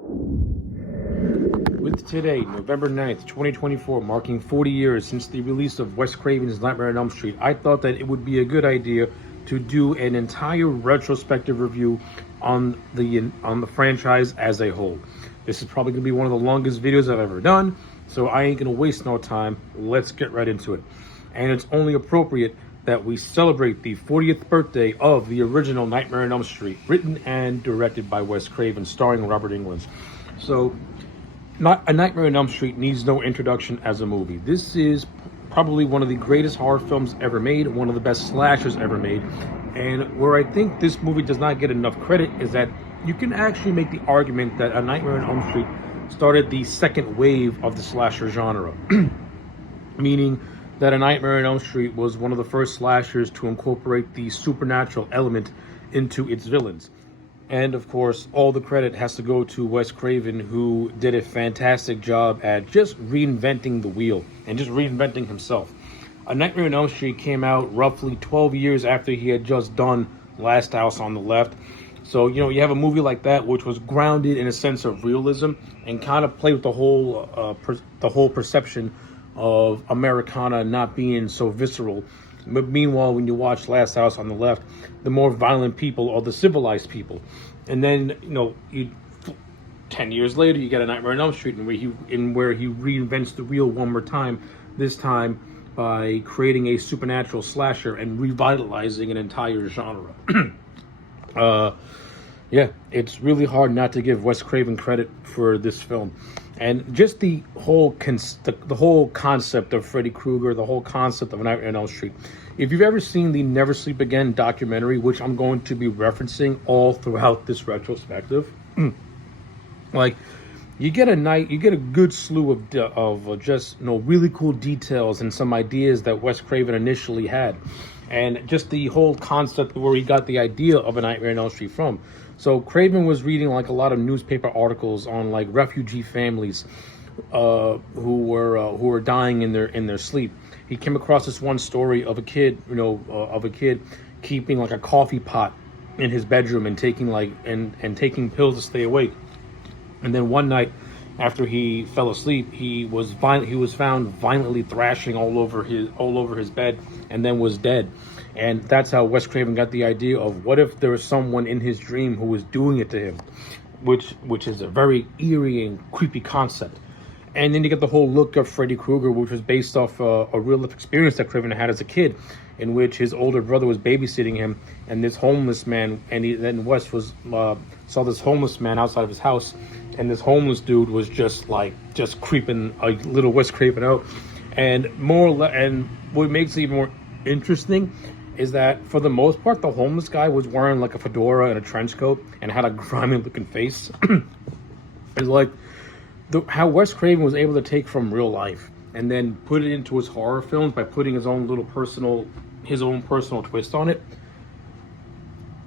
With today, November 9th, 2024, marking 40 years since the release of Wes Craven's Nightmare on Elm Street, I thought that it would be a good idea to do an entire retrospective review on the franchise as a whole. This is probably going to be one of the longest videos I've ever done, so I ain't going to waste no time. Let's get right into it. And it's only appropriate that we celebrate the 40th birthday of the original Nightmare on Elm Street, written and directed by Wes Craven, starring Robert Englund. So, A Nightmare on Elm Street needs no introduction as a movie. This is probably one of the greatest horror films ever made, one of the best slashers ever made. And where I think this movie does not get enough credit is that you can actually make the argument that A Nightmare on Elm Street started the second wave of the slasher genre. Meaning that A Nightmare on Elm Street was one of the first slashers to incorporate the supernatural element into its villains. And of course, all the credit has to go to Wes Craven, who did a fantastic job at just reinventing the wheel and just reinventing himself. A Nightmare on Elm Street came out roughly 12 years after he had just done Last House on the Left. So, you have a movie like that, which was grounded in a sense of realism and kind of played with the whole perception of Americana not being so visceral. But meanwhile, when you watch Last House on the Left, the more violent people are the civilized people. And then, 10 years later, you get A Nightmare on Elm Street, where he reinvents the wheel one more time, this time by creating a supernatural slasher and revitalizing an entire genre. Yeah, it's really hard not to give Wes Craven credit for this film. And just the whole concept of Freddy Krueger, the whole concept of Nightmare on Elm Street. If you've ever seen the Never Sleep Again documentary, which I'm going to be referencing all throughout this retrospective, you get a good slew of just really cool details and some ideas that Wes Craven initially had, and just the whole concept where he got the idea of A Nightmare on Elm Street from. So Craven was reading a lot of newspaper articles on refugee families who were dying in their sleep. He came across this one story of a kid, keeping a coffee pot in his bedroom and taking pills to stay awake. And then one night, after he fell asleep, he was found violently thrashing all over his bed, and then was dead. And that's how Wes Craven got the idea of what if there was someone in his dream who was doing it to him, which is a very eerie and creepy concept. And then you get the whole look of Freddy Krueger, which was based off a real life experience that Craven had as a kid, in which his older brother was babysitting him, and this homeless man, then Wes saw this homeless man outside of his house, and this homeless dude was just creeping a little Wes Craven out. And what makes it even more interesting is that for the most part, the homeless guy was wearing a fedora and a trench coat and had a grimy looking face. It's how Wes Craven was able to take from real life and then put it into his horror films by putting his own personal twist on it.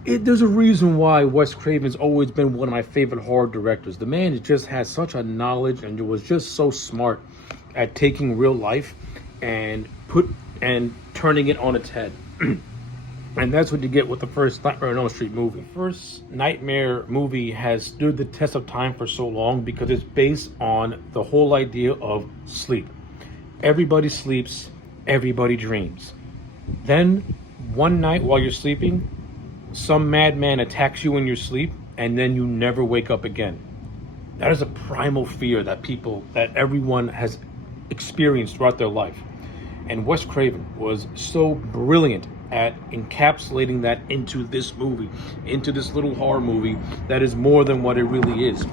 There's a reason why Wes Craven's always been one of my favorite horror directors. The man just has such a knowledge and was just so smart at taking real life and turning it on its head. And that's what you get with the first Nightmare on Elm Street movie. The first Nightmare movie has stood the test of time for so long because it's based on the whole idea of sleep. Everybody sleeps, everybody dreams. Then, one night while you're sleeping, some madman attacks you in your sleep, and then you never wake up again. That is a primal fear that everyone has experienced throughout their life. And Wes Craven was so brilliant at encapsulating that into this movie, into this little horror movie that is more than what it really is.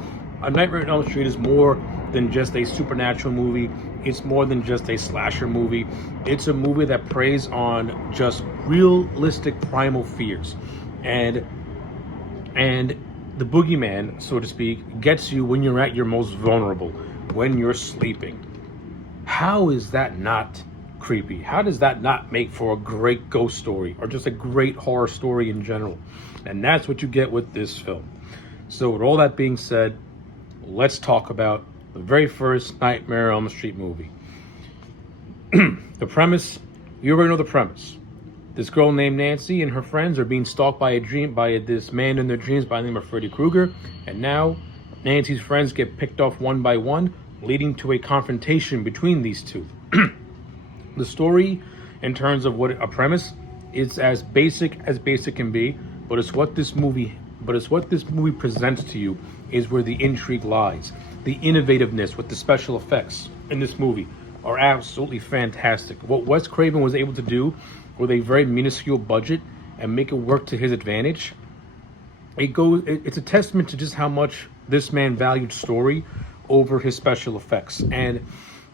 A Nightmare on Elm Street is more than just a supernatural movie. It's more than just a slasher movie. It's a movie that preys on just realistic primal fears. And the boogeyman, so to speak, gets you when you're at your most vulnerable, when you're sleeping. How is that not creepy? How does that not make for a great ghost story or just a great horror story in general? And that's what you get with this film. So with all that being said, let's talk about the very first Nightmare on Elm Street movie. The premise, you already know the premise. This girl named Nancy and her friends are being stalked by this man in their dreams by the name of Freddy Krueger, and now Nancy's friends get picked off one by one, leading to a confrontation between these two. The story, in terms of what a premise, is as basic can be, but it's what this movie presents to you is where the intrigue lies. The innovativeness with the special effects in this movie are absolutely fantastic. What Wes Craven was able to do with a very minuscule budget and make it work to his advantage, it's a testament to just how much this man valued story over his special effects. And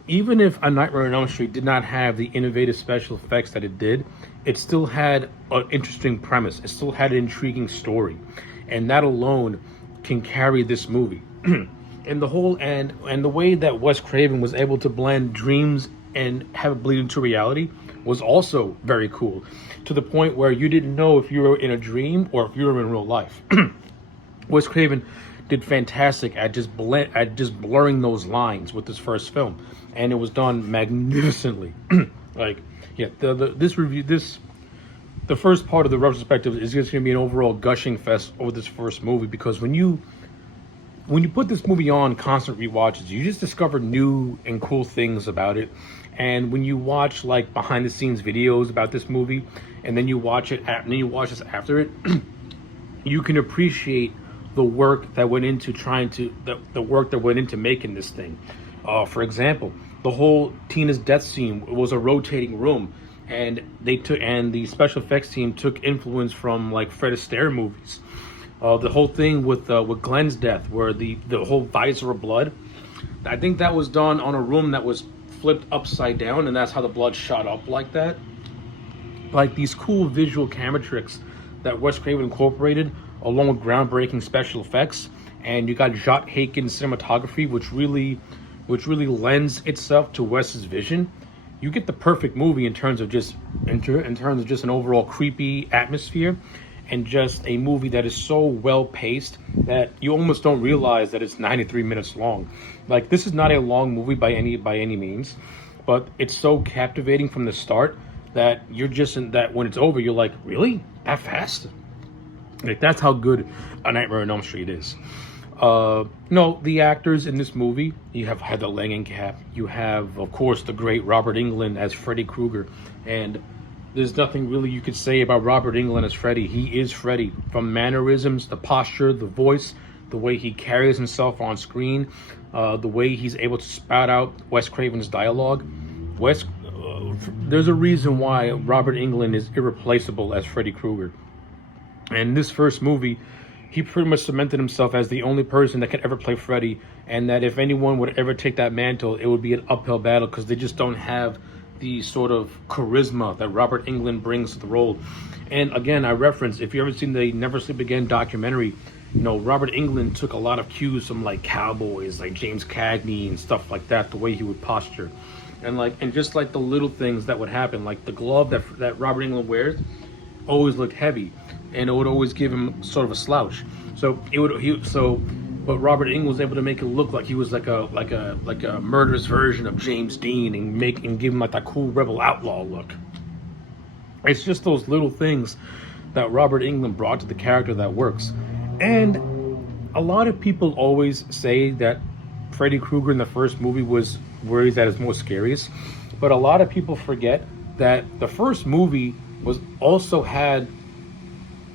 even if A Nightmare on Elm Street did not have the innovative special effects that it did, it still had an interesting premise. It still had an intriguing story, and that alone can carry this movie. And the way that Wes Craven was able to blend dreams and have it bleed into reality was also very cool, to the point where you didn't know if you were in a dream or if you were in real life. Wes Craven did fantastic at just blurring those lines with this first film, and it was done magnificently. The first part of the retrospective is just going to be an overall gushing fest over this first movie, because when you put this movie on constant rewatches, you just discover new and cool things about it. And when you watch like behind the scenes videos about this movie, and then you watch this after it, you can appreciate the work that went into making this thing. For example, the whole Tina's death scene was a rotating room, and the special effects team took influence from like Fred Astaire movies. The whole thing with Glenn's death, where the whole visor of blood, I think that was done on a room that was flipped upside down, and that's how the blood shot up like that. Like these cool visual camera tricks that Wes Craven incorporated, along with groundbreaking special effects, and you got Jacques Haken's cinematography, which really lends itself to Wes's vision. You get the perfect movie in terms of just an overall creepy atmosphere, and just a movie that is so well paced that you almost don't realize that it's 93 minutes long. Like, this is not a long movie by any means, but it's so captivating from the start that when it's over, you're like, really? That fast? Like, that's how good A Nightmare on Elm Street is. The actors in this movie, you have Heather Langenkamp, you have, of course, the great Robert Englund as Freddy Krueger, and there's nothing really you could say about Robert Englund as Freddy. He is Freddy, from mannerisms, the posture, the voice, the way he carries himself on screen, the way he's able to spout out Wes Craven's dialogue. There's a reason why Robert Englund is irreplaceable as Freddy Krueger. And this first movie, he pretty much cemented himself as the only person that could ever play Freddy, and that if anyone would ever take that mantle, it would be an uphill battle, because they just don't have the sort of charisma that Robert Englund brings to the role. And again, I reference, if you ever seen the Never Sleep Again documentary, Robert Englund took a lot of cues from like cowboys, like James Cagney and stuff like that, the way he would posture. And just like the little things that would happen, like the glove that Robert Englund wears always looked heavy, and it would always give him sort of a slouch. But Robert Englund was able to make it look like he was like a murderous version of James Dean, and give him like that cool rebel outlaw look. It's just those little things that Robert Englund brought to the character that works. And a lot of people always say that Freddy Krueger in the first movie was where he's at his most scariest, but a lot of people forget that the first movie also had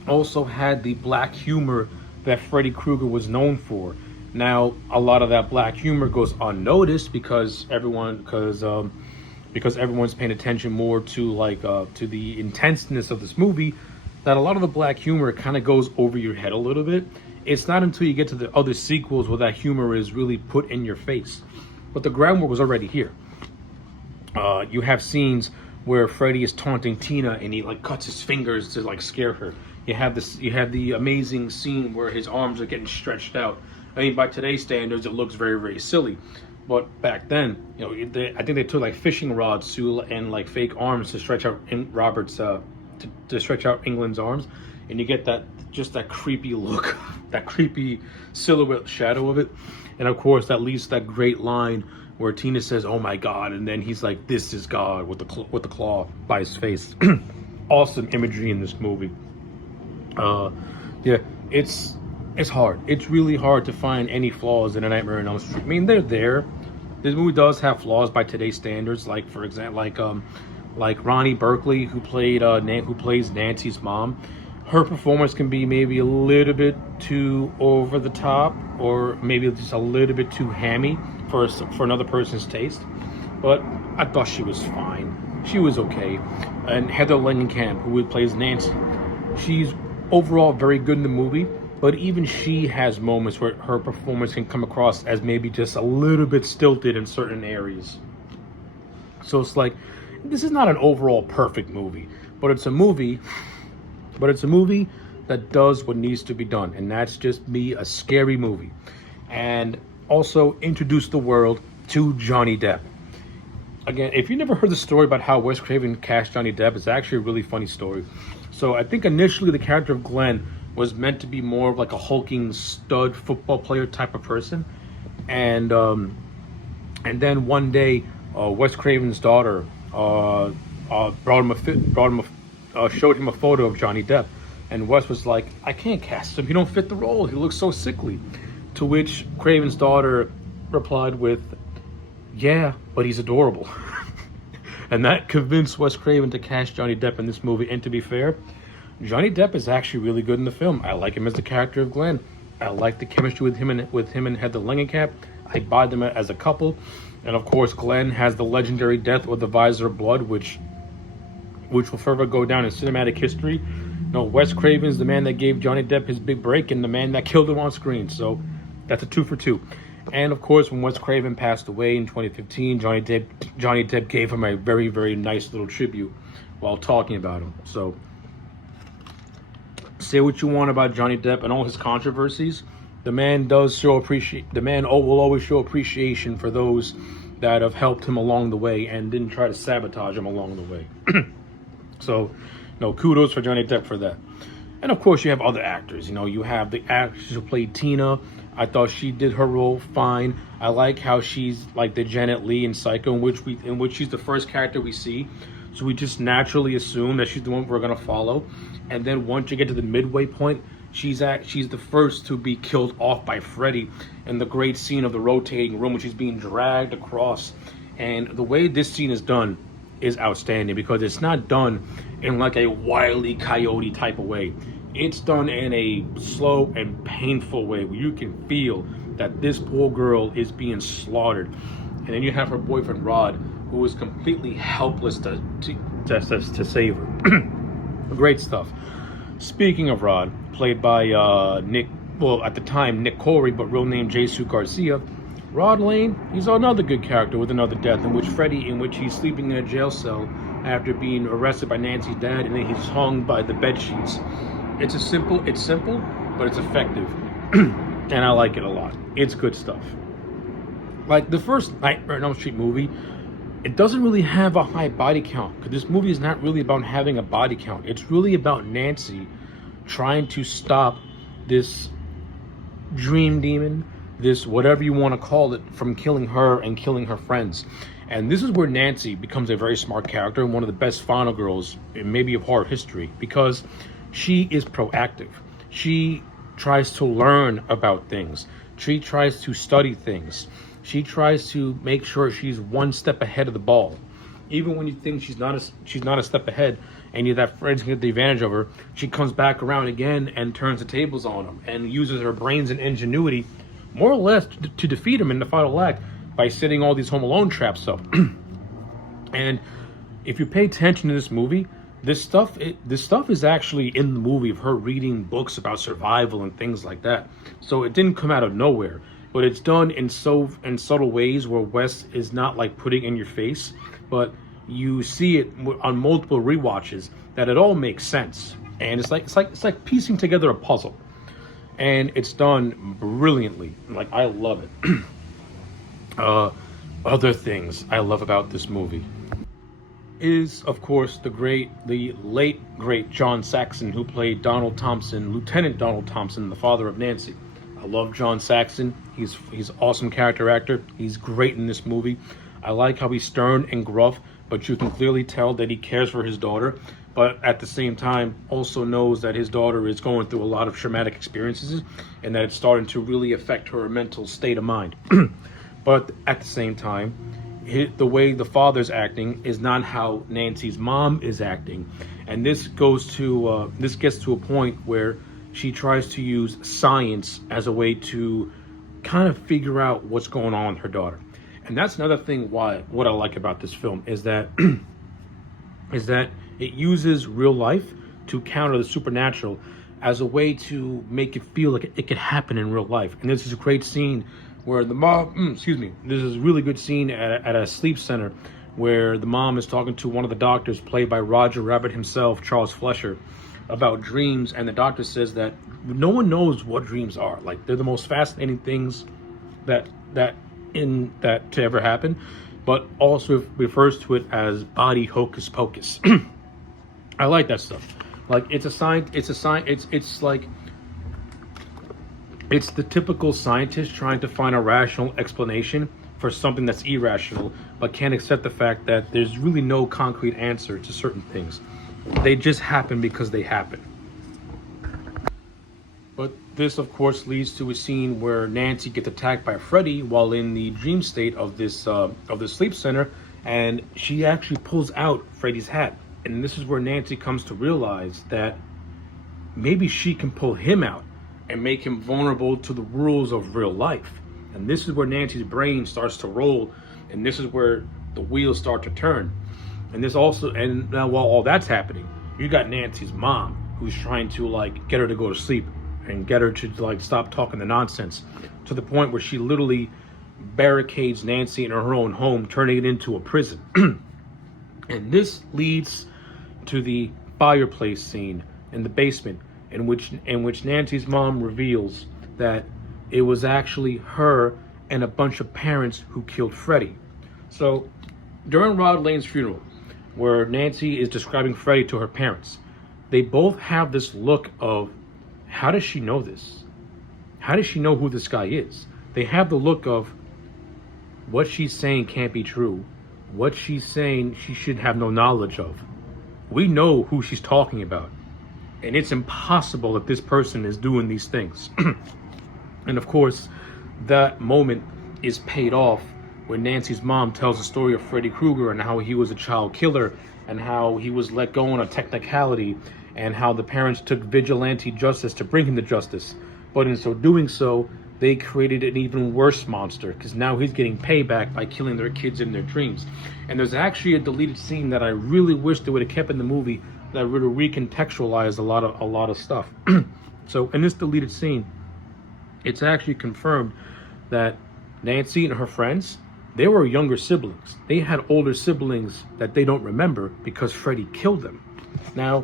the black humor that Freddy Krueger was known for. Now, a lot of that black humor goes unnoticed because everyone's paying attention more to the intenseness of this movie, that a lot of the black humor kind of goes over your head a little bit. It's not until you get to the other sequels where that humor is really put in your face. But the groundwork was already here. You have scenes where Freddy is taunting Tina and he like cuts his fingers to like scare her. You have the amazing scene where his arms are getting stretched out. I mean, by today's standards, it looks very, very silly. But back then, I think they took like fishing rods and like fake arms to stretch out to stretch out England's arms, and you get that creepy look, that creepy silhouette shadow of it. And of course, that leads to that great line where Tina says, "Oh my God," and then he's like, "This is God," with the claw by his face. Awesome imagery in this movie. It's hard. It's really hard to find any flaws in A Nightmare on Elm Street. I mean, they're there. This movie does have flaws by today's standards, like for example, like Ronnie Berkeley, who plays Nancy's mom. Her performance can be maybe a little bit too over the top, or maybe just a little bit too hammy for another person's taste. But I thought she was fine. She was okay. And Heather Langenkamp, who plays Nancy, she's overall very good in the movie. But even she has moments where her performance can come across as maybe just a little bit stilted in certain areas. So it's like, this is not an overall perfect movie, but it's a movie that does what needs to be done, and that's just be a scary movie. And also introduce the world to Johnny Depp. Again, if you never heard the story about how Wes Craven cast Johnny Depp, it's actually a really funny story. So I think initially the character of Glenn was meant to be more of like a hulking stud football player type of person, and then one day Wes Craven's daughter showed him a photo of Johnny Depp, and Wes was like, "I can't cast him. He don't fit the role. He looks so sickly." To which Craven's daughter replied with, "Yeah, but he's adorable." And that convinced Wes Craven to cast Johnny Depp in this movie. And to be fair, Johnny Depp is actually really good in the film. I like him as the character of Glenn. I like the chemistry with him and Heather Langenkamp. I buy them as a couple. And of course, Glenn has the legendary death with the visor of blood, which will forever go down in cinematic history. No, Wes Craven's the man that gave Johnny Depp his big break and the man that killed him on screen. So that's a 2 for 2. And of course, when Wes Craven passed away in 2015, Johnny Depp gave him a very, very nice little tribute while talking about him. So say what you want about Johnny Depp and all his controversies, the man will always show appreciation for those that have helped him along the way and didn't try to sabotage him along the way. So, no, kudos for Johnny Depp for that. And of course, you have other actors. You know, you have the actress who played Tina. I thought she did her role fine. I like how she's like the Janet Leigh in Psycho, in which she's the first character we see. So we just naturally assume that she's the one we're gonna follow. And then once you get to the midway point, she's the first to be killed off by Freddy in the great scene of the rotating room when she's being dragged across. And the way this scene is done is outstanding because it's not done in like a Wile E. Coyote type of way. It's done in a slow and painful way where you can feel that this poor girl is being slaughtered. And then you have her boyfriend Rod, who is completely helpless to save her. Great stuff. Speaking of Rod, played by at the time Nick Corey, but real name Jesus Garcia, Rod Lane, he's another good character with another death in which he's sleeping in a jail cell after being arrested by Nancy's dad, and then he's hung by the bed sheets. It's simple, but it's effective. And I like it a lot. It's good stuff. Like the first Nightmare on Elm Street movie, it doesn't really have a high body count because this movie is not really about having a body count. It's really about Nancy trying to stop this dream demon, this whatever you want to call it, from killing her and killing her friends. And this is where Nancy becomes a very smart character and one of the best final girls in maybe of horror history because she is proactive. She tries to learn about things. She tries to study things. She tries to make sure she's one step ahead of the ball. Even when you think she's not a step ahead and that friends can get the advantage of her, she comes back around again and turns the tables on them and uses her brains and ingenuity more or less to defeat him in the final act by setting all these Home Alone traps up. And if you pay attention to this movie, this stuff is actually in the movie of her reading books about survival and things like that. So it didn't come out of nowhere, but it's done in subtle ways where Wes is not like putting in your face, but you see it on multiple rewatches that it all makes sense, and it's like piecing together a puzzle, and it's done brilliantly. Like, I love it. Other things I love about this movie is, of course, the late great John Saxon, who played Lieutenant Donald Thompson, the father of Nancy. I love John Saxon. He's an awesome character actor. He's great in this movie. I like how he's stern and gruff, but you can clearly tell that he cares for his daughter. but at the same time also knows that his daughter is going through a lot of traumatic experiences and that it's starting to really affect her mental state of mind. But at the same time, the way the father's acting is not how Nancy's mom is acting, and this gets to a point where she tries to use science as a way to kind of figure out what's going on with her daughter. And that's another thing why what I like about this film is that is that it uses real life to counter the supernatural as a way to make it feel like it could happen in real life. And this is a great scene where the mom, this is a really good scene at a sleep center where the mom is talking to one of the doctors, played by Roger Rabbit himself, Charles Fleischer, about dreams. And the doctor says that no one knows what dreams are. Like, they're the most fascinating things that to ever happen, but also refers to it as body hocus pocus. I like that stuff. Like, it's the typical scientist trying to find a rational explanation for something that's irrational, but can't accept the fact that there's really no concrete answer to certain things. They just happen because they happen. But this, of course, leads to a scene where Nancy gets attacked by Freddy while in the dream state of this sleep center, and she actually pulls out Freddy's hat. And this is where Nancy comes to realize that maybe she can pull him out and make him vulnerable to the rules of real life. And this is where Nancy's brain starts to roll, and this is where the wheels start to turn. And now while all that's happening, you got Nancy's mom, who's trying to get her to go to sleep and get her to stop talking the nonsense, to the point where she literally barricades Nancy in her own home, turning it into a prison. And this leads to the fireplace scene in the basement, in which Nancy's mom reveals that it was actually her and a bunch of parents who killed Freddy. So during Rod Lane's funeral, where Nancy is describing Freddy to her parents, they both have this look of, how does she know this? How does she know who this guy is? They have the look of, what she's saying can't be true. What she's saying she should have no knowledge of. We know who she's talking about. And it's impossible that this person is doing these things. And of course, that moment is paid off when Nancy's mom tells the story of Freddy Krueger and how he was a child killer and how he was let go on a technicality and how the parents took vigilante justice to bring him to justice. But in so doing so, they created an even worse monster, because now he's getting payback by killing their kids in their dreams. And there's actually a deleted scene that I really wish they would have kept in the movie that would have recontextualized a lot of stuff. So in this deleted scene, it's actually confirmed that Nancy and her friends, they were younger siblings. They had older siblings that they don't remember because Freddy killed them. Now,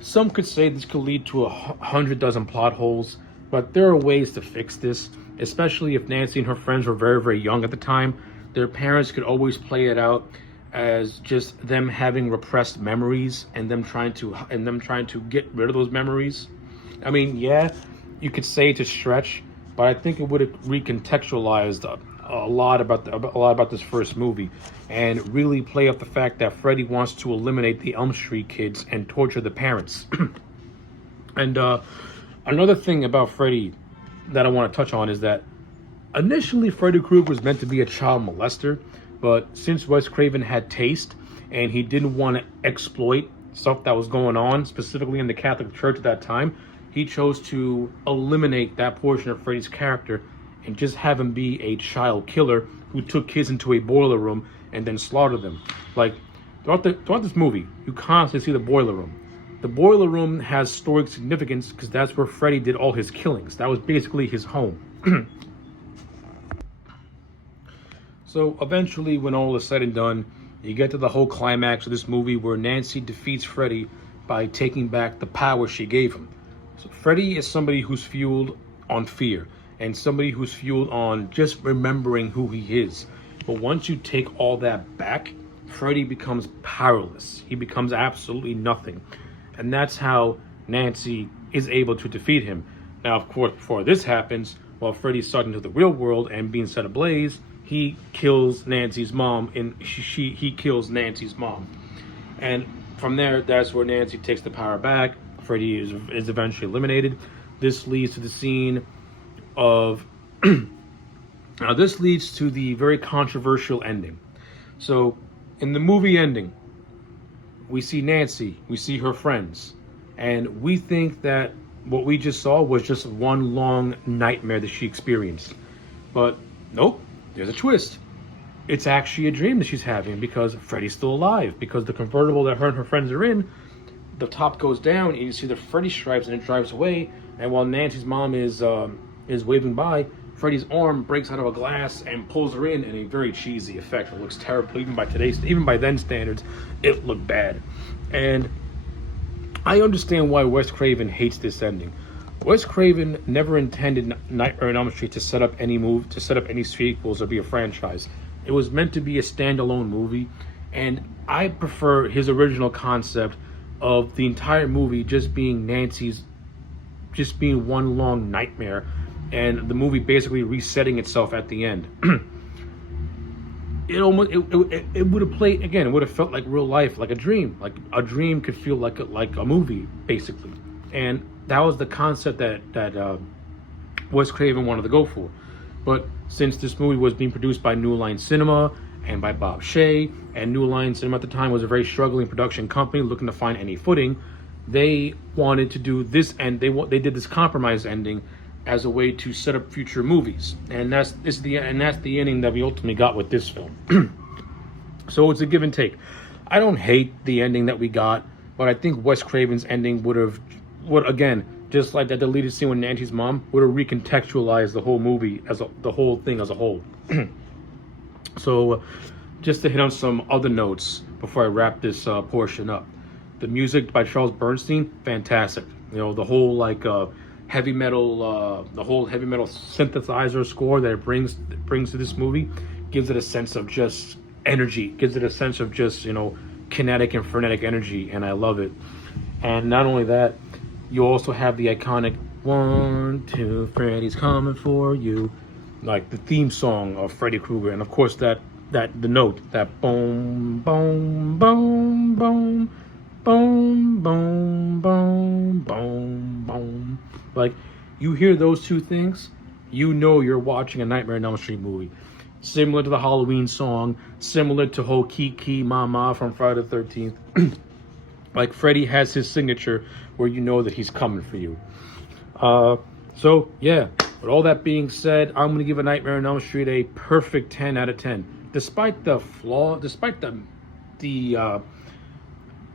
some could say this could lead to 100 dozen plot holes, but there are ways to fix this, especially if Nancy and her friends were very, very young at the time. Their parents could always play it out as just them having repressed memories and them trying to get rid of those memories. I mean, yeah, you could say it's a stretch, but I think it would have recontextualized a lot about this first movie and really play up the fact that Freddy wants to eliminate the Elm Street kids and torture the parents. And another thing about Freddy that I want to touch on is that initially Freddy Krueger was meant to be a child molester, but since Wes Craven had taste and he didn't want to exploit stuff that was going on, specifically in the Catholic Church at that time, he chose to eliminate that portion of Freddy's character and just have him be a child killer who took kids into a boiler room and then slaughtered them. Like, throughout this movie, you constantly see the boiler room. The boiler room has storied significance because that's where Freddy did all his killings. That was basically his home. So eventually, when all is said and done, you get to the whole climax of this movie where Nancy defeats Freddy by taking back the power she gave him. So Freddy is somebody who's fueled on fear and somebody who's fueled on just remembering who he is. But once you take all that back, Freddy becomes powerless. He becomes absolutely nothing. And that's how Nancy is able to defeat him. Now, of course, before this happens, while Freddy's starting to the real world and being set ablaze, he kills Nancy's mom, and he kills Nancy's mom. And From there, that's where Nancy takes the power back. Freddy is eventually eliminated. This leads to the scene of this leads to the very controversial ending. So, in the movie ending, we see Nancy, we see her friends, and we think that what we just saw was just one long nightmare that she experienced. But nope, there's a twist. It's actually a dream that she's having because Freddy's still alive. Because the convertible that her and her friends are in, the top goes down and you see the Freddy stripes and it drives away. And while Nancy's mom is waving by, Freddy's arm breaks out of a glass and pulls her in a very cheesy effect. It looks terrible. Even by then standards, it looked bad. And I understand why Wes Craven hates this ending. Wes Craven never intended Nightmare on Elm Street to set up any sequels or be a franchise. It was meant to be a standalone movie, and I prefer his original concept of the entire movie just being one long nightmare, and the movie basically resetting itself at the end. It would have played again. It would have felt like real life, like a dream. Like a dream could feel like a movie, basically. And that was the concept that Wes Craven wanted to go for. But since this movie was being produced by New Line Cinema and by Bob Shea, and New Line Cinema at the time was a very struggling production company looking to find any footing, they wanted to do this, and they did this compromise ending as a way to set up future movies, and that's the ending that we ultimately got with this film. So it's a give and take. I don't hate the ending that we got, but I think Wes Craven's ending would again, just like that deleted scene with Nancy's mom, would have recontextualized the whole movie the whole thing as a whole. So, just to hit on some other notes before I wrap this portion up, the music by Charles Bernstein, fantastic. You know, the whole heavy metal synthesizer score that it brings to this movie gives it a sense of just energy, gives it a sense of just, kinetic and frenetic energy, and I love it. And not only that, you also have the iconic 1, 2, Freddy's coming for you, like the theme song of Freddy Krueger, and of course the note, that boom, boom, boom, boom, boom, boom, boom, boom, boom. Like, you hear those two things, you're watching a Nightmare on Elm Street movie. Similar to the Halloween song, similar to whole Kiki Mama from Friday the 13th. Like, Freddy has his signature where you know that he's coming for you. So, yeah. With all that being said, I'm going to give a Nightmare on Elm Street a perfect 10 out of 10. Despite the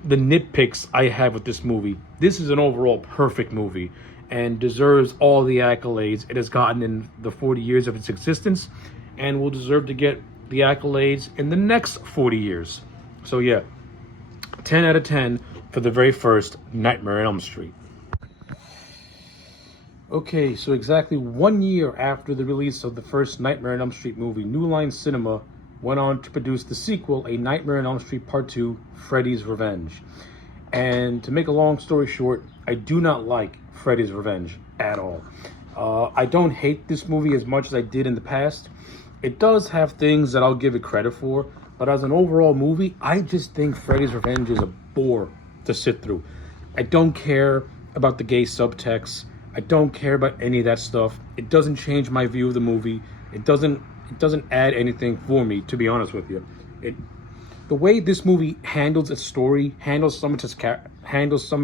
nitpicks I have with this movie, this is an overall perfect movie and deserves all the accolades it has gotten in the 40 years of its existence, and will deserve to get the accolades in the next 40 years. So yeah, 10 out of 10 for the very first Nightmare on Elm Street. Okay, so exactly 1 year after the release of the first Nightmare on Elm Street movie, New Line Cinema went on to produce the sequel, A Nightmare on Elm Street Part 2, Freddy's Revenge. And to make a long story short, I do not like Freddy's Revenge at all. I don't hate this movie as much as I did in the past. It does have things that I'll give it credit for, but as an overall movie, I just think Freddy's Revenge is a bore to sit through. I don't care about the gay subtext. I don't care about any of that stuff. It doesn't change my view of the movie. It doesn't add anything for me, to be honest with you. The way this movie handles its story, handles some of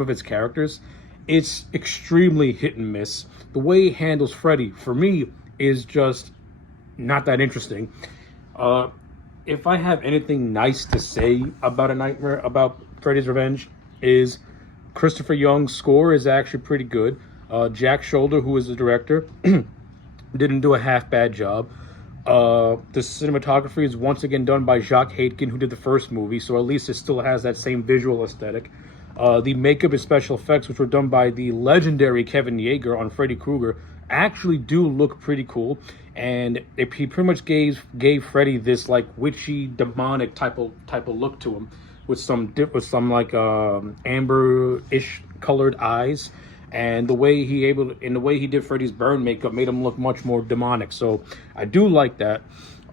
its characters, it's extremely hit and miss. The way it handles Freddy, for me, is just not that interesting. If I have anything nice to say about Freddy's Revenge, is Christopher Young's score is actually pretty good. Jack Shoulder, who is the director, didn't do a half bad job. The cinematography is once again done by Jacques Haitkin, who did the first movie, so at least it still has that same visual aesthetic. The makeup and special effects, which were done by the legendary Kevin Yeager on Freddy Krueger, actually do look pretty cool. And he pretty much gave Freddy this like witchy, demonic type of look to him, with some amber-ish colored eyes. And the way he did Freddy's burn makeup made him look much more demonic. So I do like that.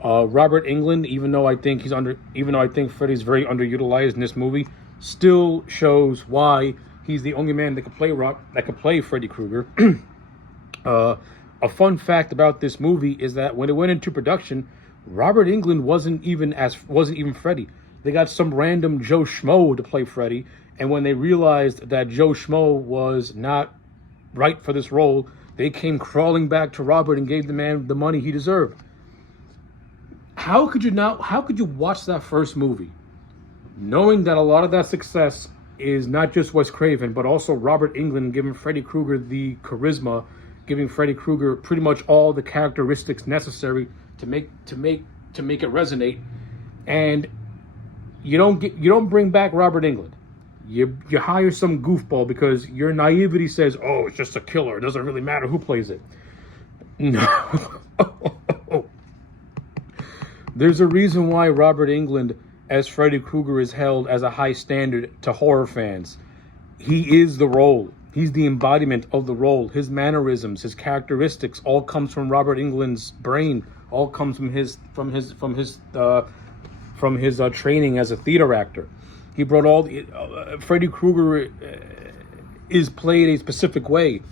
Robert Englund, even though I think Freddy's very underutilized in this movie, still shows why he's the only man that could play Freddy Krueger. A fun fact about this movie is that when it went into production, Robert Englund wasn't even Freddy. They got some random Joe Schmo to play Freddy, and when they realized that Joe Schmo was not right for this role, they came crawling back to Robert and gave the man the money he deserved. How could you watch that first movie knowing that a lot of that success is not just Wes Craven, but also Robert Englund giving Freddy Krueger the charisma, giving Freddy Krueger pretty much all the characteristics necessary to make it resonate, and you don't bring back Robert Englund. You hire some goofball because your naivety says, "Oh, it's just a killer. It doesn't really matter who plays it." No. There's a reason why Robert Englund as Freddy Krueger is held as a high standard to horror fans. He is the role. He's the embodiment of the role. His mannerisms, his characteristics, all comes from Robert Englund's brain. All comes from his training as a theater actor. He brought all the Freddy Krueger is played a specific way,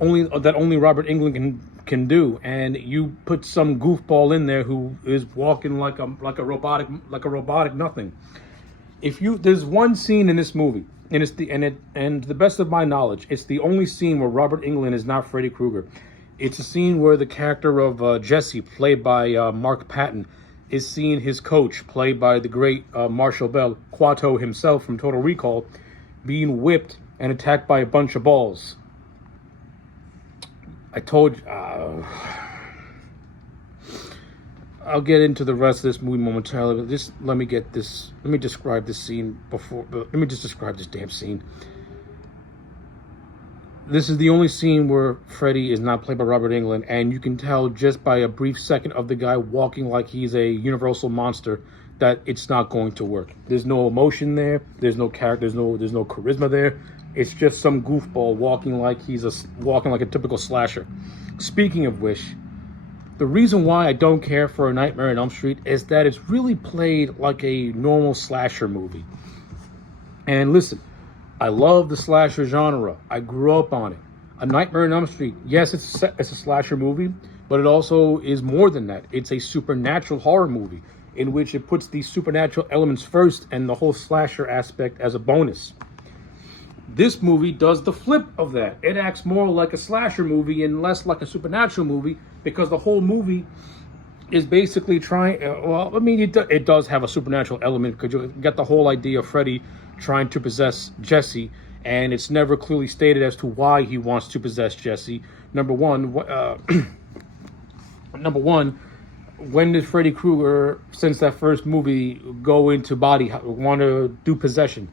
only Robert Englund can do, and you put some goofball in there who is walking like a robotic nothing. There's one scene in this movie, and to the best of my knowledge, it's the only scene where Robert Englund is not Freddy Krueger. It's a scene where the character of Jesse, played by Mark Patton, is seeing his coach, played by the great Marshall Bell, Quato himself from Total Recall, being whipped and attacked by a bunch of balls. I told you, I'll get into the rest of this movie momentarily, but just let me describe this scene let me just describe this damn scene. This is the only scene where Freddy is not played by Robert Englund, and you can tell just by a brief second of the guy walking like he's a universal monster that it's not going to work. There's no emotion there. There's no character. There's no charisma there. It's just some goofball walking like a typical slasher. Speaking of which, the reason why I don't care for A Nightmare on Elm Street is that it's really played like a normal slasher movie. And listen, I love the slasher genre. I grew up on it. A Nightmare on Elm Street, yes, it's a slasher movie, but it also is more than that. It's a supernatural horror movie in which it puts these supernatural elements first and the whole slasher aspect as a bonus. This movie does the flip of that. It acts more like a slasher movie and less like a supernatural movie, because the whole movie is basically trying... it does have a supernatural element, because you get the whole idea of Freddy trying to possess Jesse, and it's never clearly stated as to why he wants to possess Jesse. Number one, when did Freddy Krueger, since that first movie, go into want to do possession?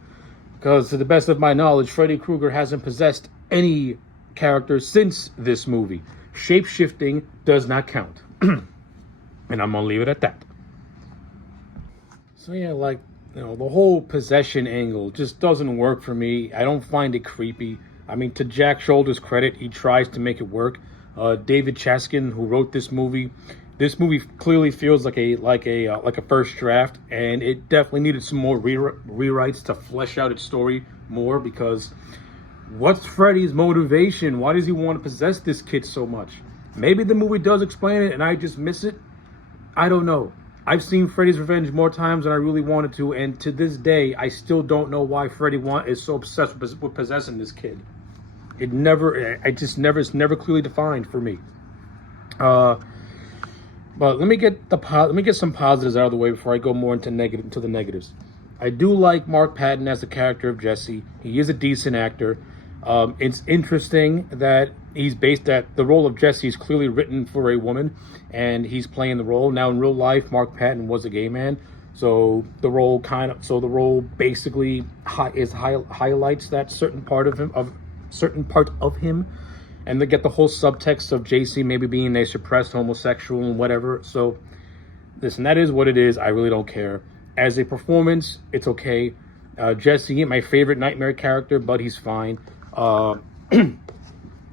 Because to the best of my knowledge, Freddy Krueger hasn't possessed any character since this movie. Shape-shifting does not count. And I'm going to leave it at that. So yeah, the whole possession angle just doesn't work for me. I don't find it creepy. I mean, to Jack Shoulder's credit, he tries to make it work. David Chaskin, who wrote this movie clearly feels like a first draft, and it definitely needed some more rewrites to flesh out its story more, because what's Freddy's motivation? Why does he want to possess this kid so much? Maybe the movie does explain it and I just miss it. I don't know. I've seen Freddy's Revenge more times than I really wanted to, and to this day, I still don't know why Freddy is so obsessed with possessing this kid. It's never clearly defined for me. But let me get some positives out of the way before I go more into the negatives. I do like Mark Patton as the character of Jesse. He is a decent actor. It's interesting that the role of Jesse is clearly written for a woman, and he's playing the role. Now, in real life, Mark Patton was a gay man, so the role basically highlights that certain part of him. And they get the whole subtext of JC maybe being a suppressed homosexual and whatever. So, listen, that is what it is. I really don't care. As a performance, it's okay. Jesse ain't my favorite Nightmare character, but he's fine.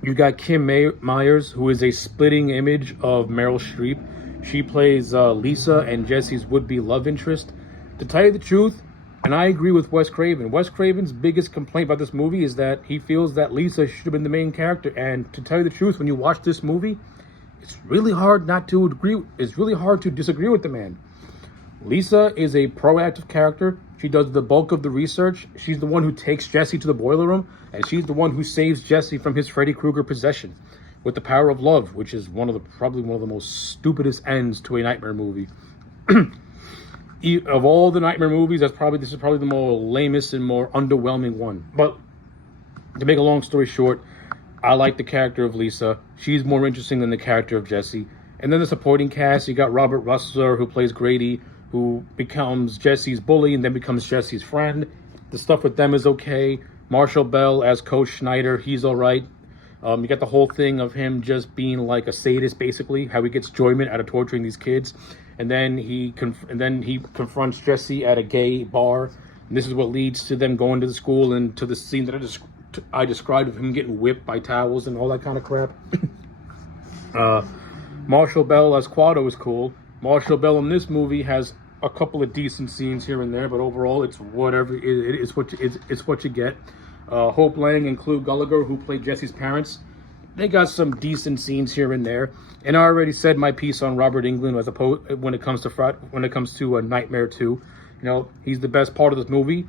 You got Kim Myers, who is a splitting image of Meryl Streep. She plays Lisa and Jesse's would-be love interest. To tell you the truth, And I agree with Wes Craven. Wes Craven's biggest complaint about this movie is that he feels that Lisa should have been the main character. And to tell you the truth, when you watch this movie, it's really hard not to agree. It's really hard to disagree with the man. Lisa is a proactive character. She does the bulk of the research. She's the one who takes Jesse to the boiler room, and she's the one who saves Jesse from his Freddy Krueger possession with the power of love, which is probably one of the most stupidest ends to a nightmare movie. Of all the nightmare movies, this is probably the more lamest and more underwhelming one. But to make a long story short, I like the character of Lisa. She's more interesting than the character of Jesse. And then the supporting cast, you got Robert Russler, who plays Grady, who becomes Jesse's bully and then becomes Jesse's friend. The stuff with them is okay. Marshall Bell as Coach Schneider, he's all right. You got the whole thing of him just being like a sadist, basically, how he gets enjoyment out of torturing these kids. And then he confronts Jesse at a gay bar. And this is what leads to them going to the school and to the scene that I described of him getting whipped by towels and all that kind of crap. Marshall Bell as Quado is cool. Marshall Bell in this movie has a couple of decent scenes here and there, but overall it's whatever. It's what you get. Hope Lang and Clu Gallagher, who played Jesse's parents, they got some decent scenes here and there. And I already said my piece on Robert Englund when it comes to Nightmare 2. You know, he's the best part of this movie.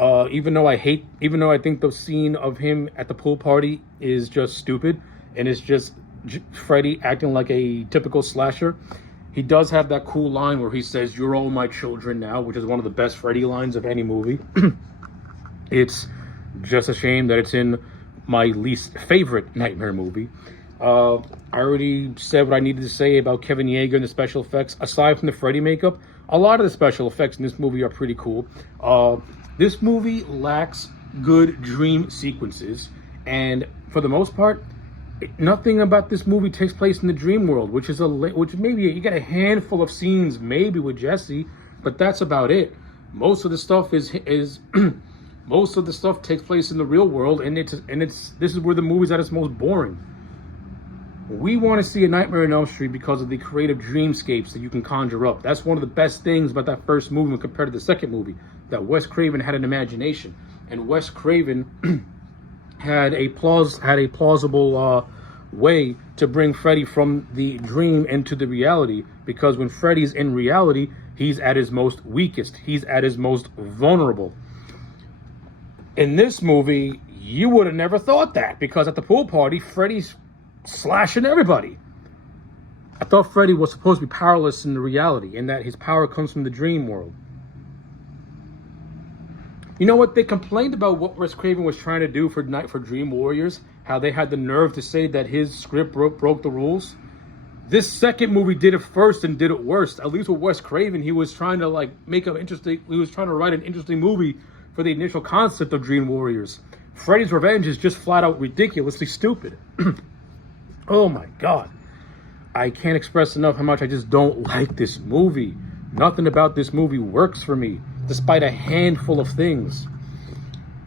Even though I think the scene of him at the pool party is just stupid, and it's just Freddy acting like a typical slasher. He does have that cool line where he says, "You're all my children now," which is one of the best Freddy lines of any movie. It's just a shame that it's in my least favorite Nightmare movie. I already said what I needed to say about Kevin Yeager and the special effects. Aside from the Freddy makeup, a lot of the special effects in this movie are pretty cool. This movie lacks good dream sequences, and for the most part, nothing about this movie takes place in the dream world, which maybe you get a handful of scenes maybe with Jesse, but that's about it. Most of the stuff most of the stuff takes place in the real world, and this is where the movie's at its most boring. We want to see a Nightmare on Elm Street because of the creative dreamscapes that you can conjure up. That's one of the best things about that first movie when compared to the second movie, that Wes Craven had an imagination, and Wes Craven had a plausible way to bring Freddy from the dream into the reality, because when Freddy's in reality, he's at his most weakest. He's at his most vulnerable. In this movie, you would have never thought that, because at the pool party, Freddy's slashing everybody. I thought Freddy was supposed to be powerless in the reality, and that his power comes from the dream world. You know what? They complained about what Wes Craven was trying to do for Dream Warriors, how they had the nerve to say that his script broke the rules. This second movie did it first and did it worst. At least with Wes Craven, he was trying to he was trying to write an interesting movie for the initial concept of Dream Warriors. Freddy's Revenge is just flat out ridiculously stupid. Oh my God. I can't express enough how much I just don't like this movie. Nothing about this movie works for me, despite a handful of things.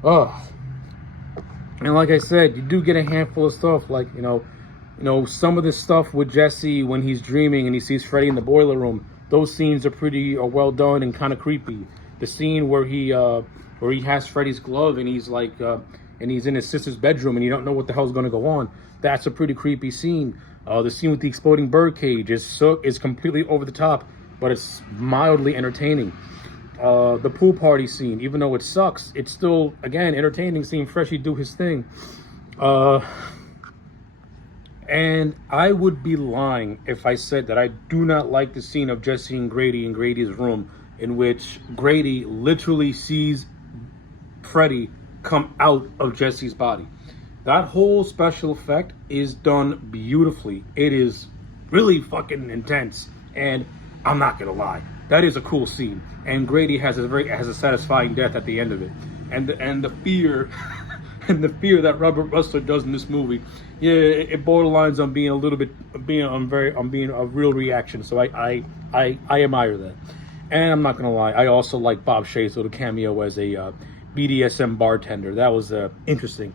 Oh. And like I said, you do get a handful of stuff, like, you know, some of the stuff with Jesse when he's dreaming and he sees Freddy in the boiler room. Those scenes are pretty well done and kind of creepy. The scene where he has Freddy's glove and he's like, and he's in his sister's bedroom and you don't know what the hell's going to go on. That's a pretty creepy scene. The scene with the exploding birdcage is completely over the top, but it's mildly entertaining. The pool party scene, even though it sucks, it's still, again, entertaining seeing Freddy do his thing. And I would be lying if I said that I do not like the scene of Jesse and Grady in Grady's room, in which Grady literally sees Freddy come out of Jesse's body. That whole special effect is done beautifully. It is really fucking intense, and I'm not gonna lie, that is a cool scene. And Grady has a satisfying death at the end of it. And the fear and the fear that Robert Russler does in this movie, yeah, it borderlines on being a real reaction. So I admire that. And I'm not gonna lie, I also like Bob Shaye's little cameo as a BDSM bartender. That was interesting.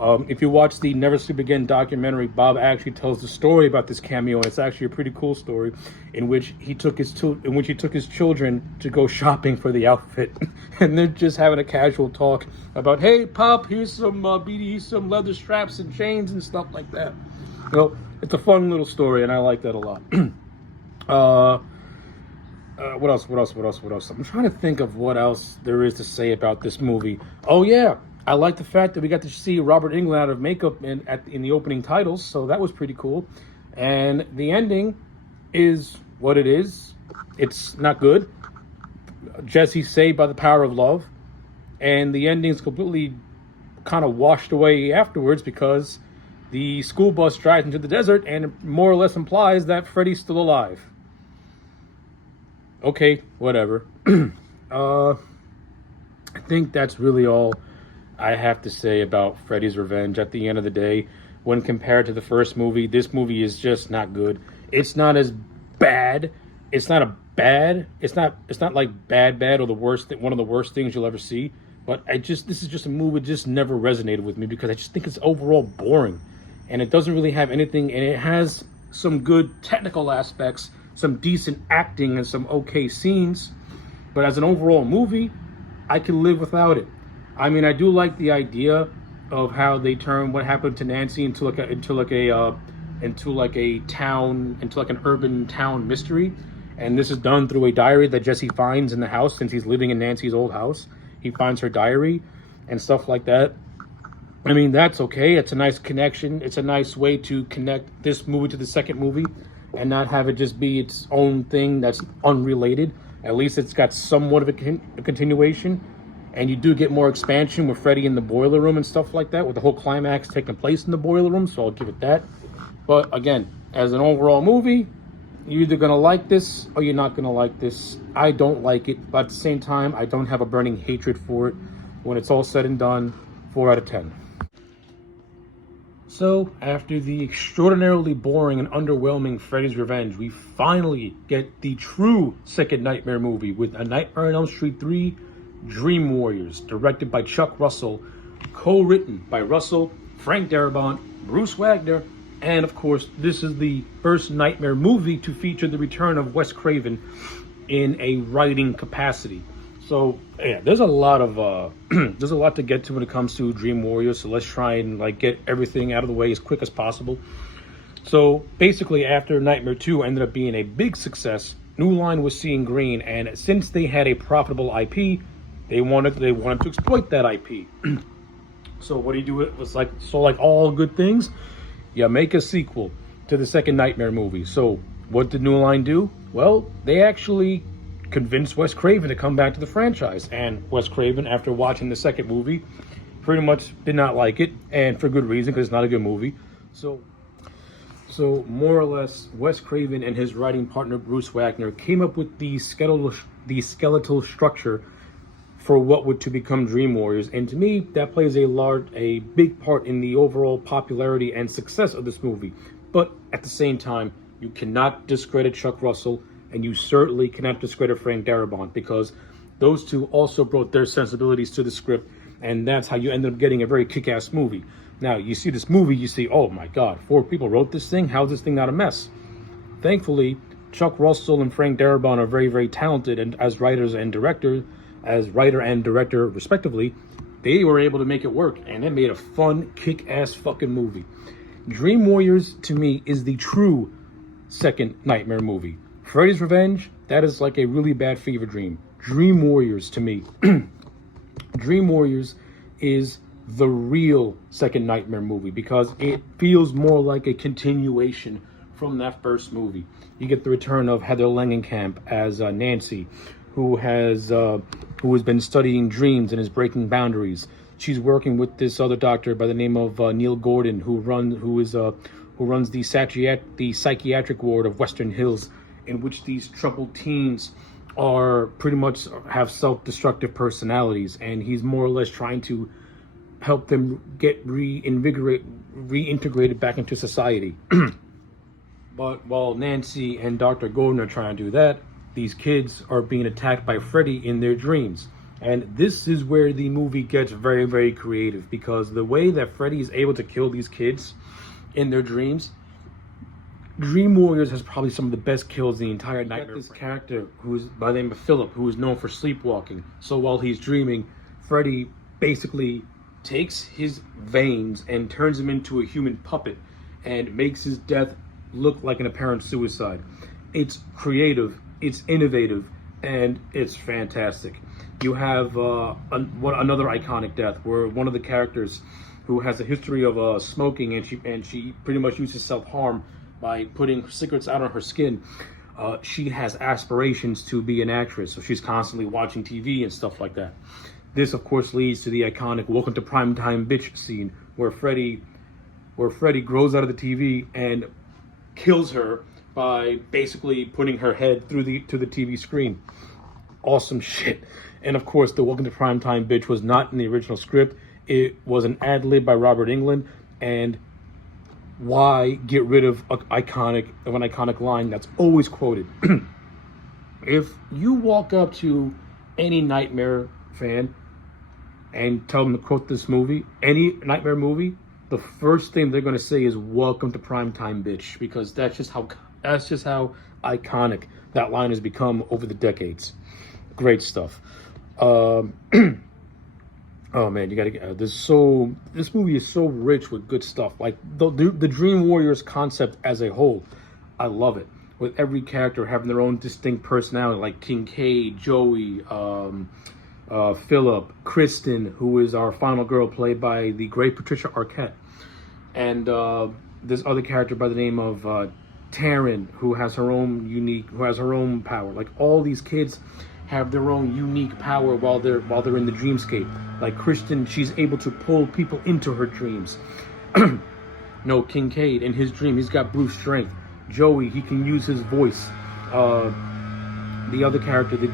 If you watch the Never Sleep Again documentary, Bob actually tells the story about this cameo, and it's actually a pretty cool story, in which he took his children to go shopping for the outfit, and they're just having a casual talk about, "Hey, Pop, here's some BD, some leather straps and chains and stuff like that." It's a fun little story, and I like that a lot. What else? I'm trying to think of what else there is to say about this movie. Oh yeah, I like the fact that we got to see Robert Englund out of makeup in the opening titles, so that was pretty cool. And the ending is what it is. It's not good. Jesse's saved by the power of love, and the ending's completely kind of washed away afterwards because the school bus drives into the desert and it more or less implies that Freddy's still alive. Okay, whatever. I think that's really all I have to say about Freddy's Revenge. At the end of the day, when compared to the first movie, this movie is just not good. It's not as bad. It's not like bad or the worst, one of the worst things you'll ever see. But this is just a movie that just never resonated with me because I just think it's overall boring. And it doesn't really have anything, and it has some good technical aspects, some decent acting, and some okay scenes. But as an overall movie, I can live without it. I mean, I do like the idea of how they turn what happened to Nancy into like an urban town mystery. And this is done through a diary that Jesse finds in the house since he's living in Nancy's old house. He finds her diary and stuff like that. I mean, that's okay. It's a nice connection. It's a nice way to connect this movie to the second movie and not have it just be its own thing that's unrelated. At least it's got somewhat of a continuation. And you do get more expansion with Freddy in the boiler room and stuff like that, with the whole climax taking place in the boiler room, so I'll give it that. But again, as an overall movie, you're either going to like this or you're not going to like this. I don't like it, but at the same time, I don't have a burning hatred for it. When it's all said and done, 4 out of 10. So, after the extraordinarily boring and underwhelming Freddy's Revenge, we finally get the true second Nightmare movie with A Nightmare on Elm Street 3, Dream Warriors, directed by Chuck Russell, co-written by Russell, Frank Darabont, Bruce Wagner, and of course, this is the first Nightmare movie to feature the return of Wes Craven in a writing capacity. So yeah, there's a lot to get to when it comes to Dream Warriors. So let's try and get everything out of the way as quick as possible. So basically, after Nightmare 2 ended up being a big success, New Line was seeing green, and since they had a profitable IP, they wanted to exploit that IP. So what do you do? It was like all good things, you make a sequel to the second Nightmare movie. So what did New Line do? Well, they actually convinced Wes Craven to come back to the franchise, and Wes Craven, after watching the second movie, pretty much did not like it, and for good reason, because it's not a good movie. So more or less, Wes Craven and his writing partner Bruce Wagner came up with the skeletal structure for what would to become Dream Warriors, and to me, that plays a big part in the overall popularity and success of this movie. But at the same time, you cannot discredit Chuck Russell, and you certainly cannot discredit Frank Darabont, because those two also brought their sensibilities to the script, and that's how you ended up getting a very kick-ass movie. Now, you see this movie, you see, oh my God, 4 people wrote this thing? How's this thing not a mess? Thankfully, Chuck Russell and Frank Darabont are very, very talented, and as writer and director, respectively, they were able to make it work, and it made a fun, kick-ass fucking movie. Dream Warriors, to me, is the true second Nightmare movie. Freddy's Revenge, that is like a really bad fever dream. Dream Warriors, to me, Dream Warriors is the real second Nightmare movie, because it feels more like a continuation from that first movie. You get the return of Heather Langenkamp as Nancy, who has been studying dreams and is breaking boundaries. She's working with this other doctor by the name of Neil Gordon, who runs the psychiatric ward of Western Hills, in which these troubled teens are pretty much have self-destructive personalities, and he's more or less trying to help them get reintegrated back into society. But while Nancy and Dr. Gordon are trying to do that, these kids are being attacked by Freddy in their dreams. And this is where the movie gets very, very creative, because the way that Freddy is able to kill these kids in their dreams, Dream Warriors has probably some of the best kills in the entire Nightmare. This character who's by the name of Philip, who is known for sleepwalking. So while he's dreaming, Freddy basically takes his veins and turns him into a human puppet and makes his death look like an apparent suicide. It's creative, it's innovative, and it's fantastic. You have another iconic death where one of the characters who has a history of smoking, and she pretty much uses self-harm by putting cigarettes out on her skin. She has aspirations to be an actress, so she's constantly watching TV and stuff like that. This, of course, leads to the iconic "Welcome to Primetime, Bitch" scene, where Freddy grows out of the TV and kills her by basically putting her head to the TV screen. Awesome shit. And of course, the "Welcome to Primetime, Bitch" was not in the original script. It was an ad lib by Robert Englund. And why get rid of an iconic line that's always quoted? If you walk up to any Nightmare fan and tell them to quote this movie, any Nightmare movie, the first thing they're going to say is "Welcome to Primetime, Bitch," because that's just how iconic that line has become over the decades. Great stuff. Oh man, you gotta get this movie is so rich with good stuff. Like the Dream Warriors concept as a whole, I love it. With every character having their own distinct personality, like Kincaid, Joey, Philip, Kristen, who is our final girl, played by the great Patricia Arquette, and this other character by the name of Taryn, who has her own power. Like all these kids have their own unique power while they're in the dreamscape. Like Kristen, she's able to pull people into her dreams. No, Kincaid, in his dream, he's got brute strength. Joey, he can use his voice. The other character, the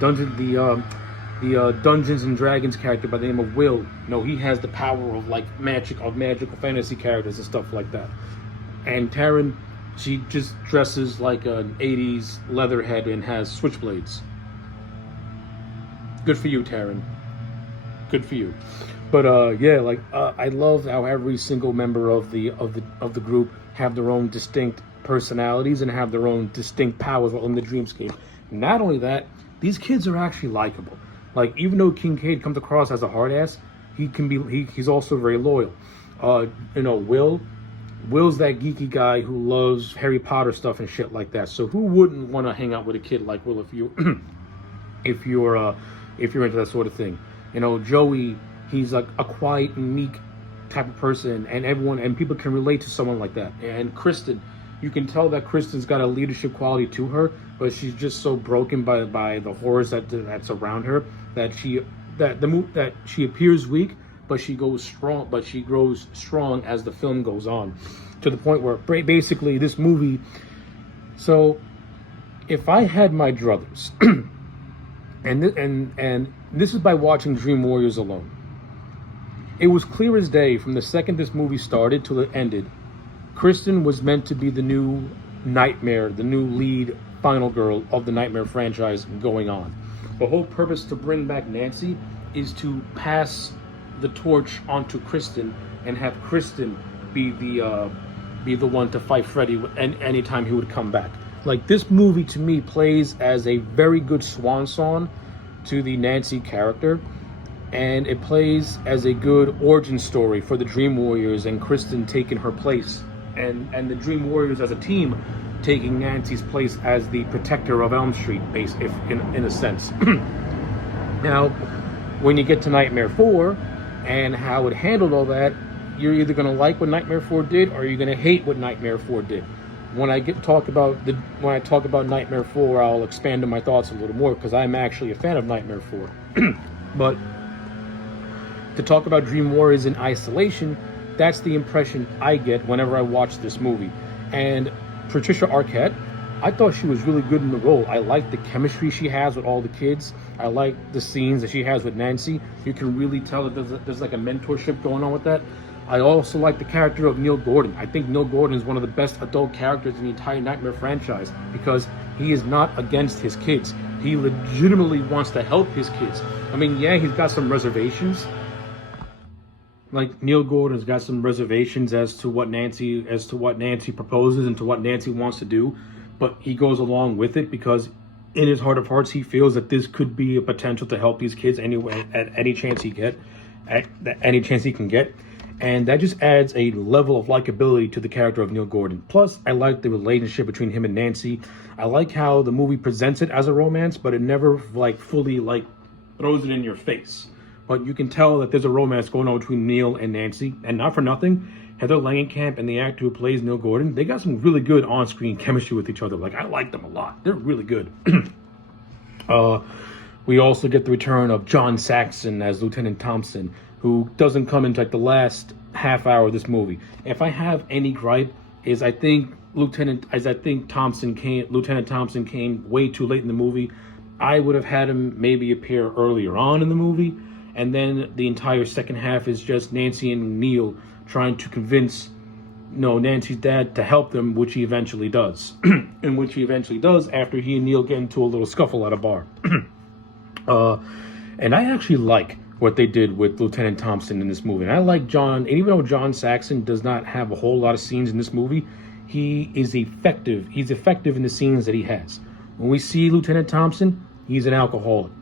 Dungeons and Dragons character by the name of Will, no, he has the power of like magical fantasy characters and stuff like that. And Taryn, she just dresses like an 80s leatherhead and has switchblades. Good for you, Taryn. Good for you. But yeah, like I love how every single member of the group have their own distinct personalities and have their own distinct powers while in the dreamscape. Not only that, these kids are actually likable. Like even though Kincaid comes across as a hard ass, he's also very loyal. Will's that geeky guy who loves Harry Potter stuff and shit like that. So who wouldn't want to hang out with a kid like Will if you're into that sort of thing? Joey, he's like a quiet, meek type of person, and people can relate to someone like that. And Kristen, you can tell that Kristen's got a leadership quality to her, but she's just so broken by the horrors that's around her that she appears weak, but she grows strong as the film goes on, to the point where basically this movie. So, if I had my druthers. And this is by watching Dream Warriors alone. It was clear as day from the second this movie started till it ended, Kristen was meant to be the new Nightmare, the new lead final girl of the Nightmare franchise going on. The whole purpose to bring back Nancy is to pass the torch onto Kristen and have Kristen be the one to fight Freddy anytime he would come back. Like, this movie to me plays as a very good swan song to the Nancy character, and it plays as a good origin story for the Dream Warriors and Kristen taking her place, and the Dream Warriors as a team taking Nancy's place as the protector of Elm Street, in a sense. Now, when you get to Nightmare 4 and how it handled all that, you're either going to like what Nightmare 4 did or you're going to hate what Nightmare 4 did. When I talk about Nightmare 4, I'll expand on my thoughts a little more because I'm actually a fan of Nightmare 4. But to talk about Dream Warriors in isolation, that's the impression I get whenever I watch this movie. And Patricia Arquette, I thought she was really good in the role. I like the chemistry she has with all the kids. I like the scenes that she has with Nancy. You can really tell that there's like a mentorship going on with that. I also like the character of Neil Gordon. I think Neil Gordon is one of the best adult characters in the entire Nightmare franchise because he is not against his kids. He legitimately wants to help his kids. I mean, yeah, he's got some reservations. Like Neil Gordon's got some reservations as to what Nancy proposes and to what Nancy wants to do, but he goes along with it because in his heart of hearts he feels that this could be a potential to help these kids anyway at any chance he can get. And that just adds a level of likability to the character of Neil Gordon. Plus, I like the relationship between him and Nancy. I like how the movie presents it as a romance, but it never fully throws it in your face. But you can tell that there's a romance going on between Neil and Nancy. And not for nothing, Heather Langenkamp and the actor who plays Neil Gordon, they got some really good on-screen chemistry with each other. Like, I like them a lot. They're really good. We also get the return of John Saxon as Lieutenant Thompson, who doesn't come into the last half hour of this movie. If I have any gripe, is I think Lieutenant Thompson came way too late in the movie. I would have had him maybe appear earlier on in the movie. And then the entire second half is just Nancy and Neil trying to convince, Nancy's dad to help them, which he eventually does. And which he eventually does after he and Neil get into a little scuffle at a bar. And I actually like what they did with Lieutenant Thompson in this movie. And I like John, and even though John Saxon does not have a whole lot of scenes in this movie, he is effective. He's effective in the scenes that he has. When we see Lieutenant Thompson, he's an alcoholic.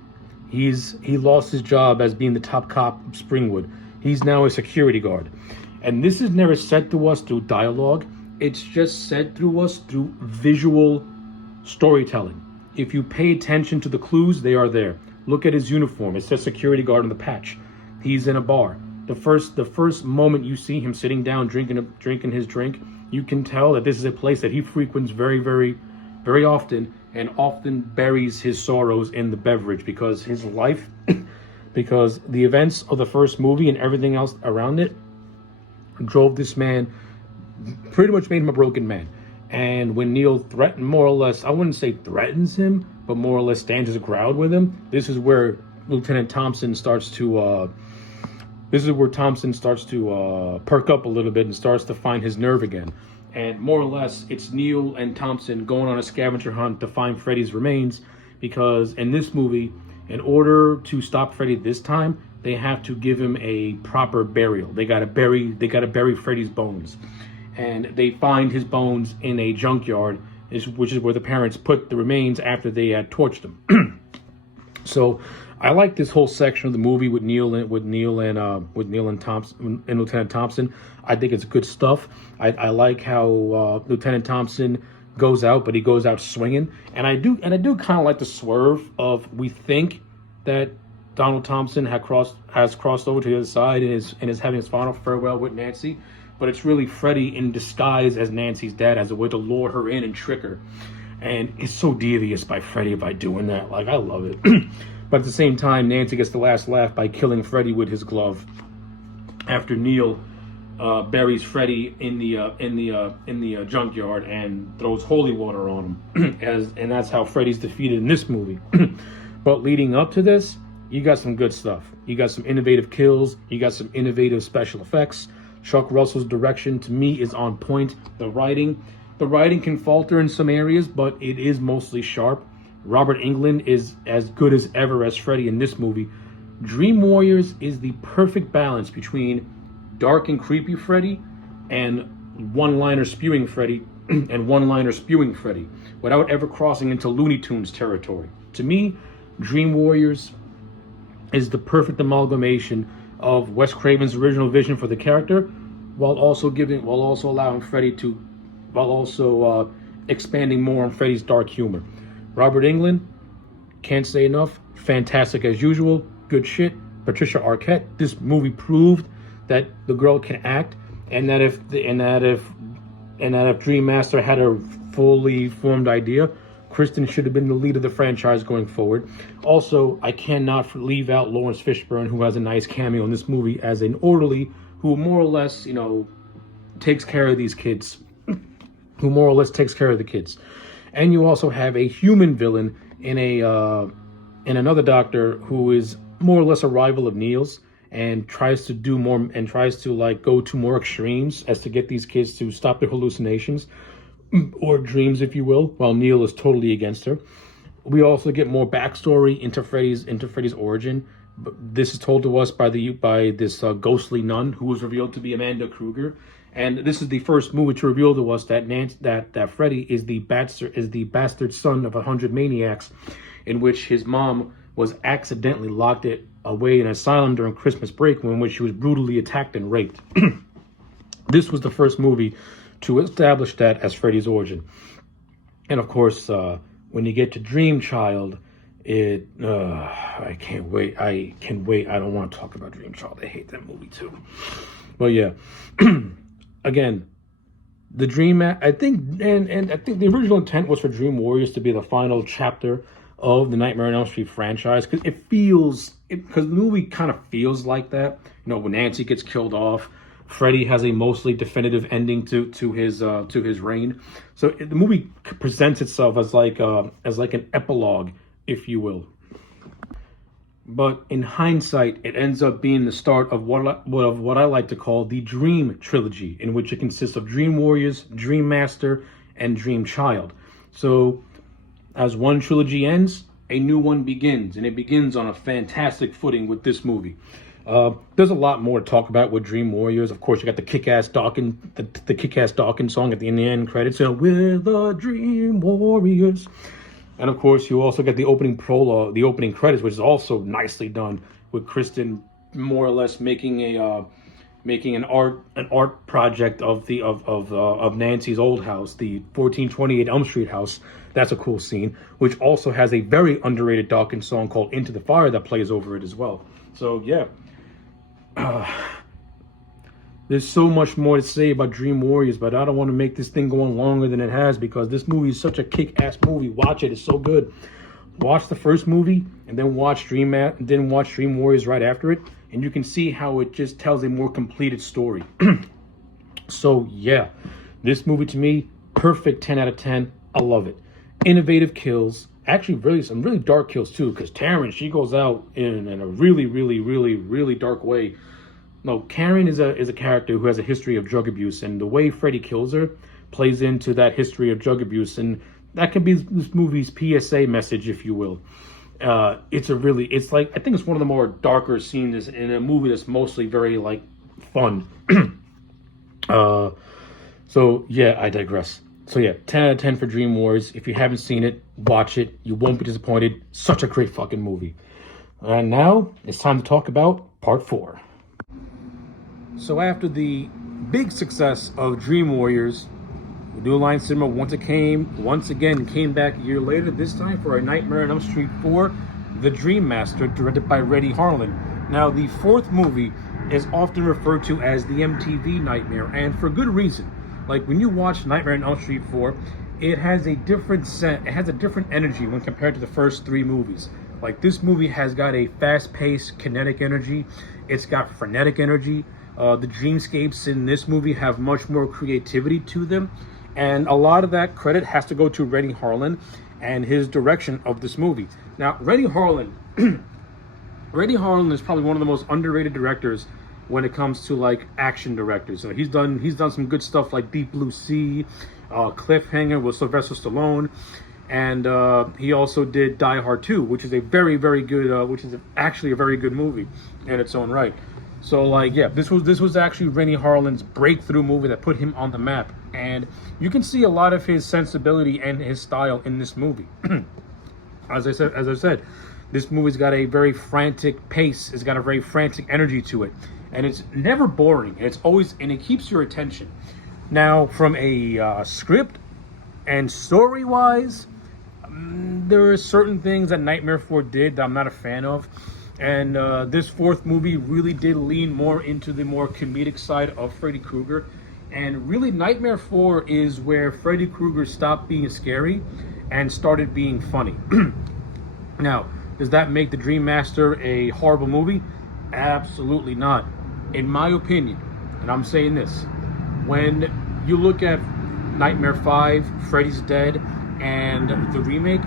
He lost his job as being the top cop of Springwood. He's now a security guard. And this is never said to us through dialogue. It's just said through us through visual storytelling. If you pay attention to the clues, they are there. Look at his uniform. It says security guard on the patch. He's in a bar. The first moment you see him sitting down drinking his drink, you can tell that this is a place that he frequents very, very, very often, and often buries his sorrows in the beverage because his life, because the events of the first movie and everything else around it drove this man, pretty much made him a broken man. And when Neil threatened, more or less, I wouldn't say threatens him, but more or less stands his ground with him, this is where Lieutenant Thompson starts to perk up a little bit and starts to find his nerve again. And more or less, it's Neil and Thompson going on a scavenger hunt to find Freddy's remains, because in this movie, in order to stop Freddy this time, they have to give him a proper burial. They gotta bury Freddy's bones. And they find his bones in a junkyard, which is where the parents put the remains after they had torched them. So I like this whole section of the movie with Neil and Thompson and Lieutenant Thompson. I think it's good stuff. I like how Lieutenant Thompson goes out, but he goes out swinging. And I do kind of like the swerve of, we think that Donald Thompson has crossed over to the other side and is having his final farewell with Nancy, but it's really Freddy in disguise as Nancy's dad, as a way to lure her in and trick her. And it's so devious by Freddy by doing that. Like, I love it. But at the same time, Nancy gets the last laugh by killing Freddy with his glove after Neil buries Freddy in the junkyard and throws holy water on him. And that's how Freddy's defeated in this movie. But leading up to this, you got some good stuff. You got some innovative kills. You got some innovative special effects. Chuck Russell's direction, to me, is on point. The writing can falter in some areas, but it is mostly sharp. Robert Englund is as good as ever as Freddy in this movie. Dream Warriors is the perfect balance between dark and creepy Freddy and one-liner spewing Freddy and one-liner spewing Freddy without ever crossing into Looney Tunes territory. To me, Dream Warriors is the perfect amalgamation of Wes Craven's original vision for the character, while also expanding more on Freddy's dark humor. Robert Englund, can't say enough, fantastic as usual, good shit. Patricia Arquette, this movie proved that the girl can act, and that if Dream Master had a fully formed idea, Kristen should have been the lead of the franchise going forward. Also, I cannot leave out Lawrence Fishburne, who has a nice cameo in this movie as an orderly who more or less, takes care of these kids. And you also have a human villain in another doctor who is more or less a rival of Neil's and tries to do more and tries to go to more extremes as to get these kids to stop their hallucinations or dreams, if you will, while Neil is totally against her. We also get more backstory into Freddy's origin. But this is told to us by this ghostly nun who was revealed to be Amanda Kruger, and this is the first movie to reveal to us that that Freddy is the bastard son of 100 maniacs, in which his mom was accidentally locked away in an asylum during Christmas break, in which she was brutally attacked and raped. This was the first movie to establish that as Freddy's origin. And of course, when you get to Dream Child, I can't wait. I don't want to talk about Dream Child. I hate that movie too. But yeah, again, the Dream. I think, and I think the original intent was for Dream Warriors to be the final chapter of the Nightmare on Elm Street franchise, because because the movie kind of feels like that. You know, when Nancy gets killed off, Freddy has a mostly definitive ending to his reign. So the movie presents itself as like an epilogue, if you will. But in hindsight, it ends up being the start of what I like to call the Dream Trilogy, in which it consists of Dream Warriors, Dream Master, and Dream Child. So as one trilogy ends, a new one begins, and it begins on a fantastic footing with this movie. There's a lot more to talk about with Dream Warriors. Of course, you got the Kick-Ass Dawkins, the Kick-Ass Dawkins song at the end credits. You know, we're the Dream Warriors. And of course, you also get the opening prologue, the opening credits, which is also nicely done, with Kristen more or less making an art project of Nancy's old house, the 1428 Elm Street house. That's a cool scene, which also has a very underrated Dawkins song called "Into the Fire" that plays over it as well. So yeah. There's so much more to say about Dream Warriors, but I don't want to make this thing go on longer than it has, because this movie is such a kick-ass movie. Watch it; it's so good. Watch the first movie and then watch Dream Warriors right after it, and you can see how it just tells a more completed story. So yeah, this movie to me, perfect 10 out of 10. I love it. Innovative kills. Actually, really some really dark kills too, because Taryn, she goes out in a really, really, really, really dark way. No, Karen is a character who has a history of drug abuse, and the way Freddy kills her plays into that history of drug abuse, and that could be this movie's PSA message, if you will. It's like, I think it's one of the more darker scenes in a movie that's mostly very like fun. So yeah, I digress. So yeah, 10 out of 10 for Dream Wars. If you haven't seen it, watch it. You won't be disappointed. Such a great fucking movie. And now it's time to talk about part 4. So after the big success of Dream Warriors, New Line Cinema once again came back a year later, this time for A Nightmare on Elm Street 4, The Dream Master, directed by Reddy Harlan. Now, the fourth movie is often referred to as the MTV Nightmare, and for good reason. Like, when you watch Nightmare on Elm Street 4, it has a different energy when compared to the first 3 movies. Like, this movie has got a fast-paced, kinetic energy. It's got frenetic energy. The dreamscapes in this movie have much more creativity to them. And a lot of that credit has to go to Reddy Harlan and his direction of this movie. Now, Reddy Harlan is probably one of the most underrated directors when it comes to like action directors. So he's done some good stuff like Deep Blue Sea, Cliffhanger with Sylvester Stallone, and he also did Die Hard 2, which is a very, very good, which is actually a very good movie in its own right. So like, yeah, this was actually Rennie Harlan's breakthrough movie that put him on the map, and you can see a lot of his sensibility and his style in this movie. As I said, this movie's got a very frantic pace. It's got a very frantic energy to it, and it's never boring. And it keeps your attention. Now, from a script and story-wise, there are certain things that Nightmare 4 did that I'm not a fan of. And this fourth movie really did lean more into the more comedic side of Freddy Krueger. And really, Nightmare 4 is where Freddy Krueger stopped being scary and started being funny. Now, does that make The Dream Master a horrible movie? Absolutely not. In my opinion, and I'm saying this, when you look at Nightmare 5, Freddy's Dead, and the remake,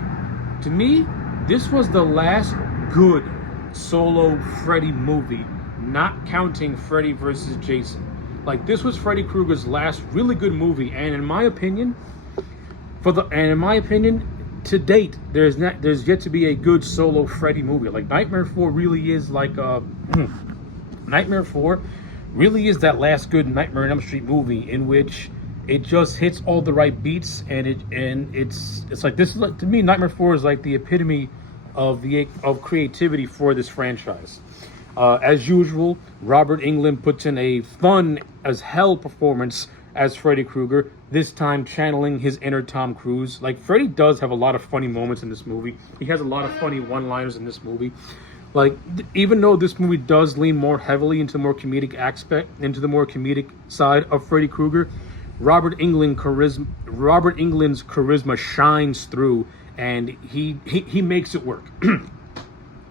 to me, this was the last good solo Freddy movie, not counting Freddy versus Jason. Like, this was Freddy Krueger's last really good movie, and in my opinion, to date, there's yet to be a good solo Freddy movie. Like Nightmare 4 really is like Nightmare 4 really is that last good Nightmare on Elm Street movie in which it just hits all the right beats, and it's like, this is like, to me, Nightmare 4 is like the epitome of creativity for this franchise. As usual, Robert Englund puts in a fun as hell performance as Freddy Krueger, this time channeling his inner Tom Cruise. Like, Freddy does have a lot of funny moments in this movie. He has a lot of funny one-liners in this movie. Like, even though this movie does lean more heavily into the more comedic side of Freddy Krueger, Robert Englund's charisma shines through, and he makes it work.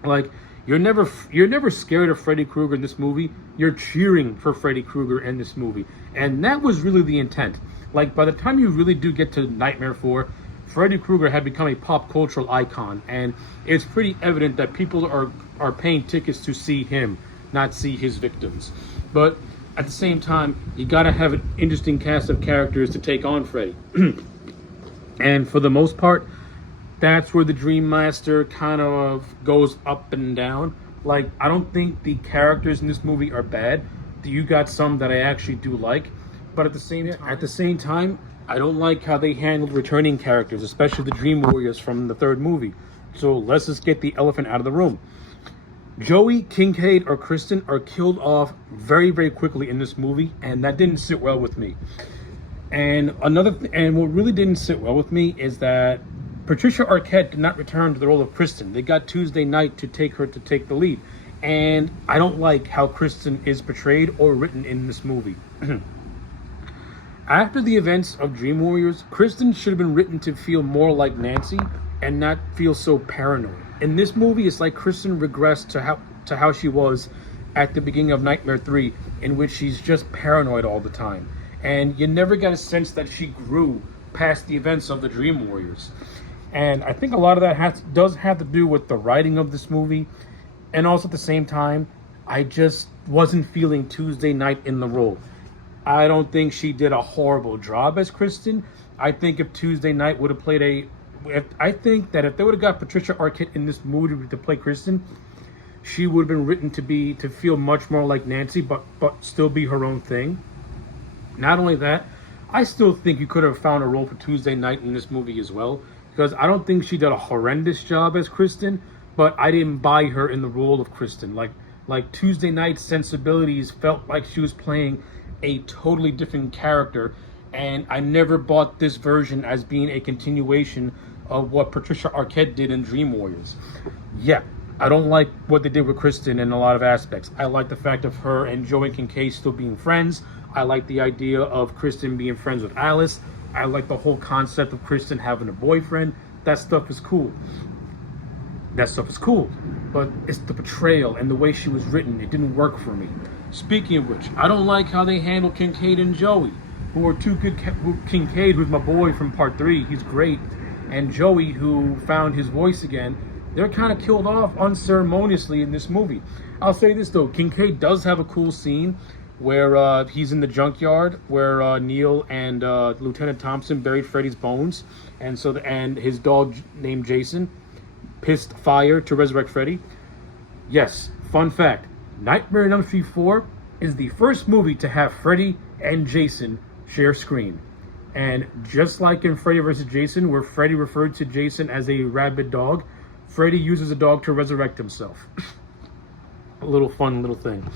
Like, you're never scared of Freddy Krueger in this movie. You're cheering for Freddy Krueger in this movie, and that was really the intent. Like, by the time you really do get to Nightmare 4, Freddy Krueger had become a pop cultural icon, and it's pretty evident that people are paying tickets to see him, not see his victims. But at the same time, you gotta have an interesting cast of characters to take on Freddy. And for the most part, that's where the Dream Master kind of goes up and down. Like, I don't think the characters in this movie are bad. You got some that I actually do like, but at the same time, I don't like how they handled returning characters, especially the Dream Warriors from the third movie. So let's just get the elephant out of the room. Joey, Kincaid, or Kristen are killed off very, very quickly in this movie, and that didn't sit well with me. And what really didn't sit well with me is that Patricia Arquette did not return to the role of Kristen. They got Tuesday Night to take the lead. And I don't like how Kristen is portrayed or written in this movie. After the events of Dream Warriors, Kristen should have been written to feel more like Nancy and not feel so paranoid. In this movie, it's like Kristen regressed to how she was at the beginning of Nightmare 3, in which she's just paranoid all the time. And you never got a sense that she grew past the events of the Dream Warriors. And I think a lot of that does have to do with the writing of this movie. And also at the same time, I just wasn't feeling Tuesday Night in the role. I don't think she did a horrible job as Kristen. I think if Tuesday Night would have played I think that if they would have got Patricia Arquette in this movie to play Kristen, she would have been written to feel much more like Nancy, but still be her own thing. Not only that, I still think you could have found a role for Tuesday Night in this movie as well, because I don't think she did a horrendous job as Kristen, but I didn't buy her in the role of Kristen. Like Tuesday Night's sensibilities felt like she was playing a totally different character, and I never bought this version as being a continuation of what Patricia Arquette did in Dream Warriors. Yeah, I don't like what they did with Kristen in a lot of aspects. I like the fact of her and Joey Kincaid still being friends. I like the idea of Kristen being friends with Alice. I like the whole concept of Kristen having a boyfriend. That stuff is cool. But it's the portrayal and the way she was written. It didn't work for me. Speaking of which, I don't like how they handle Kincaid and Joey, who are too good. Kincaid, who's my boy from Part 3, he's great. And Joey, who found his voice again, they're kind of killed off unceremoniously in this movie. I'll say this though, Kincaid does have a cool scene where he's in the junkyard where Neil and Lieutenant Thompson buried Freddy's bones, and his dog named Jason pissed fire to resurrect Freddy. Yes, fun fact, Nightmare on Elm Street 4 is the first movie to have Freddy and Jason share screen. And just like in Freddy vs. Jason, where Freddy referred to Jason as a rabid dog, Freddy uses a dog to resurrect himself. A fun little thing.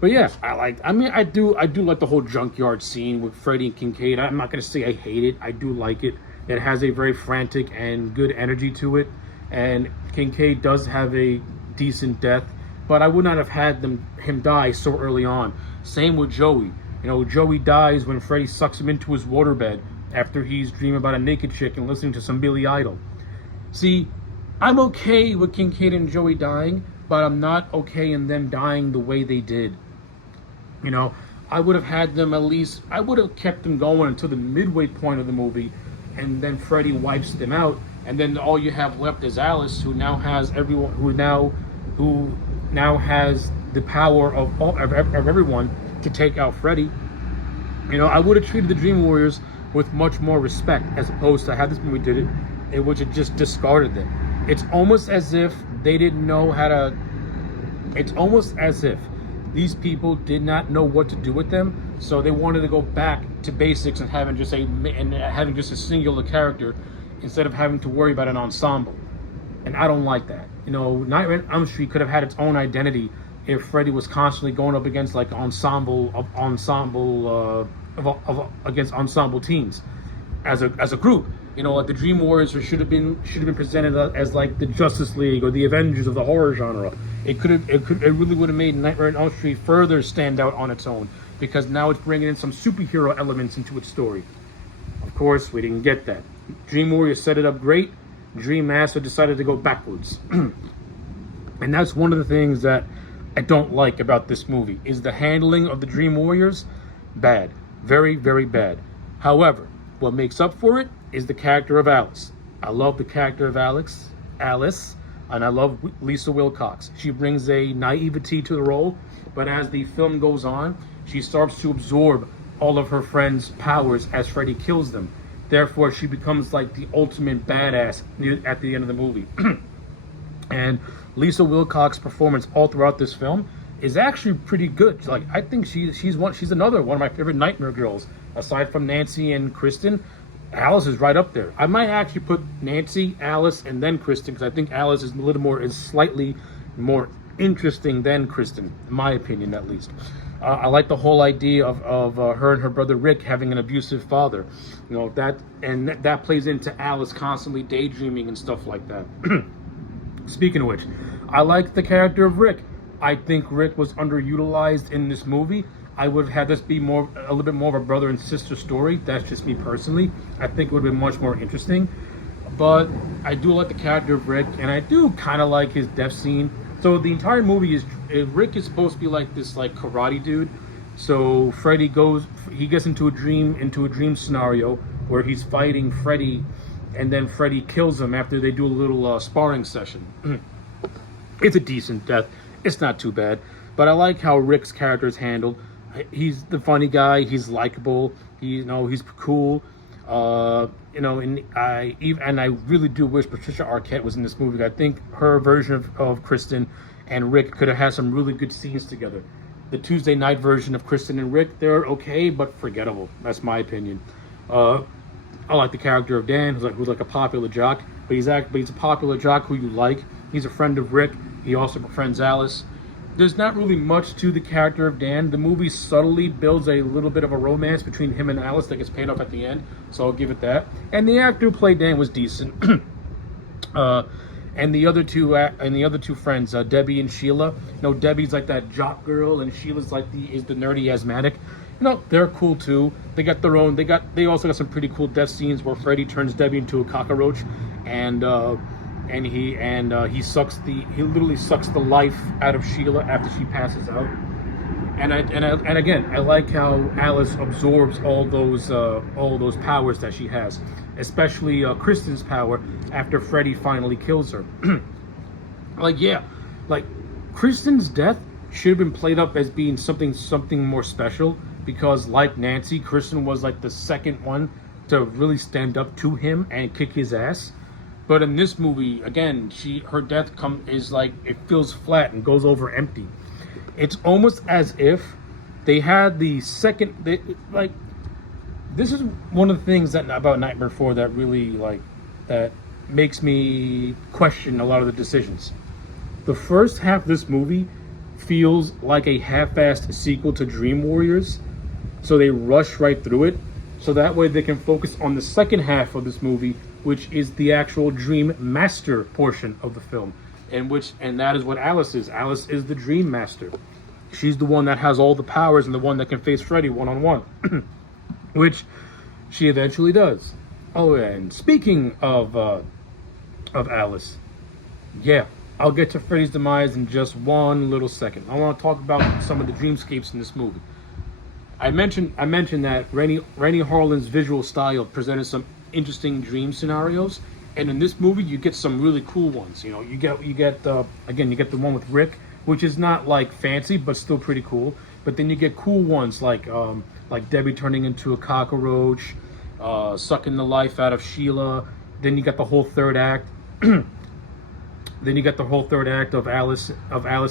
But yeah, I do like the whole junkyard scene with Freddy and Kincaid. I'm not going to say I hate it. I do like it. It has a very frantic and good energy to it. And Kincaid does have a decent death, but I would not have had him die so early on. Same with Joey. You know, Joey dies when Freddy sucks him into his waterbed after he's dreaming about a naked chick and listening to some Billy Idol. See, I'm okay with Kincaid and Joey dying, but I'm not okay in them dying the way they did. You know, I would have had them I would have kept them going until the midway point of the movie, and then Freddy wipes them out, and then all you have left is Alice, who now has the power of everyone to take out Freddy. You know, I would have treated the Dream Warriors with much more respect, as opposed to how this movie did it, in which it just discarded them. It's almost as if they didn't know how to. It's almost as if these people did not know what to do with them, so they wanted to go back to basics and having just a singular character instead of having to worry about an ensemble. And I don't like that. Nightmare on Elm Street could have had its own identity if Freddy was constantly going up against like against ensemble teams as a group. Like the Dream Warriors should have been presented as like the Justice League or the Avengers of the horror genre. It really would have made Nightmare on Elm Street further stand out on its own, because now it's bringing in some superhero elements into its story. Of course, we didn't get that. Dream Warriors set it up great. Dream Master decided to go backwards. And that's one of the things that I don't like about this movie, is the handling of the Dream Warriors. Bad. Very, very bad. However, what makes up for it is the character of Alice. I love the character of Alice, and I love Lisa Wilcox. She brings a naivety to the role, but as the film goes on, she starts to absorb all of her friends' powers as Freddy kills them. Therefore, she becomes like the ultimate badass at the end of the movie. And Lisa Wilcox's performance all throughout this film is actually pretty good. Like, I think she's another one of my favorite Nightmare girls. Aside from Nancy and Kristen, Alice is right up there. I might actually put Nancy, Alice, and then Kristen, because I think Alice is slightly more interesting than Kristen, in my opinion, at least. I like the whole idea of her and her brother Rick having an abusive father. That plays into Alice constantly daydreaming and stuff like that. Speaking of which, I like the character of Rick. I think Rick was underutilized in this movie. I would have had this be a little bit more of a brother and sister story. That's just me personally. I think it would have been much more interesting. But I do like the character of Rick, and I do kind of like his death scene. So the entire movie Rick is supposed to be like this like karate dude. So Freddy gets into a dream scenario where he's fighting Freddy, and then Freddy kills him after they do a little sparring session. It's a decent death. It's not too bad. But I like how Rick's character is handled. He's the funny guy. He's likable. He's cool. And I really do wish Patricia Arquette was in this movie. I think her version of Kristen and Rick could have had some really good scenes together. The Tuesday night version of Kristen and Rick, they're okay but forgettable. That's my opinion. I like the character of Dan, who's like a popular jock, but he's a popular jock who you like. He's a friend of Rick. He also befriends Alice. There's not really much to the character of Dan. The movie subtly builds a little bit of a romance between him and Alice that gets paid off at the end, so I'll give it that. And the actor who played Dan was decent. And the other two friends, Debbie and Sheila. Debbie's like that jock girl, and Sheila's is the nerdy asthmatic. They're cool too. They also got some pretty cool death scenes where Freddy turns Debbie into a cockroach, and he literally sucks the life out of Sheila after she passes out. And again, I like how Alice absorbs all those powers that she has, especially Kristen's power after Freddy finally kills her. Kristen's death should have been played up as being something more special, because like Nancy, Kristen was like the second one to really stand up to him and kick his ass. But in this movie, again, her death is like, it feels flat and goes over empty. It's almost as if they had the second. This is one of the things about Nightmare 4 that really that makes me question a lot of the decisions. The first half of this movie feels like a half-assed sequel to Dream Warriors, so they rush right through it, so that way they can focus on the second half of this movie, which is the actual Dream Master portion of the film, and that is what Alice is. Alice is the Dream Master. She's the one that has all the powers and the one that can face Freddy one-on-one, which she eventually does. Oh, and speaking of Alice, yeah, I'll get to Freddy's demise in just one little second. I want to talk about some of the dreamscapes in this movie. I mentioned that Rennie Harlin's visual style presented some interesting dream scenarios, and in this movie you get some really cool ones. You get the one with Rick, which is not like fancy but still pretty cool. But then you get cool ones like Debbie turning into a cockroach, sucking the life out of Sheila, Then you got the whole third act. Then you got the whole third act of Alice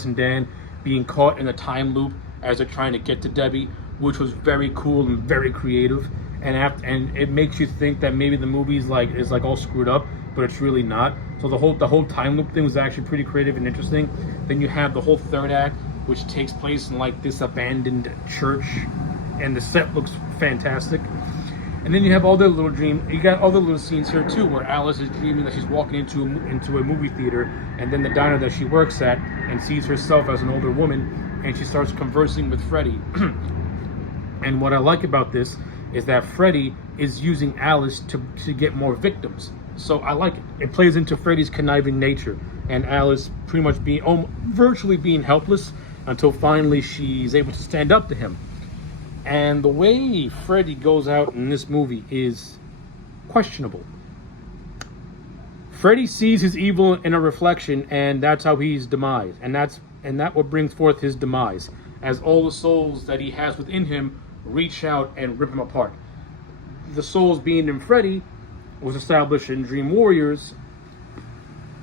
and Dan being caught in a time loop as they're trying to get to Debbie, which was very cool and very creative. And it makes you think that maybe the movie is like all screwed up, but it's really not. So the whole time loop thing was actually pretty creative and interesting. Then you have the whole third act, which takes place in like this abandoned church, and the set looks fantastic. And then you have all the little you got all the little scenes here too, where Alice is dreaming that she's walking into a movie theater, and then the diner that she works at, and sees herself as an older woman, and she starts conversing with Freddy. And what I like about this is that Freddy is using Alice to get more victims. So I like it. It plays into Freddy's conniving nature, and Alice pretty much virtually being helpless until finally she's able to stand up to him. And the way Freddy goes out in this movie is questionable. Freddy sees his evil in a reflection, and that's how he's demised. And that what brings forth his demise, as all the souls that he has within him reach out and rip him apart. The souls being in Freddy was established in Dream Warriors,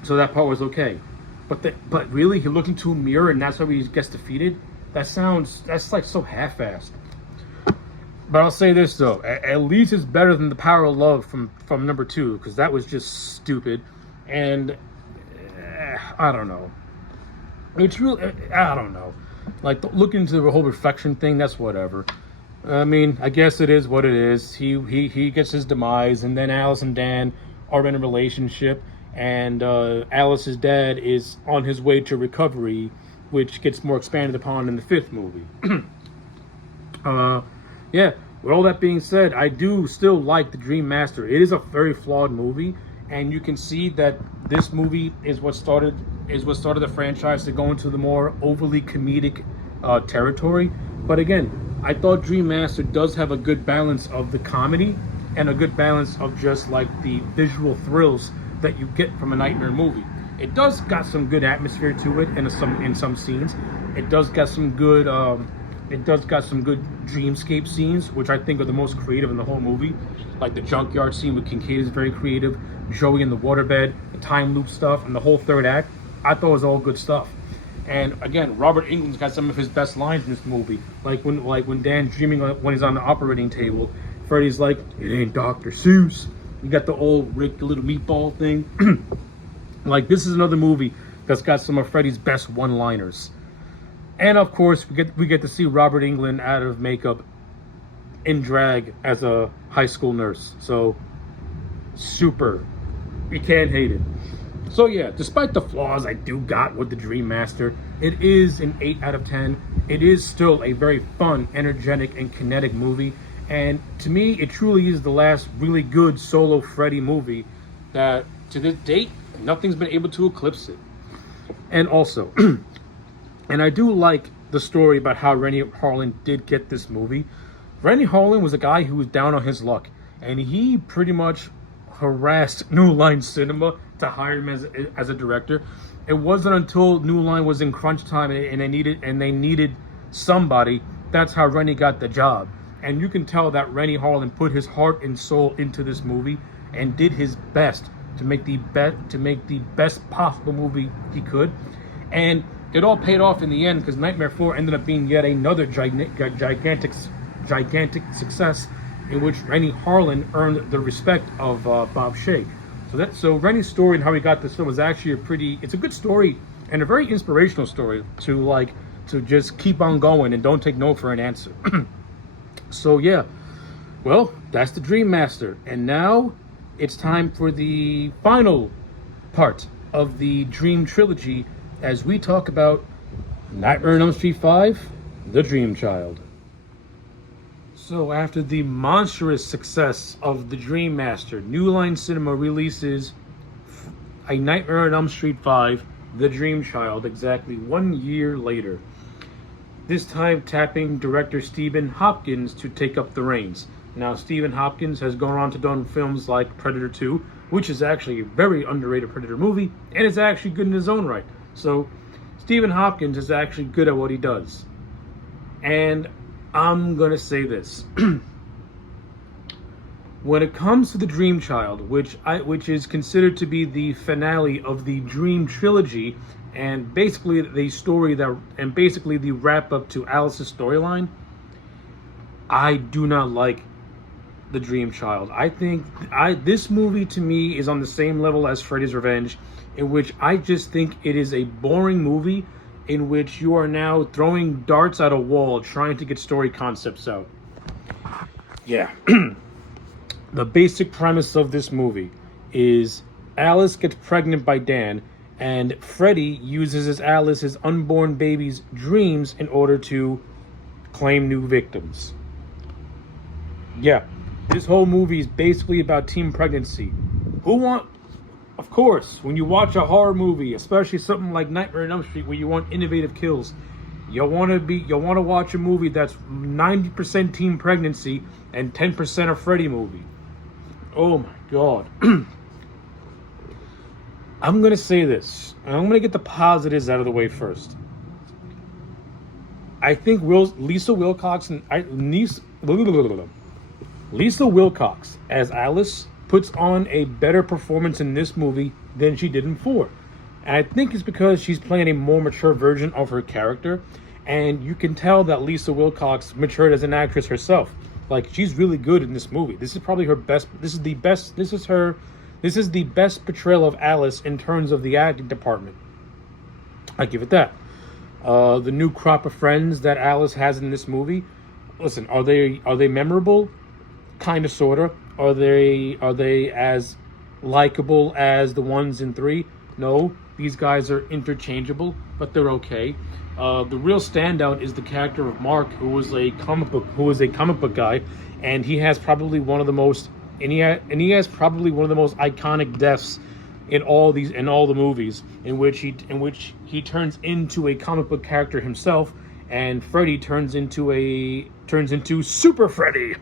so that part was okay. But really, he looked into a mirror, and that's how he gets defeated. That's like so half-assed. But I'll say this though, at least it's better than the Power of Love from number 2, because that was just stupid, and I don't know. It's really, I don't know. Like looking into the whole reflection thing, that's whatever. I mean, I guess it is what it is. He gets his demise, and then Alice and Dan are in a relationship, and Alice's dad is on his way to recovery, which gets more expanded upon in the 5th movie. Yeah, with all that being said, I do still like The Dream Master. It is a very flawed movie, and you can see that this movie is what started the franchise to go into the more overly comedic territory. But again, I thought Dream Master does have a good balance of the comedy and a good balance of just like the visual thrills that you get from a nightmare movie. It does got some good atmosphere to it, and in some scenes, it does got some good. It does got some good dreamscape scenes, which I think are the most creative in the whole movie. Like the junkyard scene with Kincaid is very creative. Joey in the waterbed, the time loop stuff, and the whole third act. I thought it was all good stuff. And again, Robert Englund's got some of his best lines in this movie. Like when Dan's dreaming when he's on the operating table, Freddy's like, "It ain't Dr. Seuss." You got the old Rick the Little Meatball thing. Like this is another movie that's got some of Freddy's best one-liners. And of course, we get to see Robert Englund out of makeup in drag as a high school nurse. So super. You can't hate it. So yeah, despite the flaws I do got with The Dream Master, it is an 8 out of 10. It is still a very fun, energetic, and kinetic movie. And to me, it truly is the last really good solo Freddy movie that, to this date, nothing's been able to eclipse it. And also, and I do like the story about how Rennie Harlan did get this movie. Rennie Harlan was a guy who was down on his luck, and he pretty much harassed New Line Cinema to hire him as a director. It wasn't until New Line was in crunch time and they needed somebody. That's how Rennie got the job. And you can tell that Rennie Harlan put his heart and soul into this movie and did his best to make the best possible movie he could. And it all paid off in the end, because Nightmare 4 ended up being yet another gigantic success, in which Rennie Harlan earned the respect of Bob Shaye. So Rennie's story and how he got this film is actually it's a good story and a very inspirational story to just keep on going and don't take no for an answer. So yeah, well, that's The Dream Master, and now it's time for the final part of the Dream Trilogy as we talk about Nightmare on Elm Street 5, The Dream Child. So after the monstrous success of The Dream Master, New Line Cinema releases A Nightmare on Elm Street 5, The Dream Child, exactly 1 year later. This time tapping director Stephen Hopkins to take up the reins. Now, Stephen Hopkins has gone on to do films like Predator 2, which is actually a very underrated Predator movie, and it's actually good in his own right. So, Stephen Hopkins is actually good at what he does. And I'm going to say this. When it comes to the Dream Child, which is considered to be the finale of the Dream trilogy, and basically the wrap up to Alice's storyline, I do not like the Dream Child. I think this movie to me is on the same level as Freddy's Revenge, in which I just think it is a boring movie in which you are now throwing darts at a wall trying to get story concepts out. Yeah. The basic premise of this movie is Alice gets pregnant by Dan, and Freddy uses his unborn baby's dreams in order to claim new victims. Yeah, this whole movie is basically about teen pregnancy. Of course, when you watch a horror movie, especially something like Nightmare on Elm Street, where you want innovative kills, you'll want to watch a movie that's 90% teen pregnancy and 10% a Freddy movie. Oh my god. I'm going to say this, and I'm going to get the positives out of the way first. I think Lisa Wilcox as Alice puts on a better performance in this movie than she did in 4. And I think it's because she's playing a more mature version of her character, and you can tell that Lisa Wilcox matured as an actress herself. Like, she's really good in this movie. This is probably her best. This is the best portrayal of Alice in terms of the acting department. I give it that. The new crop of friends that Alice has in this movie, listen, are they memorable? Kind of, sorta. Are they as likable as the ones in 3? No, these guys are interchangeable, but they're okay. The real standout is the character of Mark, who is a comic book guy, and he has probably one of the most iconic deaths in all the movies, in which he turns into a comic book character himself, and Freddy turns into Super Freddy.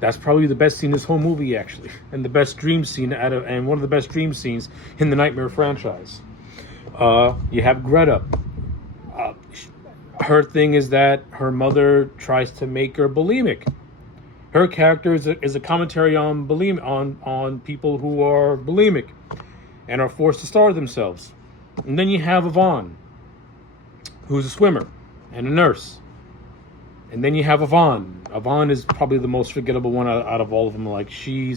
That's probably the best scene in this whole movie, actually, and the best dream scene and one of the best dream scenes in the Nightmare franchise. You have Greta. Her thing is that her mother tries to make her bulimic. Her character is a commentary on people who are bulimic and are forced to starve themselves. And then you have Yvonne, who's a swimmer and a nurse. And then you have Yvonne. Yvonne is probably the most forgettable one out of all of them. She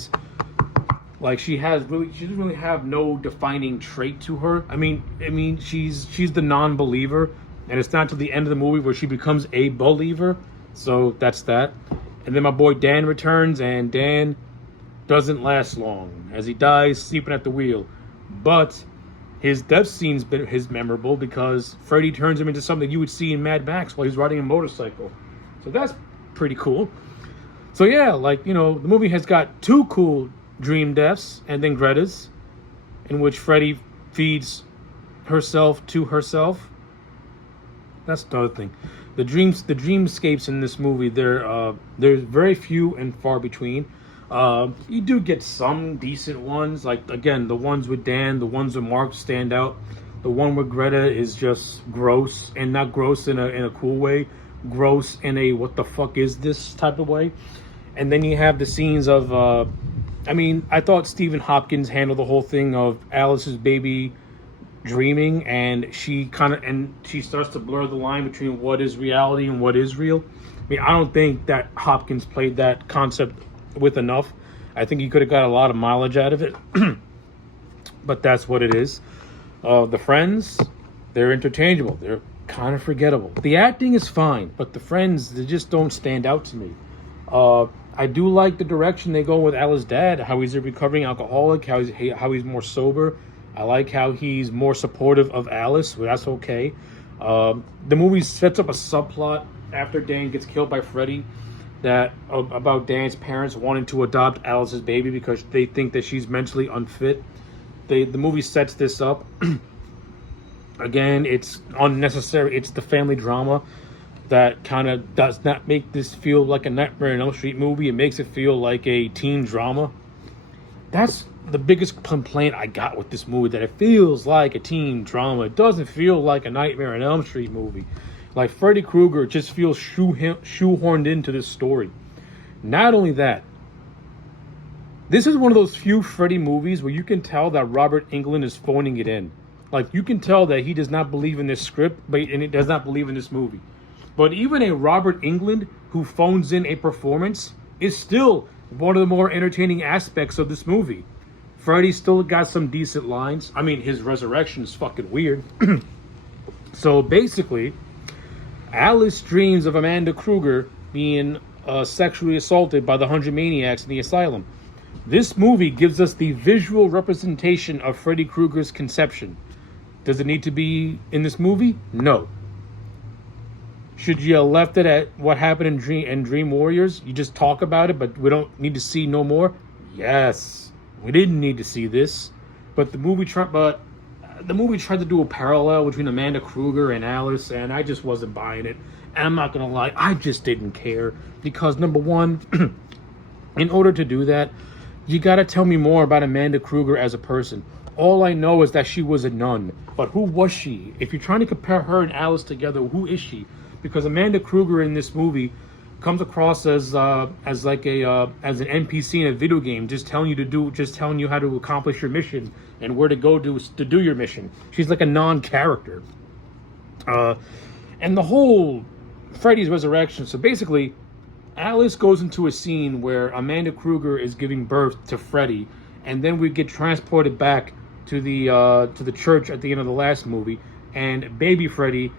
doesn't really have no defining trait to her. I mean, she's the non-believer, and it's not until the end of the movie where she becomes a believer. So that's that. And then my boy Dan returns, and Dan doesn't last long, as he dies sleeping at the wheel. But his death scene's memorable because Freddy turns him into something you would see in Mad Max while he's riding a motorcycle. So that's pretty cool. So yeah, the movie has got 2 cool dream deaths, and then Greta's, in which Freddy feeds herself to herself. That's the other thing. The dreamscapes in this movie, there's very few and far between. You do get some decent ones, like, again, the ones with Dan, the ones with Mark stand out. The one with Greta is just gross, and not gross in a cool way, gross in a what the fuck is this type of way. And then you have the scenes of I thought Stephen Hopkins handled the whole thing of Alice's baby dreaming, and she starts to blur the line between what is reality and what is real. I don't think that Hopkins played that concept with enough. I think he could have got a lot of mileage out of it. But that's what it is. The friends, they're interchangeable. They're kind of forgettable. The acting is fine, but the friends, they just don't stand out to me. I do like the direction they go with Alice's dad, how he's a recovering alcoholic, how he's more sober. I like how he's more supportive of Alice, but that's okay. The movie sets up a subplot after Dan gets killed by Freddy about Dan's parents wanting to adopt Alice's baby because they think that she's mentally unfit. The movie sets this up. Again, it's unnecessary. It's the family drama that kind of does not make this feel like a Nightmare on Elm Street movie. It makes it feel like a teen drama. That's the biggest complaint I got with this movie, that it feels like a teen drama. It doesn't feel like a Nightmare on Elm Street movie. Like, Freddy Krueger just feels shoehorned into this story. Not only that, this is one of those few Freddy movies where you can tell that Robert Englund is phoning it in. Like, you can tell that he does not believe in this script, and he does not believe in this movie. But even a Robert Englund who phones in a performance is still one of the more entertaining aspects of this movie. Freddy still got some decent lines. I mean, his resurrection is fucking weird. So basically, Alice dreams of Amanda Kruger being sexually assaulted by the 100 maniacs in the asylum. This movie gives us the visual representation of Freddy Krueger's conception. Does it need to be in this movie? No. Should you have left it at what happened in Dream Warriors? You just talk about it, but we don't need to see no more? Yes. We didn't need to see this. But the movie tried to do a parallel between Amanda Krueger and Alice, and I just wasn't buying it. And I'm not going to lie, I just didn't care. Because, number one, in order to do that, you gotta tell me more about Amanda Krueger as a person. All I know is that she was a nun. But who was she? If you're trying to compare her and Alice together, who is she? Because Amanda Krueger in this movie comes across as an NPC in a video game, just telling you how to accomplish your mission and where to go to do your mission. She's like a non-character. And the whole Freddy's resurrection. So basically, Alice goes into a scene where Amanda Krueger is giving birth to Freddy, and then we get transported back to the church at the end of the last movie, and baby Freddy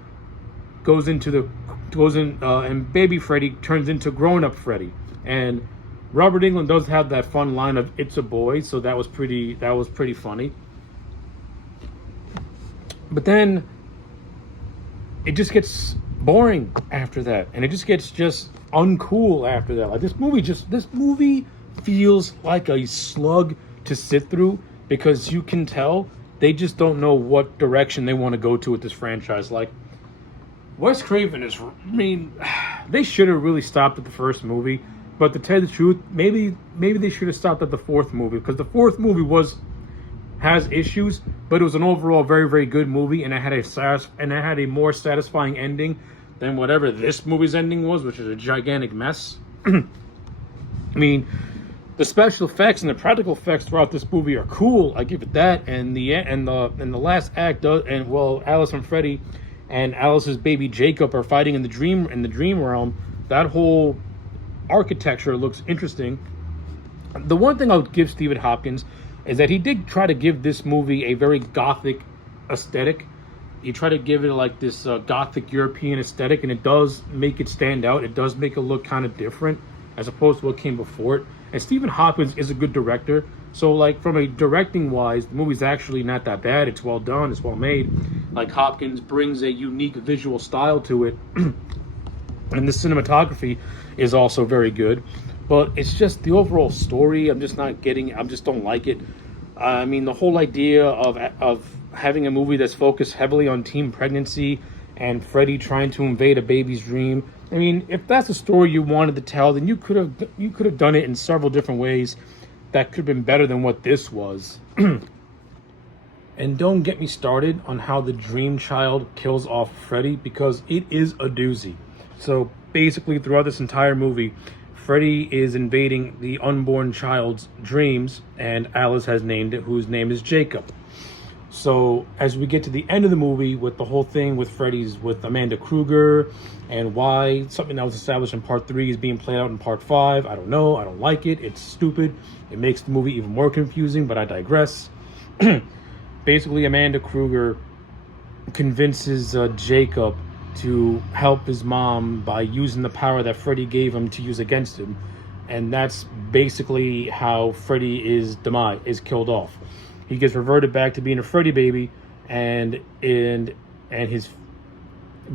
and baby Freddy turns into grown-up Freddy. And Robert Englund does have that fun line of "It's a boy," so that was pretty funny. But then it just gets boring after that, and it just gets uncool after that. Like, this movie feels like a slug to sit through, because you can tell they just don't know what direction they want to go to with this franchise. Like, Wes Craven they should have really stopped at the first movie, but to tell you the truth, maybe they should have stopped at the fourth movie, because the fourth movie has issues, but it was an overall very, very good movie, and it had a more satisfying ending than whatever this movie's ending was, which is a gigantic mess. I mean, the special effects and the practical effects throughout this movie are cool. I give it that. And the last act Alice and Freddy and Alice's baby Jacob are fighting in the dream realm. That whole architecture looks interesting. The one thing I'll give Stephen Hopkins is that he did try to give this movie a very gothic aesthetic. You try to give it like this gothic European aesthetic, and it does make it stand out. It does make it look kind of different as opposed to what came before it. And Stephen Hopkins is a good director, so like from a directing wise, the movie's actually not that bad. It's well done, it's well made. Like, Hopkins brings a unique visual style to it, and the cinematography is also very good. But it's just the overall story, I just don't like it. I mean, the whole idea of having a movie that's focused heavily on teen pregnancy and Freddy trying to invade a baby's dream. I mean, if that's a story you wanted to tell, then you could have done it in several different ways that could have been better than what this was. And don't get me started on how the dream child kills off Freddy, because it is a doozy. So basically, throughout this entire movie, Freddy is invading the unborn child's dreams, and Alice has named it, whose name is Jacob. So as we get to the end of the movie with the whole thing with with Amanda Krueger, and why something that was established in part 3 is being played out in part 5, I don't know. I don't like it. It's stupid. It makes the movie even more confusing, but I digress. Basically, Amanda Krueger convinces Jacob to help his mom by using the power that Freddy gave him to use against him. And that's basically how Freddy is killed off. He gets reverted back to being a Freddy baby, and his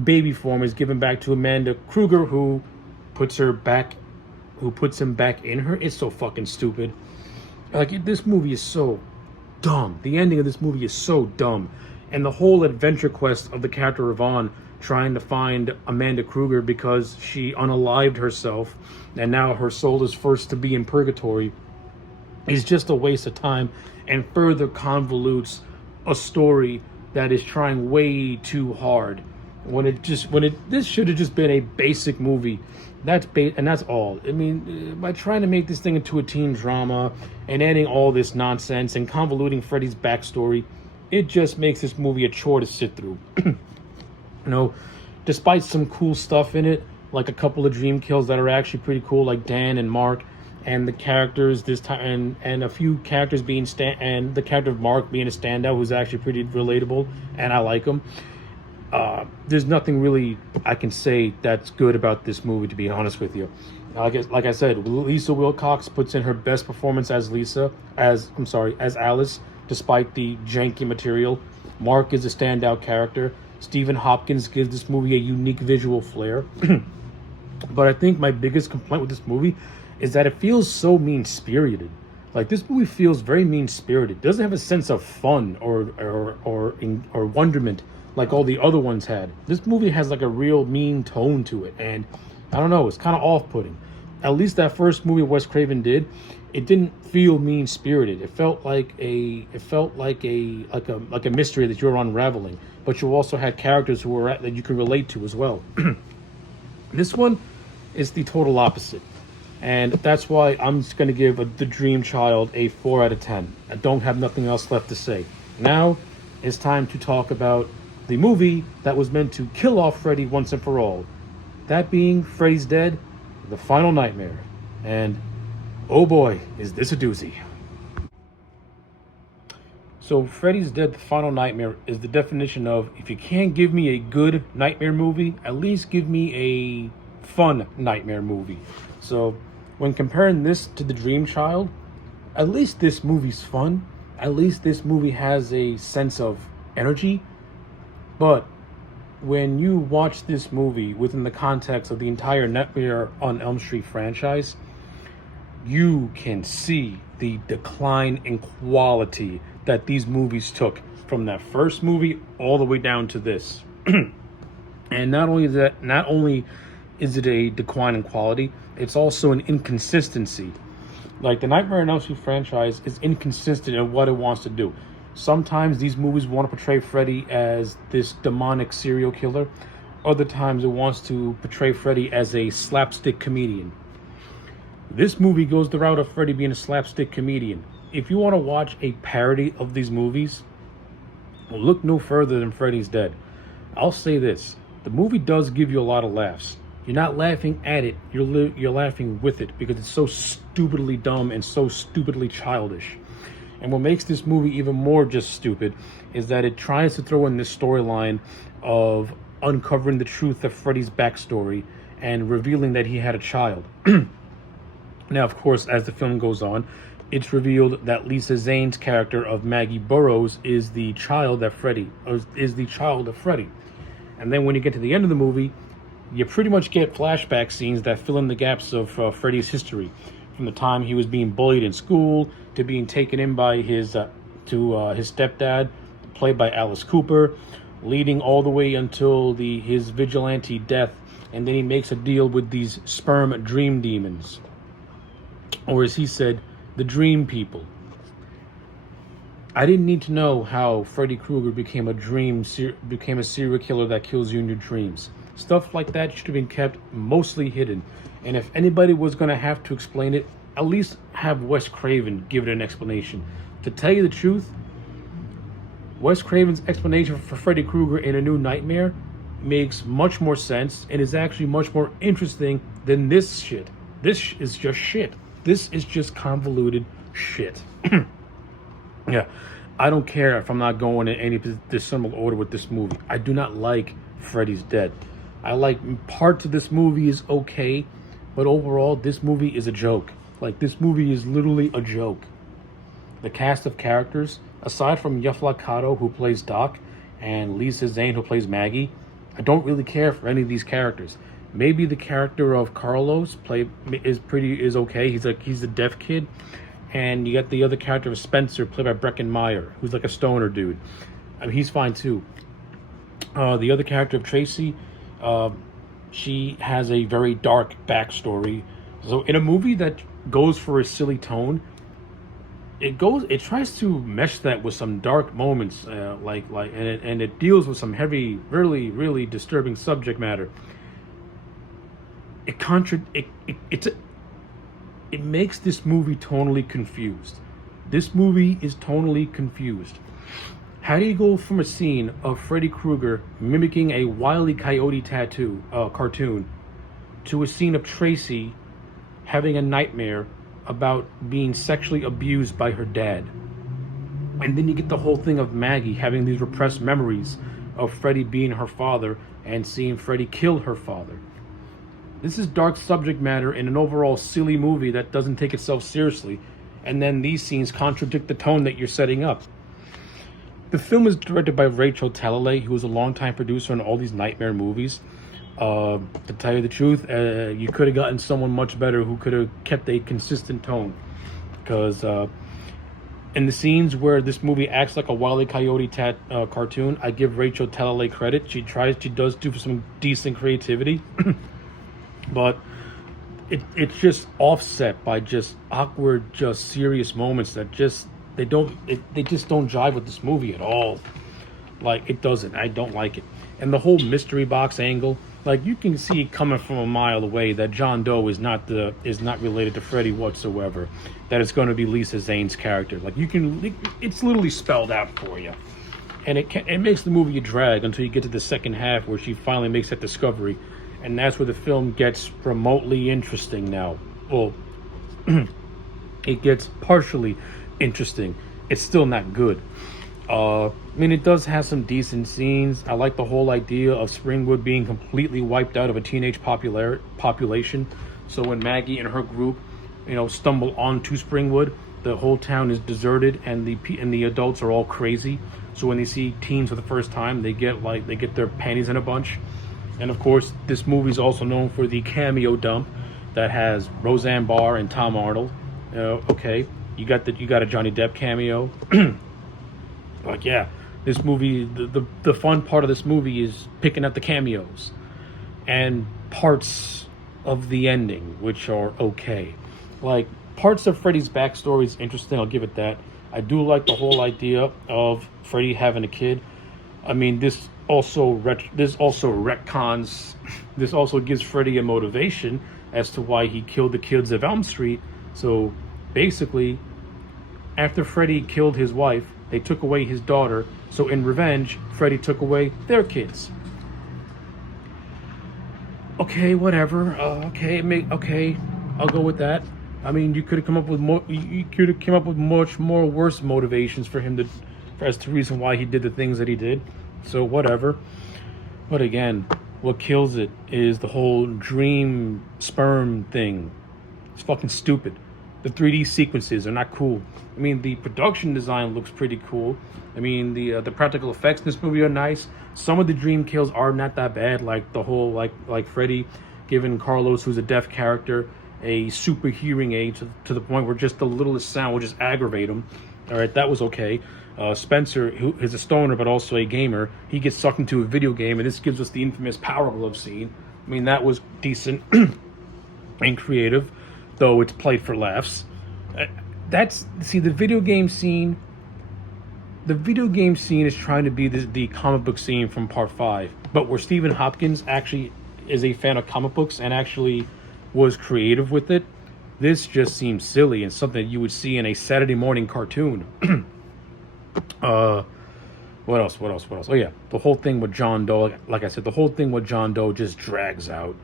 baby form is given back to Amanda Krueger, who puts him back in her. It's so fucking stupid. Like, this movie is so dumb. The ending of this movie is so dumb. And the whole adventure quest of the character Ravon trying to find Amanda Krueger because she unalived herself and now her soul is forced to be in purgatory is just a waste of time, and further convolutes a story that is trying way too hard This should have just been a basic movie. And that's all. I mean, by trying to make this thing into a teen drama and adding all this nonsense and convoluting Freddy's backstory, it just makes this movie a chore to sit through. You know, despite some cool stuff in it, like a couple of dream kills that are actually pretty cool, like Dan and Mark, and the characters this time, and a few characters and the character of Mark being a standout who's actually pretty relatable, and I like him. There's nothing really I can say that's good about this movie, to be honest with you. Like I said, Lisa Wilcox puts in her best performance as as Alice, despite the janky material. Mark is a standout character. Stephen Hopkins gives this movie a unique visual flair. But I think my biggest complaint with this movie is that it feels so mean-spirited. Like, this movie feels very mean-spirited. It doesn't have a sense of fun or wonderment like all the other ones had. This movie has like a real mean tone to it, and I don't know, it's kind of off-putting. At least that first movie Wes Craven did, it didn't feel mean-spirited. It felt like a mystery that you were unraveling, but you also had characters that you could relate to as well. This one is the total opposite, and that's why I'm just going to give The Dream Child a 4 out of 10. I don't have nothing else left to say. Now it's time to talk about the movie that was meant to kill off Freddy once and for all. That being Freddy's Dead, The Final Nightmare. And oh boy, is this a doozy. So Freddy's Dead, The Final Nightmare is the definition of, if you can't give me a good nightmare movie, at least give me a fun nightmare movie. So when comparing this to The Dream Child, at least this movie's fun. At least this movie has a sense of energy. But when you watch this movie within the context of the entire Nightmare on Elm Street franchise, you can see the decline in quality that these movies took from that first movie all the way down to this. And not only is it a decline in quality, it's also an inconsistency. Like, the Nightmare on Elm Street franchise is inconsistent in what it wants to do. Sometimes these movies want to portray Freddy as this demonic serial killer. Other times it wants to portray Freddy as a slapstick comedian. This movie goes the route of Freddy being a slapstick comedian. If you want to watch a parody of these movies, look no further than Freddy's Dead. I'll say this. The movie does give you a lot of laughs. You're not laughing at it. You're laughing with it because it's so stupidly dumb and so stupidly childish. And what makes this movie even more just stupid is that it tries to throw in this storyline of uncovering the truth of Freddy's backstory and revealing that he had a child. Now, of course, as the film goes on, it's revealed that Lisa Zane's character of Maggie Burroughs is the child of Freddy. And then when you get to the end of the movie, you pretty much get flashback scenes that fill in the gaps of Freddy's history, from the time he was being bullied in school to being taken in by his stepdad, played by Alice Cooper, leading all the way until his vigilante death, and then he makes a deal with these sperm dream demons, or as he said, the dream people. I didn't need to know how Freddy Krueger became a serial killer that kills you in your dreams. Stuff like that should have been kept mostly hidden. And if anybody was going to have to explain it, at least have Wes Craven give it an explanation. To tell you the truth, Wes Craven's explanation for Freddy Krueger in A New Nightmare makes much more sense and is actually much more interesting than this shit. This is just shit. This is just convoluted shit. Yeah, I don't care if I'm not going in any dissimilar order with this movie. I do not like Freddy's Dead. I like parts of this movie is okay, but overall, this movie is a joke. Like, this movie is literally a joke. The cast of characters, aside from Yafla Kato, who plays Doc, and Lisa Zane, who plays Maggie, I don't really care for any of these characters. Maybe the character of Carlos is okay. He's a deaf kid. And you got the other character of Spencer, played by Breckin Meyer, who's like a stoner dude. I mean, he's fine too. The other character of Tracy, she has a very dark backstory. So in a movie that goes for a silly tone, it tries to mesh that with some dark moments, and it deals with some heavy, really, really disturbing subject matter. It contra it makes this movie tonally confused. This movie is tonally confused. How do you go from a scene of Freddy Krueger mimicking a Wile E. Coyote cartoon to a scene of Tracy having a nightmare about being sexually abused by her dad? And then you get the whole thing of Maggie having these repressed memories of Freddy being her father and seeing Freddy kill her father. This is dark subject matter in an overall silly movie that doesn't take itself seriously, and then these scenes contradict the tone that you're setting up. The film is directed by Rachel Talalay, who was a longtime producer on all these Nightmare movies. To tell you the truth, you could have gotten someone much better who could have kept a consistent tone. Because in the scenes where this movie acts like a Wile E. Coyote cartoon, I give Rachel Talalay credit. She does do some decent creativity. But it's just offset by just awkward, just serious moments that they just don't jive with this movie at all. Like, it doesn't. I don't like it. And the whole mystery box angle, like, you can see coming from a mile away that John Doe is not related to Freddy whatsoever. That it's going to be Lisa Zane's character. Like, it's literally spelled out for you. And it makes the movie a drag until you get to the second half where she finally makes that discovery. And that's where the film gets remotely interesting now. Well, it gets partially interesting. It's still not good. I mean, it does have some decent scenes. I like the whole idea of Springwood being completely wiped out of a teenage population. So when Maggie and her group, stumble onto Springwood, the whole town is deserted, and the adults are all crazy. So when they see teens for the first time, they get their panties in a bunch. And of course, this movie is also known for the cameo dump that has Roseanne Barr and Tom Arnold. Okay. You got a Johnny Depp cameo. Like, yeah, this movie, the fun part of this movie is picking up the cameos and parts of the ending, which are okay. Like, parts of Freddy's backstory is interesting. I'll give it that. I do like the whole idea of Freddy having a kid. I mean, this also retcons. This also gives Freddy a motivation as to why he killed the kids of Elm Street. So basically, after Freddy killed his wife, they took away his daughter. So in revenge, Freddy took away their kids. Okay, whatever. Okay, I'll go with that. I mean, you could have come up with more. You could have come up with much more worse motivations for him as to reason why he did the things that he did. So whatever. But again, what kills it is the whole dream sperm thing. It's fucking stupid. The 3D sequences are not cool. I mean, the production design looks pretty cool. I mean, the practical effects in this movie are nice. Some of the dream kills are not that bad, like the whole like Freddy giving Carlos, who's a deaf character, a super hearing aid to the point where just the littlest sound will just aggravate him. All right, that was okay. Spencer, who is a stoner but also a gamer, he gets sucked into a video game, and this gives us the infamous Power Glove scene. I mean, that was decent and creative, though it's played for laughs. The video game scene. The video game scene is trying to be the comic book scene from Part 5, but where Stephen Hopkins actually is a fan of comic books and actually was creative with it. This just seems silly and something that you would see in a Saturday morning cartoon. What else? Oh yeah, the whole thing with John Doe, like I said, the whole thing with John Doe just drags out,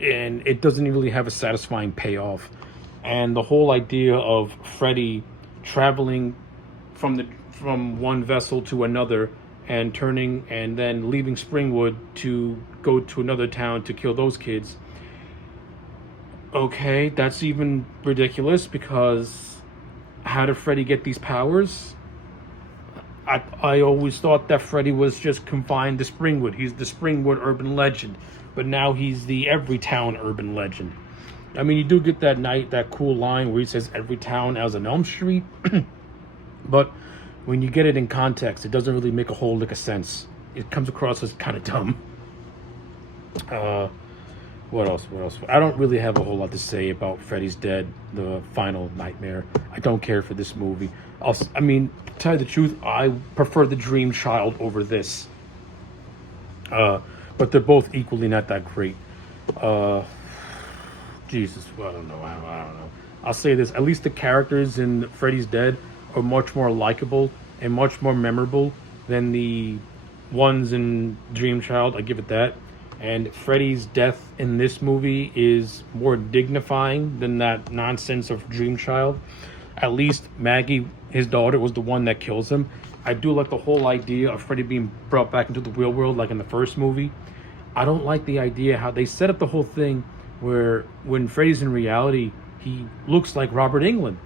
and it doesn't really have a satisfying payoff. And the whole idea of Freddy traveling from one vessel to another and then leaving Springwood to go to another town to kill those kids. Okay, that's even ridiculous, because how did Freddy get these powers? I always thought that Freddy was just confined to Springwood. He's the Springwood urban legend, but now he's the every town urban legend. I mean, you do get that cool line where he says every town as an Elm Street, but when you get it in context, it doesn't really make a whole lick of sense. It comes across as kind of dumb. What else? What else? I don't really have a whole lot to say about Freddy's Dead, the final nightmare. I don't care for this movie. I mean, to tell you the truth, I prefer the Dream Child over this. But they're both equally not that great. Uh, Jesus, I don't know. I don't know. I'll say this: at least the characters in Freddy's Dead are much more likable and much more memorable than the ones in Dream Child. I give it that. And Freddy's death in this movie is more dignifying than that nonsense of Dream Child. At least Maggie, his daughter, was the one that kills him. I do like the whole idea of Freddy being brought back into the real world, like in the first movie. I don't like the idea how they set up the whole thing where when Freddy's in reality, he looks like Robert Englund.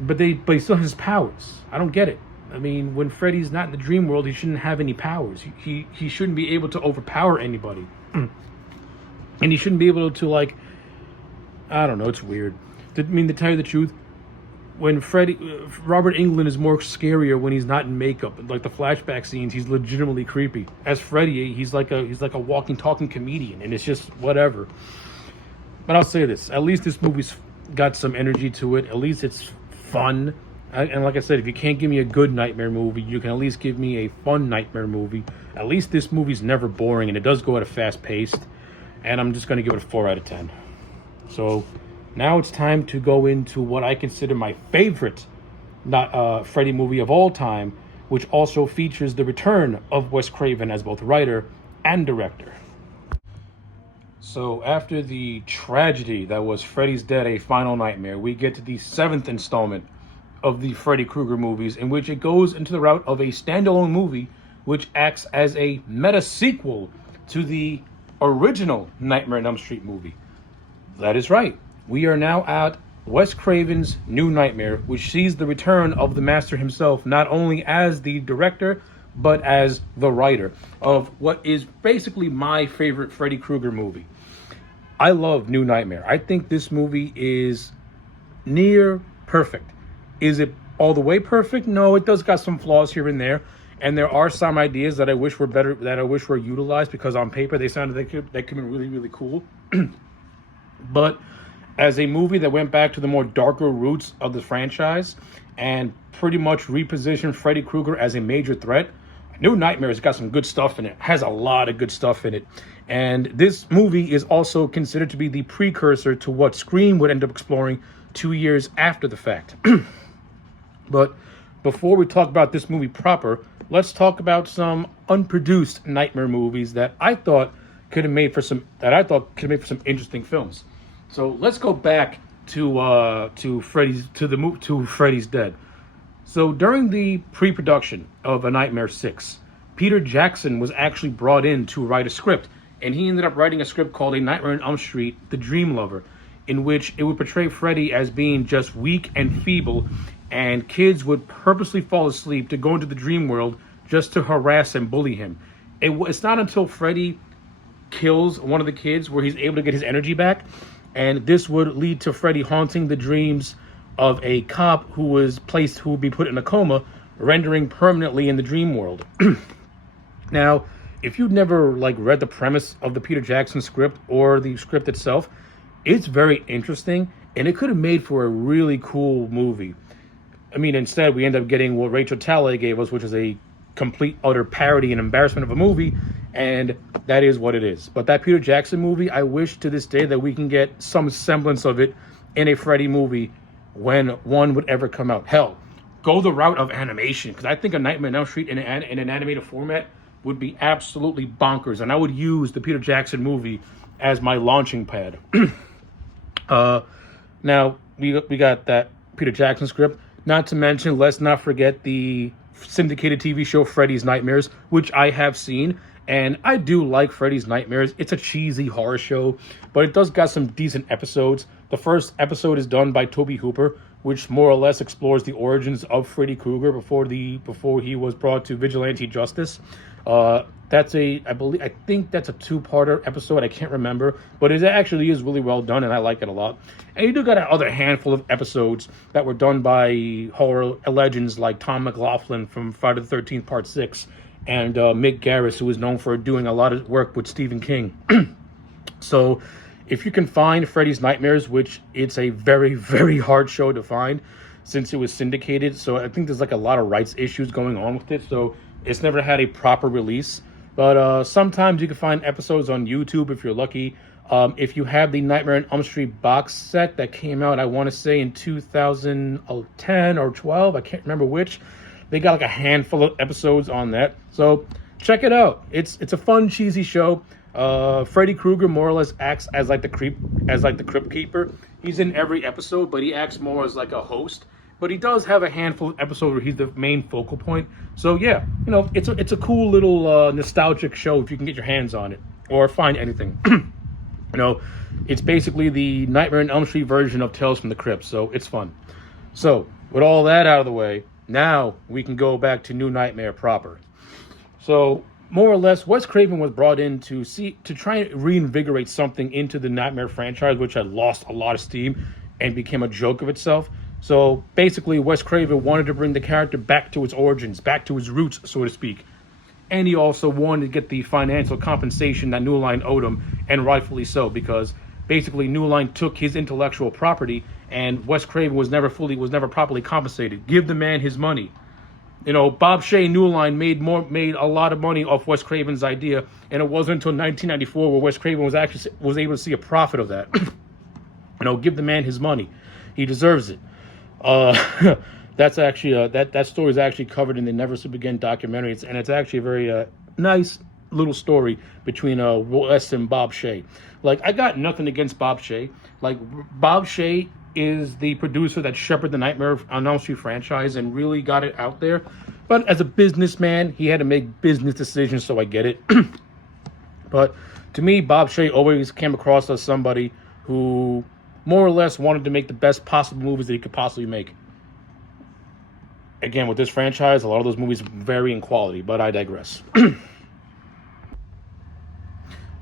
But he still has powers. I don't get it. I mean, when Freddy's not in the dream world, he shouldn't have any powers. He shouldn't be able to overpower anybody. And he shouldn't be able to, like, I don't know, it's weird. I mean, to tell you the truth, when Robert Englund is more scarier when he's not in makeup. Like the flashback scenes, he's legitimately creepy. As Freddy, he's like a walking, talking comedian, and it's just whatever. But I'll say this: at least this movie's got some energy to it. At least it's fun. And like I said, if you can't give me a good nightmare movie, you can at least give me a fun nightmare movie. At least this movie's never boring, and it does go at a fast pace. And I'm just going to give it a 4 out of 10. So now it's time to go into what I consider my favorite Freddy movie of all time, which also features the return of Wes Craven as both writer and director. So after the tragedy that was Freddy's Dead: A Final Nightmare, we get to the 7th installment of the Freddy Krueger movies, in which it goes into the route of a standalone movie which acts as a meta sequel to the original Nightmare on Elm Street movie. That is right. We are now at Wes Craven's New Nightmare, which sees the return of the master himself, not only as the director, but as the writer of what is basically my favorite Freddy Krueger movie. I love New Nightmare. I think this movie is near perfect. Is it all the way perfect? No, it does got some flaws here and there. And there are some ideas that I wish were better, that I wish were utilized, because on paper they sounded they could have been really, really cool. But as a movie that went back to the more darker roots of the franchise and pretty much repositioned Freddy Krueger as a major threat, New Nightmare has got some good stuff in it. Has a lot of good stuff in it. And this movie is also considered to be the precursor to what Scream would end up exploring 2 years after the fact. But before we talk about this movie proper, let's talk about some unproduced nightmare movies that I thought could have made for some interesting films. So let's go back to Freddy's Dead. So during the pre-production of A Nightmare 6, Peter Jackson was actually brought in to write a script, and he ended up writing a script called A Nightmare on Elm Street: The Dream Lover, in which it would portray Freddy as being just weak and feeble, and kids would purposely fall asleep to go into the dream world just to harass and bully him. It's not until Freddy kills one of the kids where he's able to get his energy back, and this would lead to Freddy haunting the dreams of a cop who would be put in a coma, rendering permanently in the dream world. Now, if you've never read the premise of the Peter Jackson script or the script itself, it's very interesting, and it could have made for a really cool movie. I mean, instead, we end up getting what Rachel Talalay gave us, which is a complete, utter parody and embarrassment of a movie, and that is what it is. But that Peter Jackson movie, I wish to this day that we can get some semblance of it in a Freddy movie when one would ever come out. Hell, go the route of animation, because I think A Nightmare on Elm Street in an animated format would be absolutely bonkers, and I would use the Peter Jackson movie as my launching pad. Now, we got that Peter Jackson script. Not to mention, let's not forget the syndicated TV show Freddy's Nightmares, which I have seen, and I do like Freddy's Nightmares. It's a cheesy horror show, but it does got some decent episodes. The first episode is done by Toby Hooper, which more or less explores the origins of Freddy Krueger before he was brought to vigilante justice. I think that's a 2-parter episode. I can't remember, but it actually is really well done, and I like it a lot. And you do got another handful of episodes that were done by horror legends like Tom McLaughlin from Friday the 13th Part 6, and Mick Garris, who is known for doing a lot of work with Stephen King. So if you can find Freddy's Nightmares, which it's a very, very hard show to find since it was syndicated. So I think there's like a lot of rights issues going on with it. So it's never had a proper release. But sometimes you can find episodes on YouTube if you're lucky. If you have the Nightmare on Elm Street box set that came out, I want to say in 2010 or 12, I can't remember which. They got like a handful of episodes on that. So check it out. It's a fun, cheesy show. Freddy Krueger more or less acts as like the crypt keeper. He's in every episode, but he acts more as like a host. But he does have a handful of episodes where he's the main focal point. So yeah, it's a cool little nostalgic show if you can get your hands on it or find anything. It's basically the Nightmare on Elm Street version of Tales from the Crypt. So it's fun. So with all that out of the way, now we can go back to New Nightmare proper. So more or less, Wes Craven was brought in to try and reinvigorate something into the Nightmare franchise, which had lost a lot of steam and became a joke of itself. So basically, Wes Craven wanted to bring the character back to its origins, back to its roots, so to speak. And he also wanted to get the financial compensation that New Line owed him, and rightfully so, because basically New Line took his intellectual property, and Wes Craven was never properly compensated. Give the man his money. Bob Shea New Line made a lot of money off Wes Craven's idea, and it wasn't until 1994 where Wes Craven was able to see a profit of that. Give the man his money. He deserves it. That's actually that story is actually covered in the Never Sleep Again documentary, and it's actually a very nice little story between Wes and Bob Shea. Like, I got nothing against Bob Shea. Like, Bob Shea is the producer that shepherded the Nightmare on Elm Street franchise and really got it out there. But as a businessman, he had to make business decisions, so I get it. But to me, Bob Shea always came across as somebody who more or less wanted to make the best possible movies that he could possibly make. Again, with this franchise, a lot of those movies vary in quality, but I digress.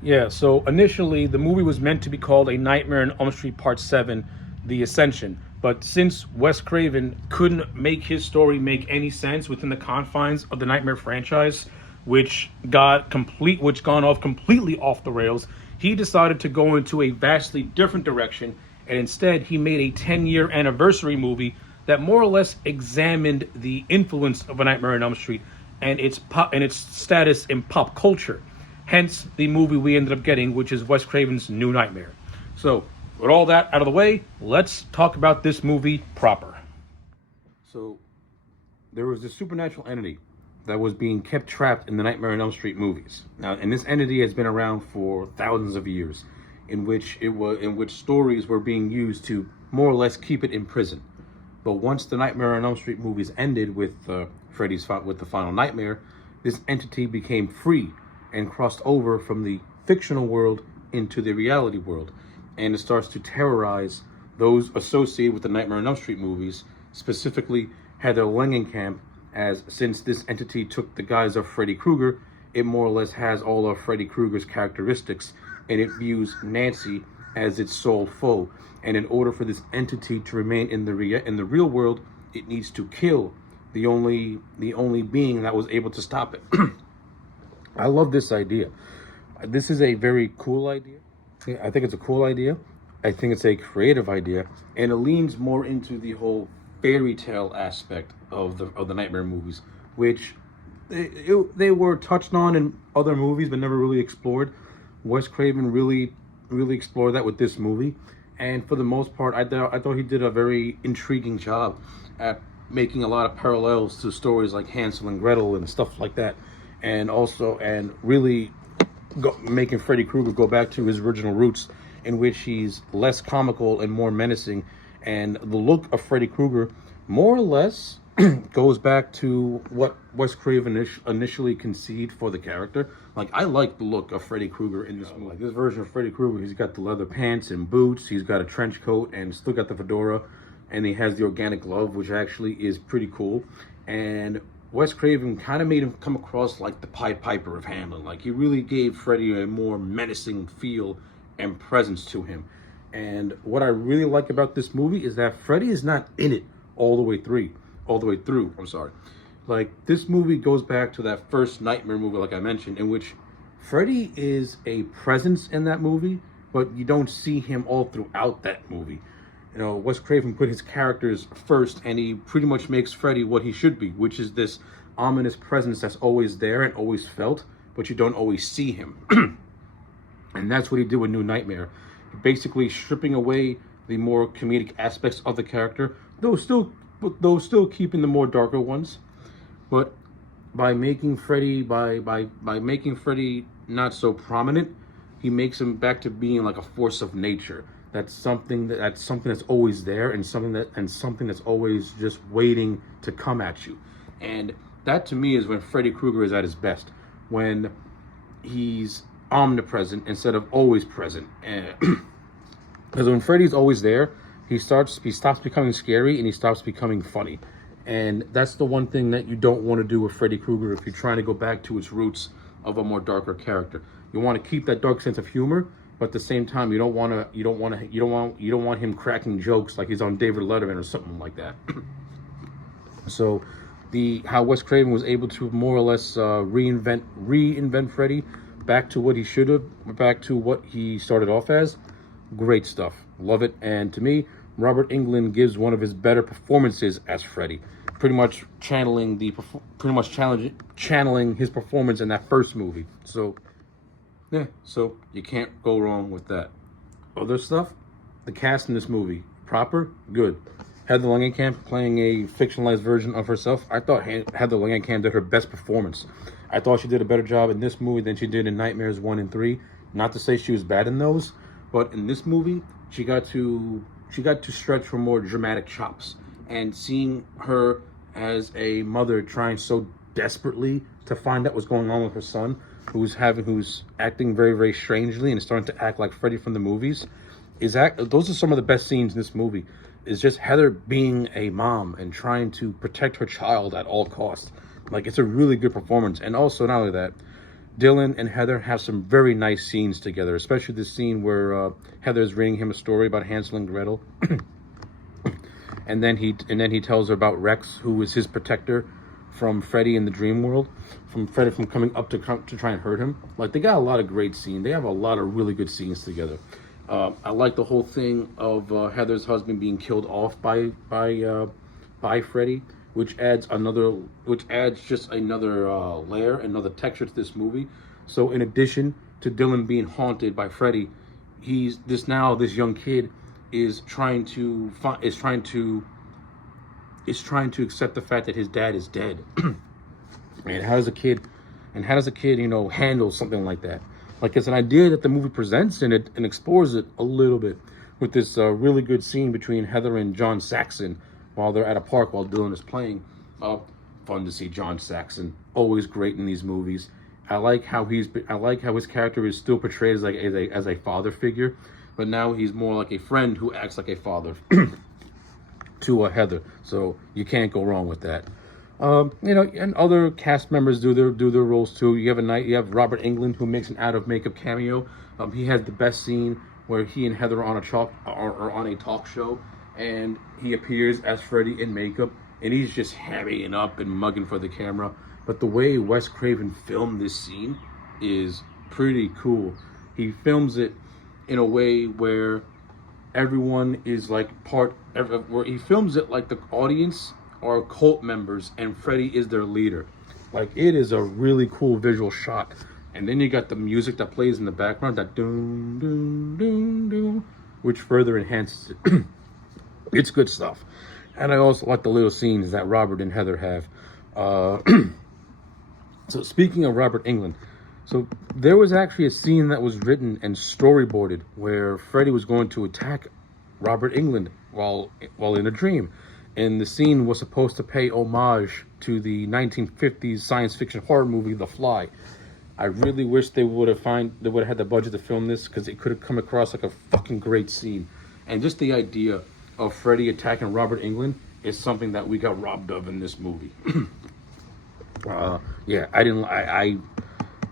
Yeah, so initially, the movie was meant to be called A Nightmare on Elm Street Part 7, The Ascension. But since Wes Craven couldn't make his story make any sense within the confines of the Nightmare franchise, which gone off completely off the rails, he decided to go into a vastly different direction, and instead he made a 10-year anniversary movie that more or less examined the influence of A Nightmare on Elm Street and its status in pop culture. Hence, the movie we ended up getting, which is Wes Craven's New Nightmare. So, with all that out of the way, let's talk about this movie proper. So, there was this supernatural entity that was being kept trapped in the Nightmare on Elm Street movies. Now, and this entity has been around for thousands of years, in which stories were being used to more or less keep it in prison. But once the Nightmare on Elm Street movies ended with Freddy's with the final nightmare, this entity became free and crossed over from the fictional world into the reality world, and it starts to terrorize those associated with the Nightmare on Elm Street movies, specifically Heather Langenkamp, as since this entity took the guise of Freddy Krueger, it more or less has all of Freddy Krueger's characteristics, and it views Nancy as its sole foe. And in order for this entity to remain in the real world, it needs to kill the only being that was able to stop it. I love this idea. This is a very cool idea. I think it's a cool idea. I think it's a creative idea, and it leans more into the whole fairy tale aspect of the Nightmare movies, which they were touched on in other movies but never really explored. Wes Craven really explored that with this movie, and for the most part, I thought he did a very intriguing job at making a lot of parallels to stories like Hansel and Gretel and stuff like that, and really making Freddy Krueger go back to his original roots, in which he's less comical and more menacing, and the look of Freddy Krueger more or less goes back to what Wes Craven initially conceived for the character. Like, I like the look of Freddy Krueger in this movie. Like, this version of Freddy Krueger, he's got the leather pants and boots, he's got a trench coat and still got the fedora, and he has the organic glove, which actually is pretty cool. And Wes Craven kind of made him come across like the Pied Piper of Hamelin. Like, he really gave Freddy a more menacing feel and presence to him. And what I really like about this movie is that Freddy is not in it all the way through. Like, this movie goes back to that first Nightmare movie, like I mentioned, in which Freddy is a presence in that movie, but you don't see him all throughout that movie. You know, Wes Craven put his characters first, and he pretty much makes Freddy what he should be, which is this ominous presence that's always there and always felt, but you don't always see him. And that's what he did with New Nightmare. Basically stripping away the more comedic aspects of the character, though still keeping the more darker ones. But by making Freddy making Freddy not so prominent, he makes him back to being like a force of nature. That's something that's always there, and something that's always just waiting to come at you. And that to me is when Freddy Krueger is at his best, when he's omnipresent instead of always present. Because when Freddy's always there, he stops becoming scary, and he stops becoming funny. And that's the one thing that you don't want to do with Freddy Krueger if you're trying to go back to its roots of a more darker character. You want to keep that dark sense of humor, but at the same time, you don't want him cracking jokes like he's on David Letterman or something like that. So, how Wes Craven was able to more or less reinvent Freddy back to what he should have, back to what he started off as. Great stuff, love it. And to me, Robert Englund gives one of his better performances as Freddy, pretty much channeling his performance in that first movie. So, yeah, so you can't go wrong with that. Other stuff, the cast in this movie, proper, good. Heather Langenkamp playing a fictionalized version of herself. I thought Heather Langenkamp did her best performance. I thought she did a better job in this movie than she did in Nightmares 1 and 3. Not to say she was bad in those, but in this movie, she got to stretch for more dramatic chops. And seeing her as a mother trying so desperately to find out what's going on with her son, who's acting very, very strangely and is starting to act like Freddy from the movies, those are some of the best scenes in this movie. Is just Heather being a mom and trying to protect her child at all costs. Like, it's a really good performance. And also, not only that, Dylan and Heather have some very nice scenes together, especially the scene where Heather is reading him a story about Hansel and Gretel. and then he tells her about Rex, who is his protector from Freddy in the dream world, from Freddy from coming up to try and hurt him. Like, they got a lot of great scenes. They have a lot of really good scenes together. I like the whole thing of Heather's husband being killed off by Freddy, which adds just another layer, another texture to this movie. So in addition to Dylan being haunted by Freddy, this young kid is trying to accept the fact that his dad is dead. And how does a kid handle something like that? Like, it's an idea that the movie presents, and explores it a little bit with this really good scene between Heather and John Saxon while they're at a park while Dylan is playing. Fun to see John Saxon, always great in these movies. I like how his character is still portrayed as a father figure, but now he's more like a friend who acts like a father to Heather. So you can't go wrong with that. And other cast members do their roles too. You have Robert Englund, who makes an out of makeup cameo. He has the best scene where he and Heather are on a talk show, and he appears as Freddy in makeup, and he's just hamming up and mugging for the camera. But the way Wes Craven filmed this scene is pretty cool. He films it in a way where everyone is like where he films it like the audience are cult members and Freddy is their leader. Like, it is a really cool visual shot. And then you got the music that plays in the background, that doom, doom, doom, doom, which further enhances it. It's good stuff. And I also like the little scenes that Robert and Heather have. So speaking of Robert Englund, so there was actually a scene that was written and storyboarded where Freddy was going to attack Robert Englund while in a dream. And the scene was supposed to pay homage to the 1950s science fiction horror movie, The Fly. I really wish they would have had the budget to film this, because it could have come across like a fucking great scene. And just the idea of Freddy attacking Robert Englund is something that we got robbed of in this movie.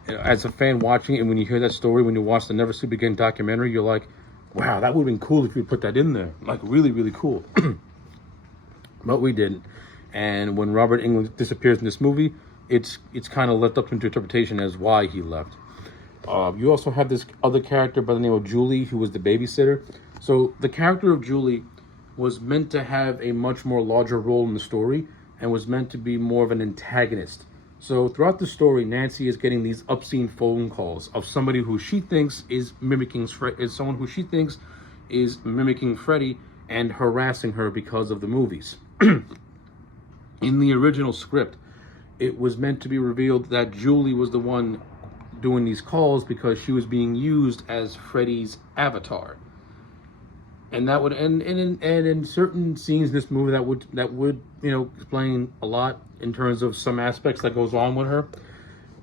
As a fan watching it, and when you hear that story, when you watch the Never Sleep Again documentary, you're like, wow, that would have been cool if you put that in there. Like, really, really cool. But we didn't. And when Robert Englund disappears in this movie, it's kind of left up to interpretation as why he left. You also have this other character by the name of Julie, who was the babysitter. So the character of Julie was meant to have a much more larger role in the story and was meant to be more of an antagonist. So throughout the story, Nancy is getting these obscene phone calls of somebody who she thinks is someone who she thinks is mimicking Freddy and harassing her because of the movies. In the original script, it was meant to be revealed that Julie was the one doing these calls because she was being used as Freddy's avatar. And that would and in certain scenes in this movie that would explain a lot in terms of some aspects that goes on with her.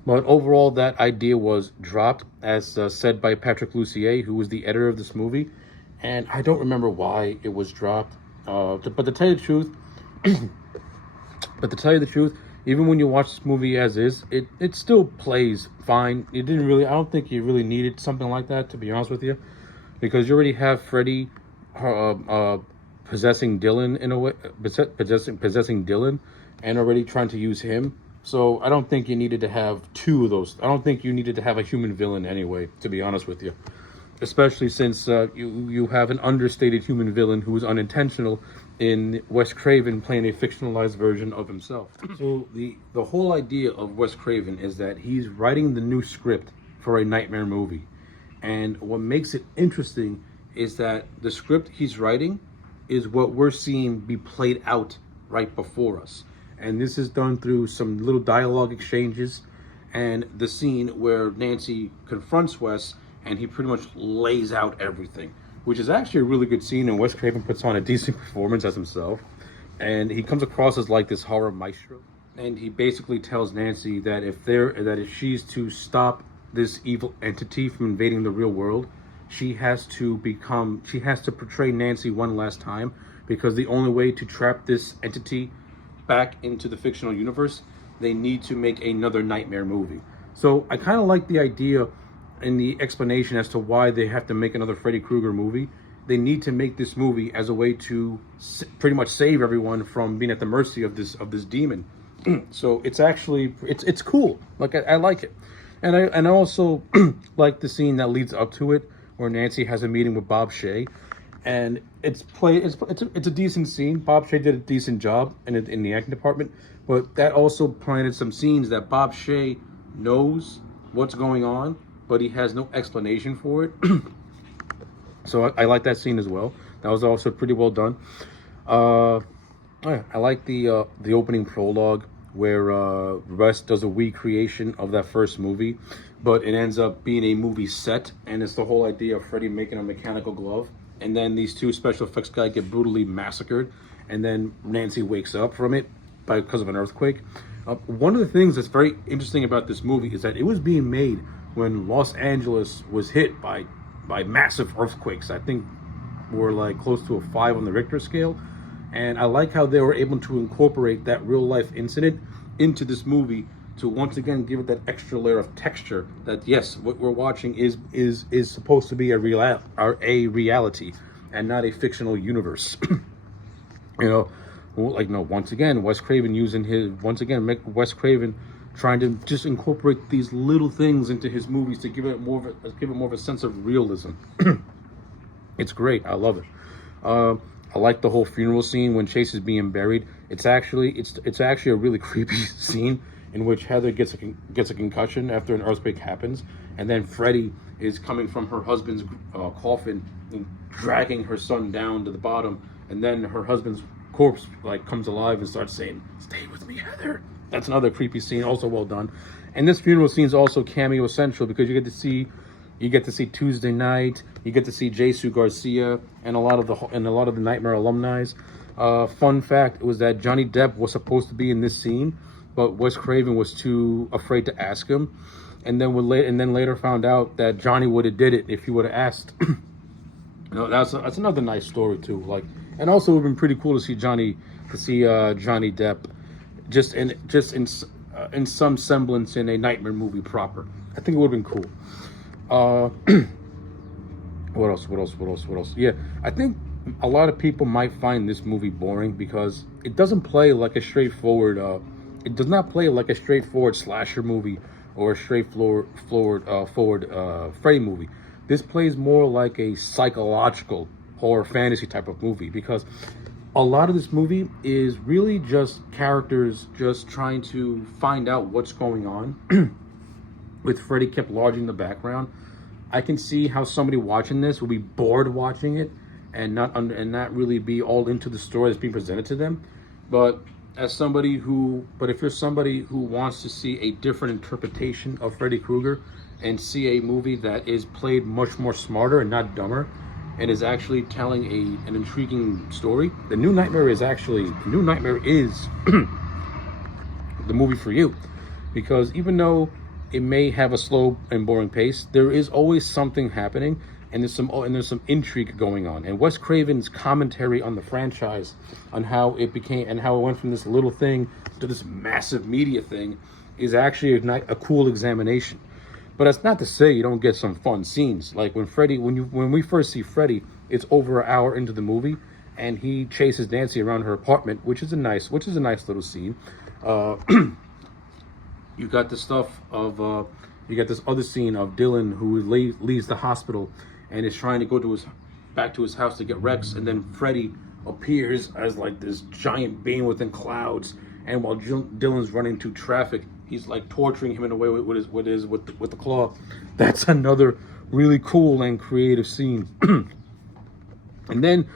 But overall, that idea was dropped, as said by Patrick Lussier, who was the editor of this movie, and I don't remember why it was dropped. But to tell you the truth, even when you watch this movie as is, it still plays fine. I don't think you really needed something like that, to be honest with you, because you already have Freddy possessing Dylan in a way, possessing Dylan, and already trying to use him. So I don't think you needed to have two of those. I don't think you needed to have a human villain anyway, to be honest with you. Especially since you have an understated human villain who is unintentional in Wes Craven playing a fictionalized version of himself. So the whole idea of Wes Craven is that he's writing the new script for a nightmare movie. And what makes it interesting is that the script he's writing is what we're seeing be played out right before us. And this is done through some little dialogue exchanges and the scene where Nancy confronts Wes and he pretty much lays out everything, which is actually a really good scene, and Wes Craven puts on a decent performance as himself. And he comes across as like this horror maestro. And he basically tells Nancy that if she's to stop this evil entity from invading the real world, she has to portray Nancy one last time, because the only way to trap this entity back into the fictional universe, they need to make another nightmare movie. So I kind of like the idea and the explanation as to why they have to make another Freddy Krueger movie. They need to make this movie as a way to pretty much save everyone from being at the mercy of this demon. So it's actually it's cool. Like I like it, and I also like the scene that leads up to it, where Nancy has a meeting with Bob Shea, and it's a decent scene. Bob Shea did a decent job in the acting department, but that also planted some scenes that Bob Shea knows what's going on, but he has no explanation for it. So I like that scene as well. That was also pretty well done. I like the opening prologue where Wes does a recreation of that first movie, but it ends up being a movie set, and it's the whole idea of Freddy making a mechanical glove, and then these two special effects guys get brutally massacred, and then Nancy wakes up from it because of an earthquake. One of the things that's very interesting about this movie is that it was being made when Los Angeles was hit by massive earthquakes. I think we're like close to a 5 on the Richter scale. And I like how they were able to incorporate that real life incident into this movie to once again give it that extra layer of texture that, yes, what we're watching is supposed to be a reality and not a fictional universe. Once again, Wes Craven trying to just incorporate these little things into his movies to give it more of a sense of realism. It's great. I love it. I like the whole funeral scene when Chase is being buried. It's actually a really creepy scene in which Heather gets a concussion after an earthquake happens, and then Freddy is coming from her husband's coffin and dragging her son down to the bottom, and then her husband's corpse comes alive and starts saying, "Stay with me, Heather." That's another creepy scene, also well done. And this funeral scene is also cameo central because you get to see Tuesday Night, you get to see Jesus Garcia, and a lot of the Nightmare alumni. Fun fact was that Johnny Depp was supposed to be in this scene, but Wes Craven was too afraid to ask him, and then later found out that Johnny would have did it if he would have asked. That's another nice story too. And also it would have been pretty cool to see Johnny Depp just in some semblance in a Nightmare movie proper. I think it would have been cool. What else? Yeah, I think a lot of people might find this movie boring because it doesn't play like a straightforward. It does not play like a straightforward slasher movie or a forward Freddy movie. This plays more like a psychological horror fantasy type of movie, because a lot of this movie is really just characters just trying to find out what's going on. With Freddy kept large in the background, I can see how somebody watching this will be bored watching it and not really be all into the story that's being presented to them. But if you're somebody who wants to see a different interpretation of Freddy Krueger and see a movie that is played much more smarter and not dumber, and is actually telling an intriguing story, The New Nightmare is the movie for you. Because even though it may have a slow and boring pace, there is always something happening, and there's some intrigue going on. And Wes Craven's commentary on the franchise, on how it went from this little thing to this massive media thing, is actually a cool examination. But that's not to say you don't get some fun scenes. Like when we first see Freddy, it's over an hour into the movie, and he chases Nancy around her apartment, which is a nice little scene. You got this other scene of Dylan, who leaves the hospital and is trying to go back to his house to get Rex, and then Freddy appears as like this giant being within clouds, and while Dylan's running to traffic, he's like torturing him in a way with the claw. That's another really cool and creative scene. And then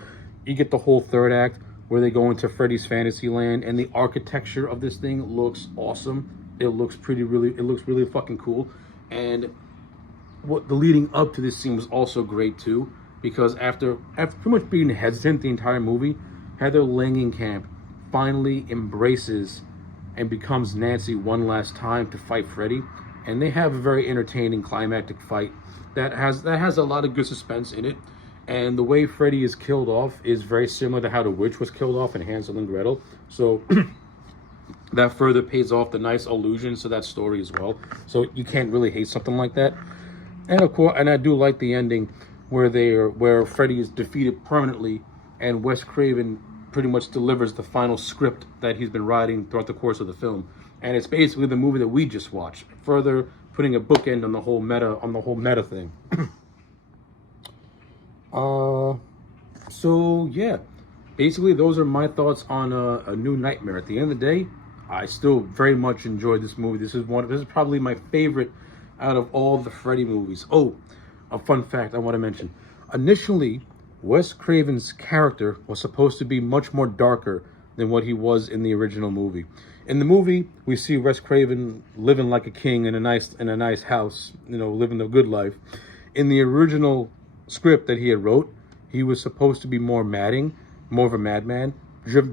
you get the whole third act where they go into Freddy's fantasy land, and the architecture of this thing looks awesome. It looks really fucking cool. And what the leading up to this scene was also great too, because after pretty much being hesitant the entire movie, Heather Langenkamp finally embraces and becomes Nancy one last time to fight Freddy, and they have a very entertaining climactic fight that has a lot of good suspense in it. And the way Freddy is killed off is very similar to how the witch was killed off in Hansel and Gretel, so that further pays off the nice allusions to that story as well. So you can't really hate something like that. And of course, and I do like the ending where Freddy is defeated permanently, and Wes Craven pretty much delivers the final script that he's been writing throughout the course of the film. And it's basically the movie that we just watched, further putting a bookend on the whole meta thing. So yeah, basically those are my thoughts on a New Nightmare. At the end of the day, I still very much enjoyed this movie. This is probably my favorite out of all the Freddy movies. Oh, a fun fact I want to mention. Initially, Wes Craven's character was supposed to be much more darker than what he was in the original movie. In the movie, we see Wes Craven living like a king in a nice house, living the good life. In the original script that he had wrote, he was supposed to be more of a madman,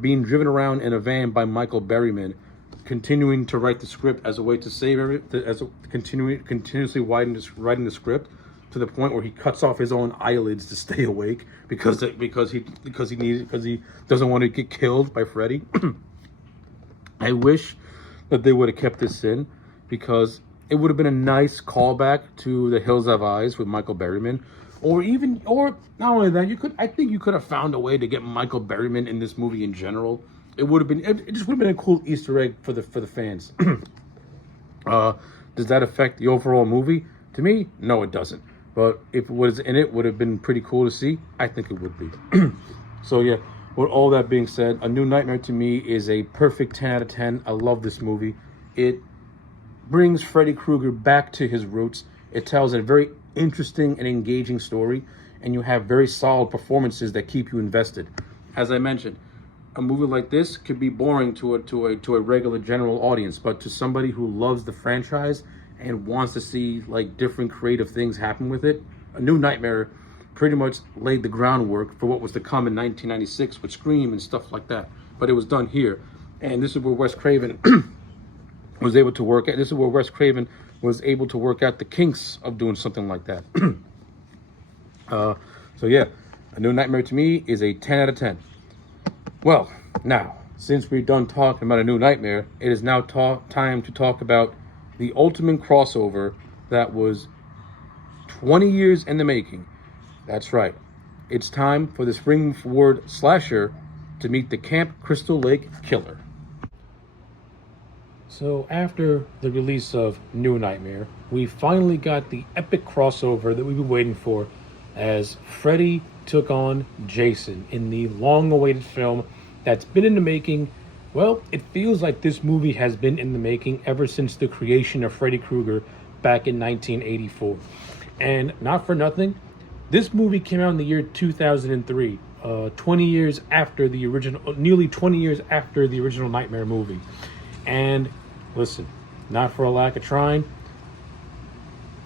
being driven around in a van by Michael Berryman, continuing to write the script as a way to save continuously writing the script to the point where he cuts off his own eyelids to stay awake because he doesn't want to get killed by Freddy. I wish that they would have kept this in, because it would have been a nice callback to The Hills Have Eyes with Michael Berryman, or not only that, I think you could have found a way to get Michael Berryman in this movie in general. It just would have been a cool Easter egg for the fans. Does that affect the overall movie? To me, no, it doesn't. But if it was in it, would have been pretty cool to see. I think it would be. So yeah, with all that being said, A New Nightmare to me is a perfect 10 out of 10. I love this movie. It brings Freddy Krueger back to his roots. It tells a very interesting and engaging story, and you have very solid performances that keep you invested. As I mentioned, a movie like this could be boring to a regular general audience, but to somebody who loves the franchise and wants to see like different creative things happen with it, A New Nightmare pretty much laid the groundwork for what was to come in 1996 with Scream and stuff like that. But it was done here, and this is where Wes Craven was able to work at. This is where Wes Craven was able to work out the kinks of doing something like that. So yeah, A New Nightmare to me is a 10 out of 10. Well, now, since we're done talking about A New Nightmare, it is now time to talk about the ultimate crossover that was 20 years in the making. That's right. It's time for the springboard slasher to meet the Camp Crystal Lake Killer. So after the release of New Nightmare, we finally got the epic crossover that we've been waiting for as Freddy took on Jason in the long-awaited film that's been in the making. Well, it feels like this movie has been in the making ever since the creation of Freddy Krueger back in 1984. And not for nothing, this movie came out in the year 2003, 20 years after the original, nearly 20 years after the original Nightmare movie. And listen, not for a lack of trying,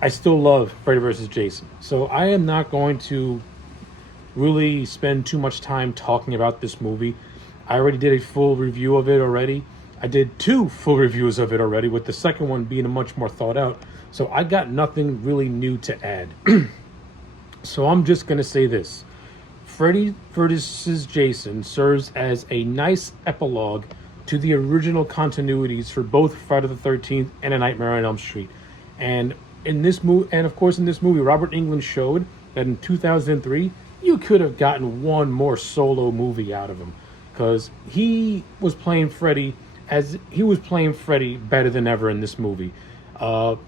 I still love Freddy vs. Jason. So I am not going to really spend too much time talking about this movie. I already did a full review of it already. I did 2 full reviews of it already, with the second one being much more thought out. So I got nothing really new to add. So I'm just going to say this. Freddy vs. Jason serves as a nice epilogue to the original continuities for both Friday the 13th and A Nightmare on Elm Street. And in this movie, and of course in this movie, Robert Englund showed that in 2003, you could have gotten one more solo movie out of him, because he was playing Freddy better than ever in this movie.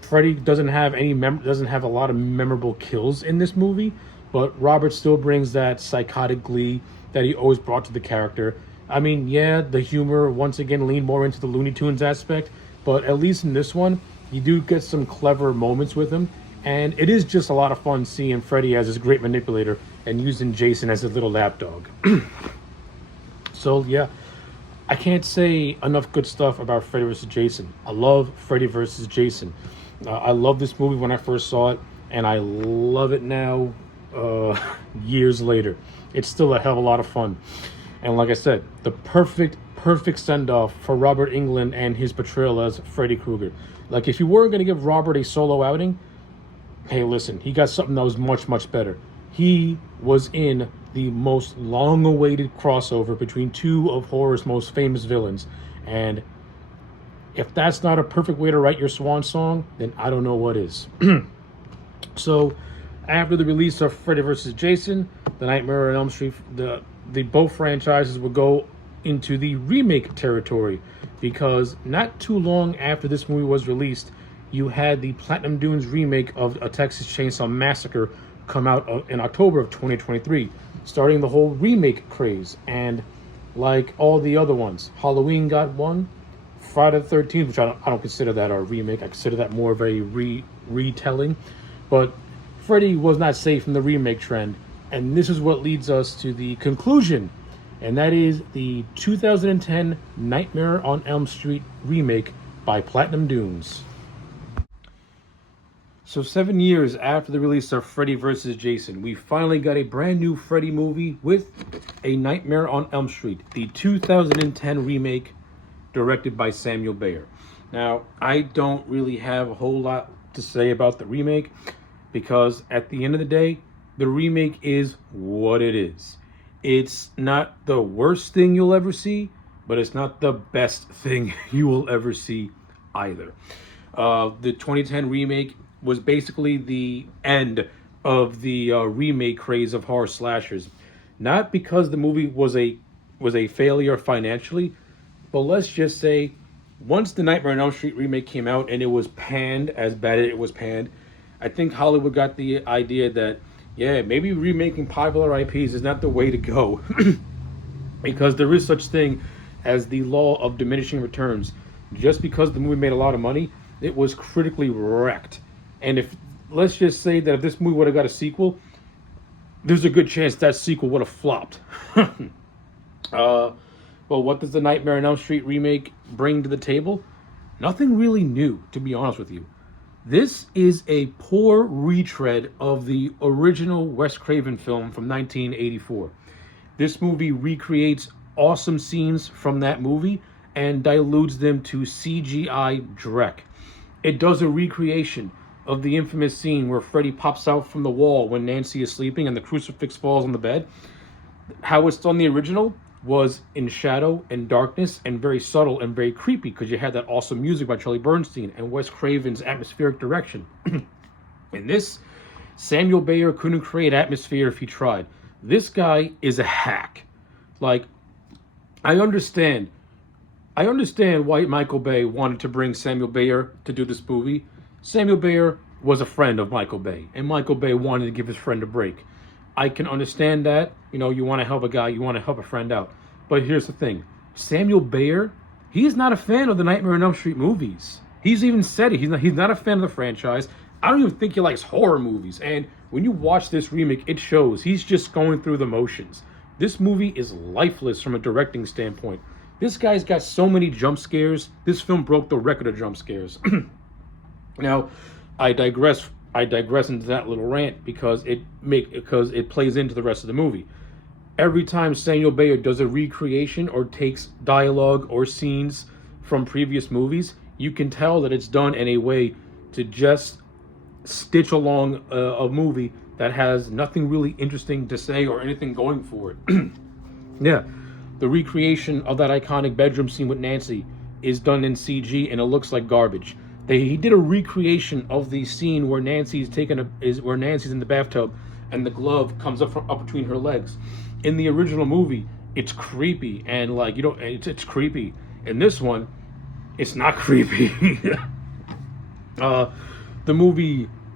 Freddy doesn't have a lot of memorable kills in this movie, but Robert still brings that psychotic glee that he always brought to the character. I mean, yeah, the humor once again leaned more into the Looney Tunes aspect, but at least in this one, you do get some clever moments with him, and it is just a lot of fun seeing Freddy as his great manipulator and using Jason as his little lapdog. So yeah, I can't say enough good stuff about Freddy vs. Jason. I love Freddy vs. Jason. I love this movie when I first saw it, and I love it now, years later. It's still a hell of a lot of fun. And like I said, the perfect send-off for Robert Englund and his portrayal as Freddy Krueger. Like, if you weren't going to give Robert a solo outing, hey, listen, he got something that was much, much better. He was in the most long-awaited crossover between 2 of horror's most famous villains. And if that's not a perfect way to write your swan song, then I don't know what is. So, after the release of Freddy vs. Jason, The Nightmare on Elm Street, the both franchises would go into the remake territory, because not too long after this movie was released, you had the Platinum Dunes remake of A Texas Chainsaw Massacre come out in October of 2023, starting the whole remake craze. And like all the other ones, Halloween got one, Friday the 13th, which I don't consider that a remake, I consider that more of a retelling, but Freddy was not safe from the remake trend. And this is what leads us to the conclusion, and that is the 2010 Nightmare on Elm Street remake by Platinum Dunes. So 7 years after the release of Freddy vs. Jason, we finally got a brand new Freddy movie with A Nightmare on Elm Street, the 2010 remake directed by Samuel Bayer. Now, I don't really have a whole lot to say about the remake, because at the end of the day, the remake is what it is. It's not the worst thing you'll ever see, but it's not the best thing you will ever see either. The 2010 remake was basically the end of the remake craze of horror slashers. Not because the movie was a failure financially, but let's just say, once the Nightmare on Elm Street remake came out and it was panned as bad as it was panned, I think Hollywood got the idea that, yeah, maybe remaking popular IPs is not the way to go. Because there is such thing as the law of diminishing returns. Just because the movie made a lot of money, it was critically wrecked. And if, let's just say that if this movie would have got a sequel, there's a good chance that sequel would have flopped. Well, what does the Nightmare on Elm Street remake bring to the table? Nothing really new, to be honest with you. This is a poor retread of the original Wes Craven film from 1984. This movie recreates awesome scenes from that movie and dilutes them to CGI dreck. It does a recreation of the infamous scene where Freddy pops out from the wall when Nancy is sleeping and the crucifix falls on the bed. How it's done the original was in shadow and darkness and very subtle and very creepy, because you had that awesome music by Charlie Bernstein and Wes Craven's atmospheric direction. In this, Samuel Bayer couldn't create atmosphere if he tried. This guy is a hack. Like, I understand I understand why Michael Bay wanted to bring Samuel Bayer to do this movie. Samuel Bayer was a friend of Michael Bay, and Michael Bay wanted to give his friend a break. I can understand that. You know, you want to help a guy, you want to help a friend out. But here's the thing: Samuel Bayer, he's not a fan of the Nightmare on Elm Street movies. He's even said it. He's not a fan of the franchise. I don't even think he likes horror movies. And when you watch this remake, it shows he's just going through the motions. This movie is lifeless from a directing standpoint. This guy's got so many jump scares. This film broke the record of jump scares. Now, I digress. I digress into that little rant because it plays into the rest of the movie. Every time Samuel Bayer does a recreation or takes dialogue or scenes from previous movies, you can tell that it's done in a way to just stitch along a movie that has nothing really interesting to say or anything going for it. Yeah, the recreation of that iconic bedroom scene with Nancy is done in CG and it looks like garbage. He did a recreation of the scene where where Nancy's in the bathtub and the glove comes up between her legs. In the original movie, it's creepy and like it's creepy. In this one, it's not creepy.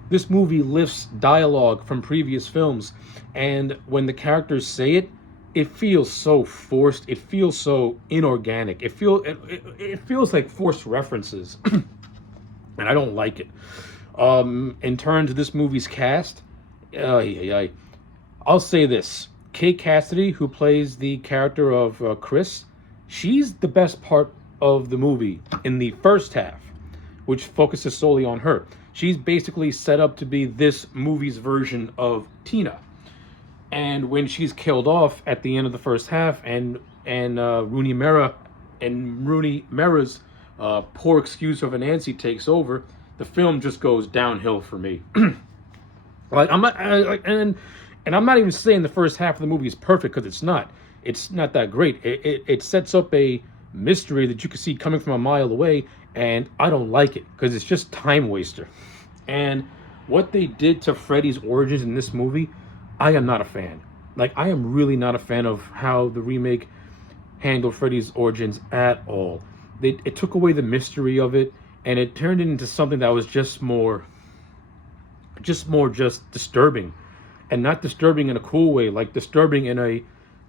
This movie lifts dialogue from previous films, and when the characters say it, it feels so forced. It feels so inorganic. It feels like forced references, and I don't like it. In terms of this movie's cast, I'll say this: Kate Cassidy, who plays the character of Chris, she's the best part of the movie in the first half, which focuses solely on her. She's basically set up to be this movie's version of Tina. And when she's killed off at the end of the first half, and Rooney Mara's poor excuse of a Nancy takes over, the film just goes downhill for me. Like I'm not, and I'm not even saying the first half of the movie is perfect because it's not. It's not that great. It sets up a mystery that you can see coming from a mile away, and I don't like it because it's just time waster. And what they did to Freddy's origins in this movie, I am not a fan. Like, I am really not a fan of how the remake handled Freddy's origins at all. It took away the mystery of it, and it turned it into something that was just more disturbing, and not disturbing in a cool way, like disturbing in a,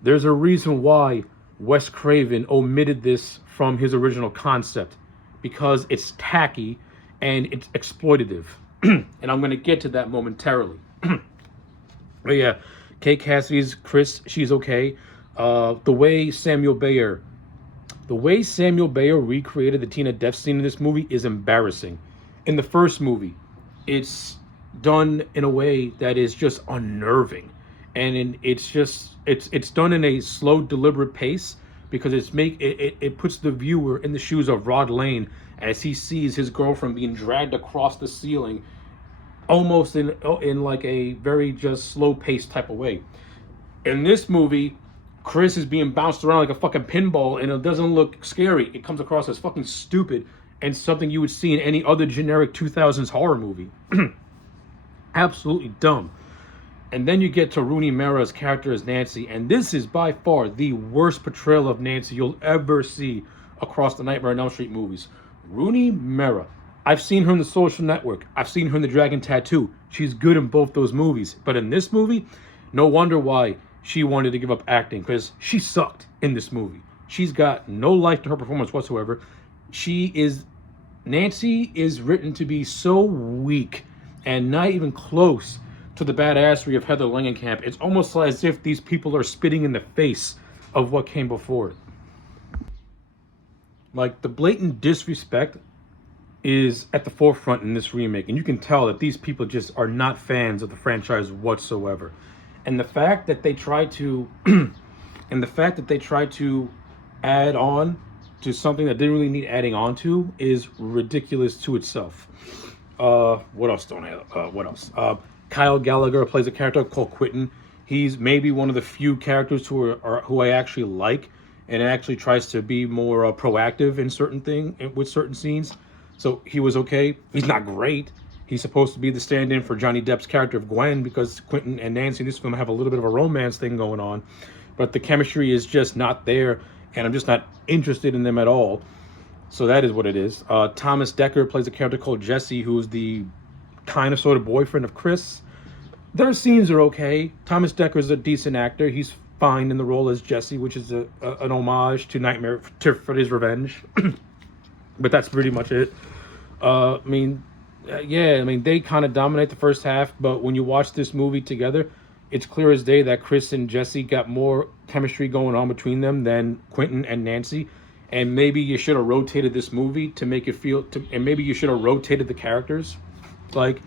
there's a reason why Wes Craven omitted this from his original concept, because it's tacky and it's exploitative. And I'm going to get to that momentarily. But yeah, Kate Cassidy's Chris, she's okay. The way Samuel Bayer recreated the Tina death scene in this movie is embarrassing. In the first movie, it's done in a way that is just unnerving, and it's done in a slow, deliberate pace, because it puts the viewer in the shoes of Rod Lane as he sees his girlfriend being dragged across the ceiling, almost in like a very just slow paced type of way. In this movie, Chris is being bounced around like a fucking pinball, and it doesn't look scary. It comes across as fucking stupid and something you would see in any other generic 2000s horror movie. Absolutely dumb. And then you get to Rooney Mara's character as Nancy, and this is by far the worst portrayal of Nancy you'll ever see across the Nightmare on Elm Street movies. Rooney Mara. I've seen her in The Social Network. I've seen her in The Dragon Tattoo. She's good in both those movies. But in this movie, no wonder why she wanted to give up acting, because she sucked in this movie. She's got no life to her performance whatsoever. Nancy is written to be so weak and not even close to the badassery of Heather Langenkamp. It's almost as if these people are spitting in the face of what came before it. Like, the blatant disrespect is at the forefront in this remake, and you can tell that these people just are not fans of the franchise whatsoever. And the fact that they try to add on to something that didn't really need adding on to is ridiculous to itself. What else don't I have? What else? Kyle Gallagher plays a character called Quentin. He's maybe one of the few characters who I actually like, and actually tries to be more proactive in with certain scenes. So he was okay. He's not great. He's supposed to be the stand-in for Johnny Depp's character of Gwen, because Quentin and Nancy in this film have a little bit of a romance thing going on, but the chemistry is just not there. and I'm just not interested in them at all. So that is what it is. Thomas Decker plays a character called Jesse, who's the kind of sort of boyfriend of Chris. Their scenes are okay. Thomas Decker is a decent actor. He's fine in the role as Jesse, which is an homage to Nightmare to Freddy's Revenge. But that's pretty much it. They kind of dominate the first half, but when you watch this movie together, it's clear as day that Chris and Jesse got more chemistry going on between them than Quentin and Nancy. And maybe you should have rotated this movie to make it and maybe you should have rotated the characters. Like,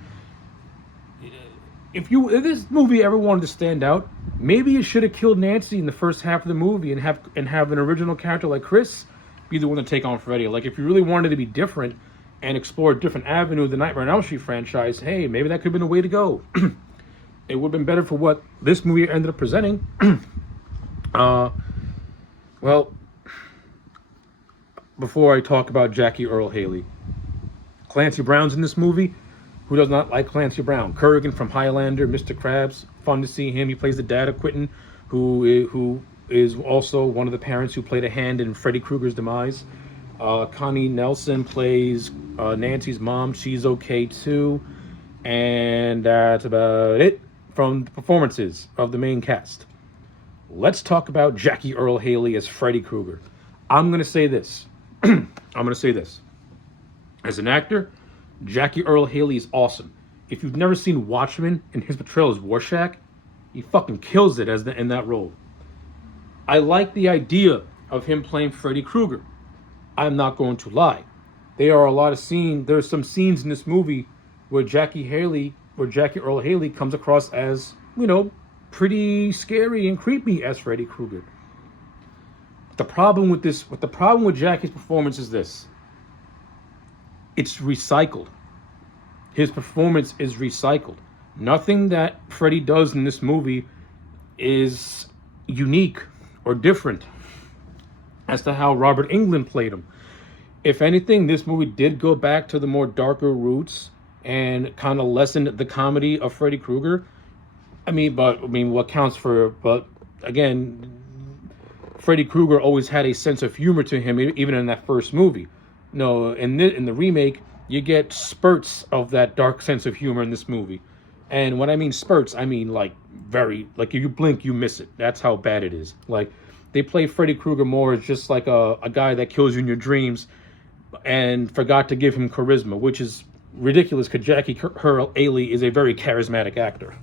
if this movie ever wanted to stand out, maybe you should have killed Nancy in the first half of the movie and have an original character like Chris be the one to take on Freddy. Like, if you really wanted to be different and explore a different avenue of the Nightmare on Elm Street franchise, hey, maybe that could have been the way to go. It would have been better for what this movie ended up presenting. Well, before I talk about Jackie Earle Haley, Clancy Brown's in this movie. Who does not like Clancy Brown? Kurgan from Highlander, Mr. Krabs. Fun to see him. He plays the dad of Quentin, who is also one of the parents who played a hand in Freddy Krueger's demise. Connie Nelson plays Nancy's mom. She's okay too. And that's about it from the performances of the main cast. Let's talk about Jackie Earle Haley as Freddy Krueger. I'm going to say this. As an actor, Jackie Earle Haley is awesome. If you've never seen Watchmen and his portrayal as Rorschach, he fucking kills it in that role. I like the idea of him playing Freddy Krueger. I'm not going to lie. There's some scenes in this movie where Jackie Earle Haley comes across as, pretty scary and creepy as Freddy Krueger. The problem with Jackie's performance is this. It's recycled. His performance is recycled. Nothing that Freddy does in this movie is unique or different as to how Robert Englund played him. If anything, this movie did go back to the more darker roots and kind of lessened the comedy of Freddy Krueger. But again, Freddy Krueger always had a sense of humor to him, even in that first movie. No, in the remake, you get spurts of that dark sense of humor in this movie. And when I mean spurts, I mean like if you blink, you miss it. That's how bad it is. Like, they play Freddy Krueger more as just like a guy that kills you in your dreams and forgot to give him charisma, which is ridiculous because Jackie Earle Haley is a very charismatic actor.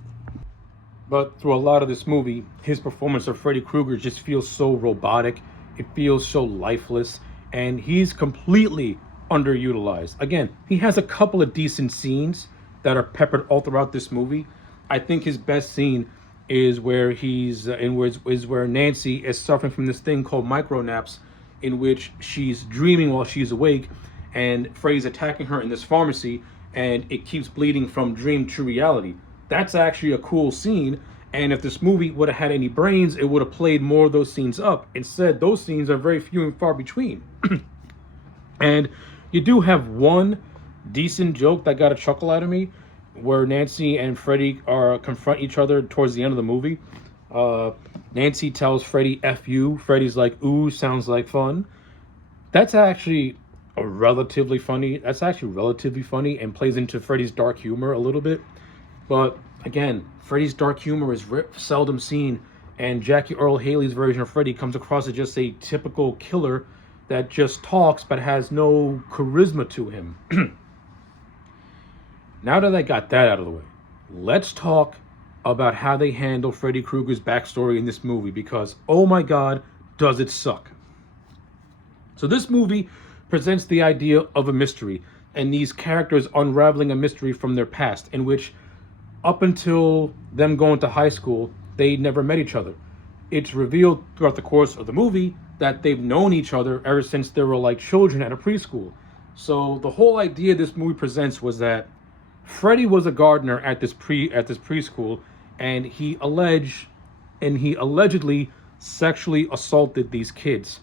But through a lot of this movie, his performance of Freddy Krueger just feels so robotic. It feels so lifeless. And he's completely underutilized. Again, he has a couple of decent scenes that are peppered all throughout this movie. I think his best scene is where where Nancy is suffering from this thing called micronaps, in which she's dreaming while she's awake, and Freddy's attacking her in this pharmacy, and it keeps bleeding from dream to reality. That's actually a cool scene, and if this movie would have had any brains, it would have played more of those scenes up. Instead, those scenes are very few and far between. And you do have one decent joke that got a chuckle out of me, where Nancy and Freddy confront each other towards the end of the movie. Nancy tells Freddy, F you. Freddy's like, ooh, sounds like fun. That's actually relatively funny and plays into Freddy's dark humor a little bit. But again, Freddy's dark humor is seldom seen, and Jackie Earle Haley's version of Freddy comes across as just a typical killer that just talks but has no charisma to him. Now that I got that out of the way, let's talk about how they handle Freddy Krueger's backstory in this movie, because, oh my god, does it suck. So this movie presents the idea of a mystery, and these characters unraveling a mystery from their past, in which, up until them going to high school, they never met each other. It's revealed throughout the course of the movie that they've known each other ever since they were like children at a preschool. So the whole idea this movie presents was that Freddy was a gardener at this preschool, and he allegedly sexually assaulted these kids.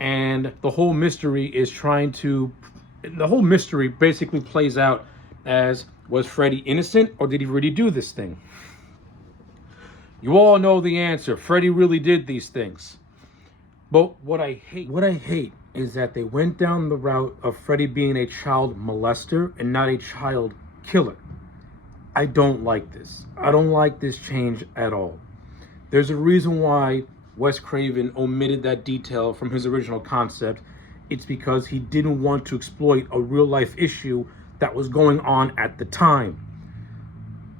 And the whole mystery basically plays out as, was Freddy innocent, or did he really do this thing? You all know the answer. Freddy really did these things. But what I hate is that they went down the route of Freddy being a child molester and not a child killer. I don't like this. I don't like this change at all. There's a reason why Wes Craven omitted that detail from his original concept. It's because he didn't want to exploit a real life issue that was going on at the time.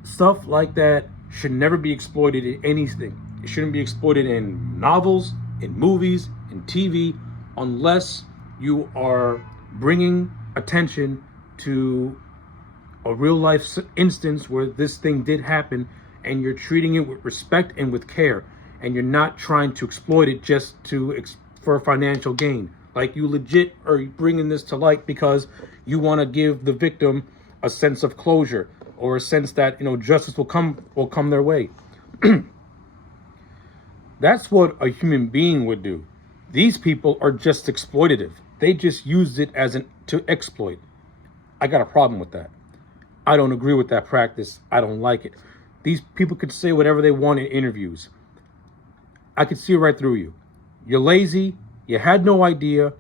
Stuff like that should never be exploited in anything. It shouldn't be exploited in novels, in movies, in TV, unless you are bringing attention to a real life instance where this thing did happen, and you're treating it with respect and with care, and you're not trying to exploit it just for financial gain. Like, you legit are bringing this to light because you want to give the victim a sense of closure, or a sense that, justice will come their way. That's what a human being would do. These people are just exploitative. They just used it to exploit. I got a problem with that. I don't agree with that practice. I don't like it. These people could say whatever they want in interviews. I could see right through you. You're lazy. You had no idea.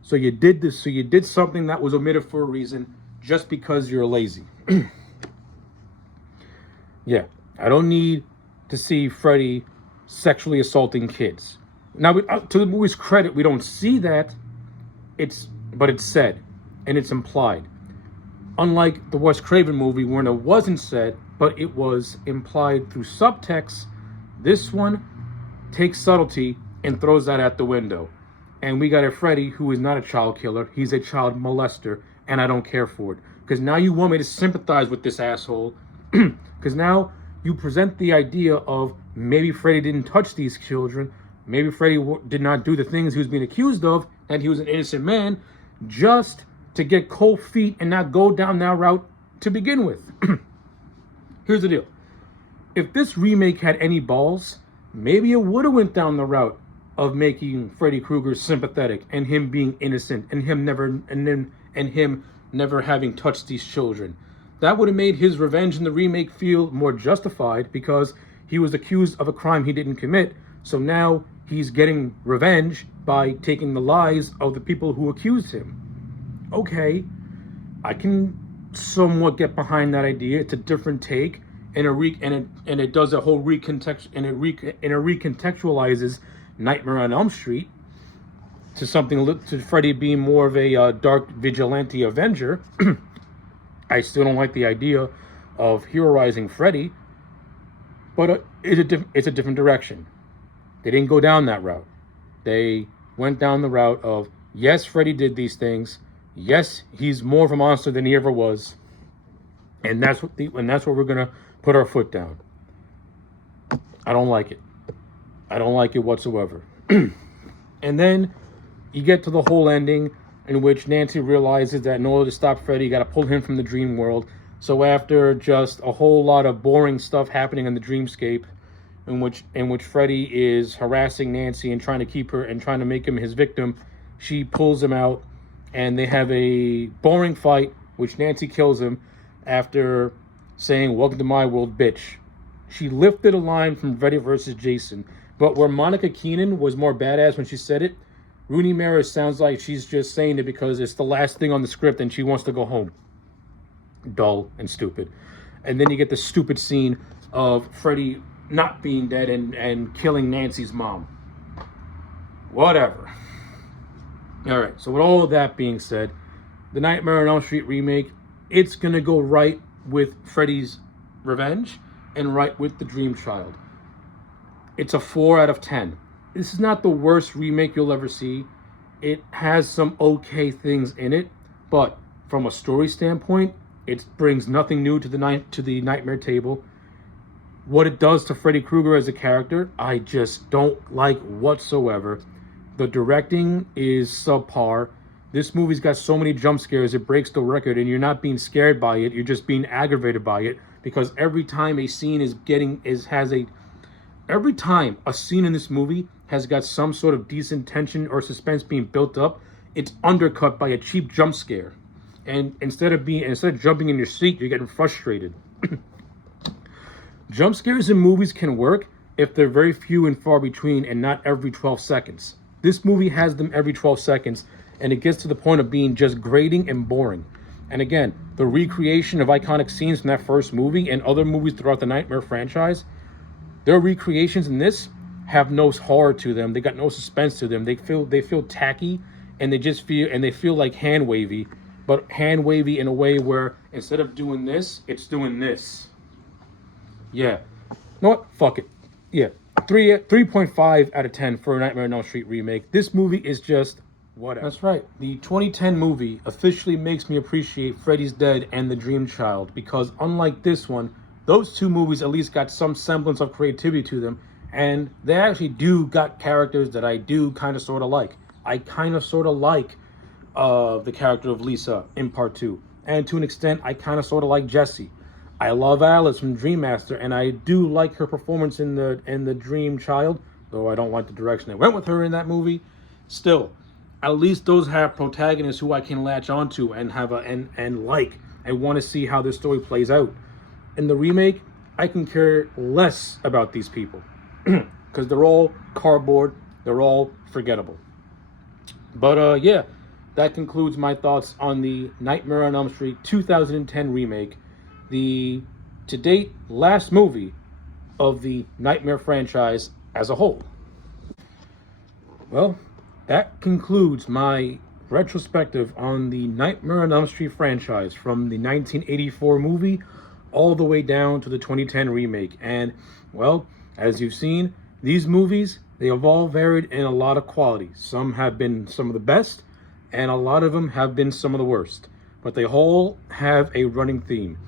So you did this. So you did something that was omitted for a reason, just because you're lazy. Yeah, I don't need to see Freddy sexually assaulting kids. Now, to the movie's credit, we don't see that. But it's said, and it's implied. Unlike the Wes Craven movie, where it wasn't said, but it was implied through subtext, this one takes subtlety and throws that out the window. And we got a Freddy who is not a child killer. He's a child molester, and I don't care for it. Because now you want me to sympathize with this asshole. Because now you present the idea of maybe Freddy didn't touch these children. Maybe Freddy did not do the things he was being accused of, and he was an innocent man, just to get cold feet and not go down that route to begin with. Here's the deal. If this remake had any balls, maybe it would have went down the route of making Freddy Krueger sympathetic, and him being innocent, and him never having touched these children. That would have made his revenge in the remake feel more justified, because he was accused of a crime he didn't commit. So now he's getting revenge by taking the lies of the people who accused him. Okay, I can somewhat get behind that idea. It's a different take, and it does a whole recontextualizes Nightmare on Elm Street to Freddy being more of a dark vigilante avenger. I still don't like the idea of heroizing Freddy, but it's a different direction. They didn't go down that route. They went down the route of, yes, Freddy did these things. Yes, he's more of a monster than he ever was, and that's what we're gonna put our foot down. I don't like it. I don't like it whatsoever. And then you get to the whole ending, in which Nancy realizes that in order to stop Freddy, you got to pull him from the dream world. So after just a whole lot of boring stuff happening in the dreamscape, in which Freddy is harassing Nancy and trying to keep her and trying to make him his victim, she pulls him out, and they have a boring fight, which Nancy kills him after saying, "Welcome to my world, bitch." She lifted a line from Freddy vs. Jason, but where Monica Keenan was more badass when she said it, Rooney Mara sounds like she's just saying it because it's the last thing on the script and she wants to go home. Dull and stupid. And then you get the stupid scene of Freddy not being dead and killing Nancy's mom. Whatever. Alright, so with all of that being said, the Nightmare on Elm Street remake, it's going to go right with Freddy's Revenge and right with The Dream Child. It's a 4 out of 10. This is not the worst remake you'll ever see. It has some okay things in it, but from a story standpoint, it brings nothing new to the Nightmare table. What it does to Freddy Krueger as a character, I just don't like whatsoever. The directing is subpar. This movie's got so many jump scares, it breaks the record, and you're not being scared by it, you're just being aggravated by it, because every time a scene every time a scene in this movie has got some sort of decent tension or suspense being built up, it's undercut by a cheap jump scare. And instead of jumping in your seat, you're getting frustrated. Jump scares in movies can work if they're very few and far between and not every 12 seconds. This movie has them every 12 seconds, and it gets to the point of being just grating and boring. And again, the recreation of iconic scenes from that first movie and other movies throughout the Nightmare franchise, their recreations in this have no horror to them. They got no suspense to them. They feel tacky, and they feel like hand wavy, but hand wavy in a way where instead of doing this, it's doing this. Yeah. You know what? Fuck it. Yeah. 3.5 out of 10 for a Nightmare on Elm Street remake. This movie is just whatever. That's right. The 2010 movie officially makes me appreciate Freddy's Dead and The Dream Child, because unlike this one, those two movies at least got some semblance of creativity to them, and they actually do got characters that I do kind of sort of like. I kind of sort of like the character of Lisa in part 2, and to an extent I kind of sort of like Jesse. I love Alice from Dream Master, and I do like her performance in the Dream Child, though I don't like the direction they went with her in that movie. Still, at least those have protagonists who I can latch onto and have and like. I want to see how this story plays out. In the remake, I can care less about these people because they're all cardboard, they're all forgettable. But yeah, that concludes my thoughts on the Nightmare on Elm Street 2010 remake, the to date last movie of the Nightmare franchise as a whole. Well, that concludes my retrospective on the Nightmare on Elm Street franchise from the 1984 movie all the way down to the 2010 remake. And, well, as you've seen, these movies, they have all varied in a lot of quality. Some have been some of the best, and a lot of them have been some of the worst. But they all have a running theme,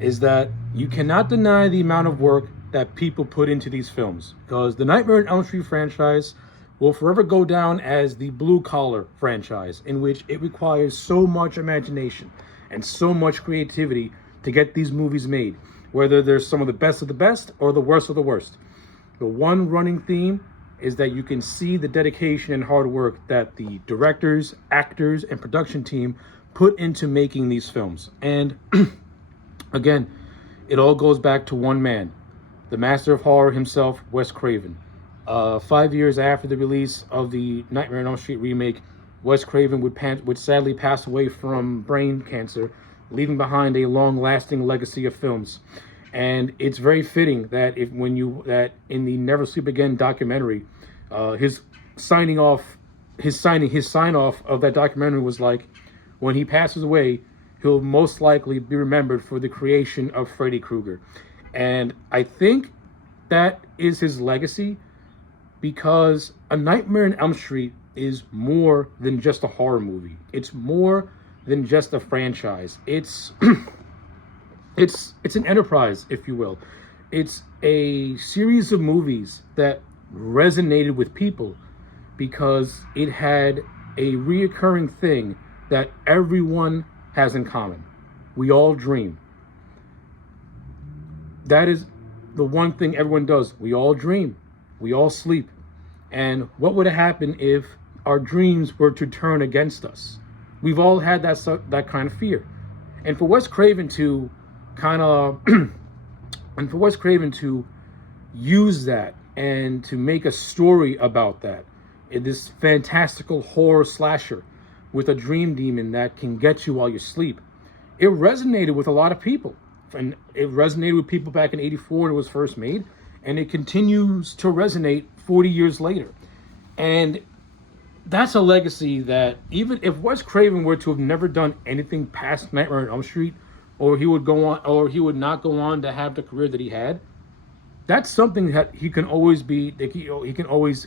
is that you cannot deny the amount of work that people put into these films, because the Nightmare on Elm Street franchise will forever go down as the blue-collar franchise, in which it requires so much imagination and so much creativity to get these movies made, whether they're some of the best or the worst of the worst. The one running theme is that you can see the dedication and hard work that the directors, actors, and production team put into making these films. And again, it all goes back to one man, the master of horror himself, Wes Craven. 5 years after the release of the Nightmare on Elm Street remake, Wes Craven would sadly pass away from brain cancer, leaving behind a long-lasting legacy of films. And it's very fitting that in the Never Sleep Again documentary, his sign off of that documentary was like, when he passes away, he'll most likely be remembered for the creation of Freddy Krueger. And I think that is his legacy, because A Nightmare on Elm Street is more than just a horror movie. It's more than just a franchise. It's an enterprise, if you will. It's a series of movies that resonated with people because it had a reoccurring thing that everyone has in common. We all dream. That is the one thing everyone does. We all dream. We all sleep. And what would have happened if our dreams were to turn against us? We've all had that kind of fear. And for Wes Craven to use that and to make a story about that, in this fantastical horror slasher with a dream demon that can get you while you sleep, it resonated with a lot of people. And it resonated with people back in '84 when it was first made, and it continues to resonate 40 years later. And that's a legacy that even if Wes Craven were to have never done anything past Nightmare on Elm Street, or he would not go on to have the career that he had, that's something that he can always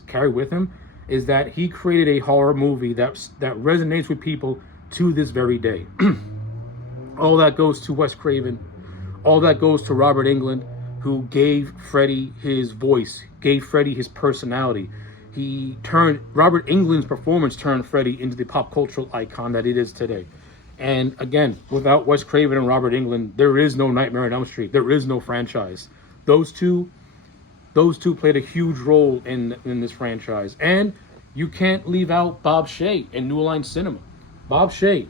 carry with him, is that he created a horror movie that resonates with people to this very day. All that goes to Wes Craven. All that goes to Robert Englund, who gave Freddy his voice, gave Freddy his personality. Robert Englund's performance turned Freddy into the pop cultural icon that it is today. And again, without Wes Craven and Robert Englund, there is no Nightmare on Elm Street. There is no franchise. Those two played a huge role in this franchise. And you can't leave out Bob Shaye in New Line Cinema. Bob Shaye,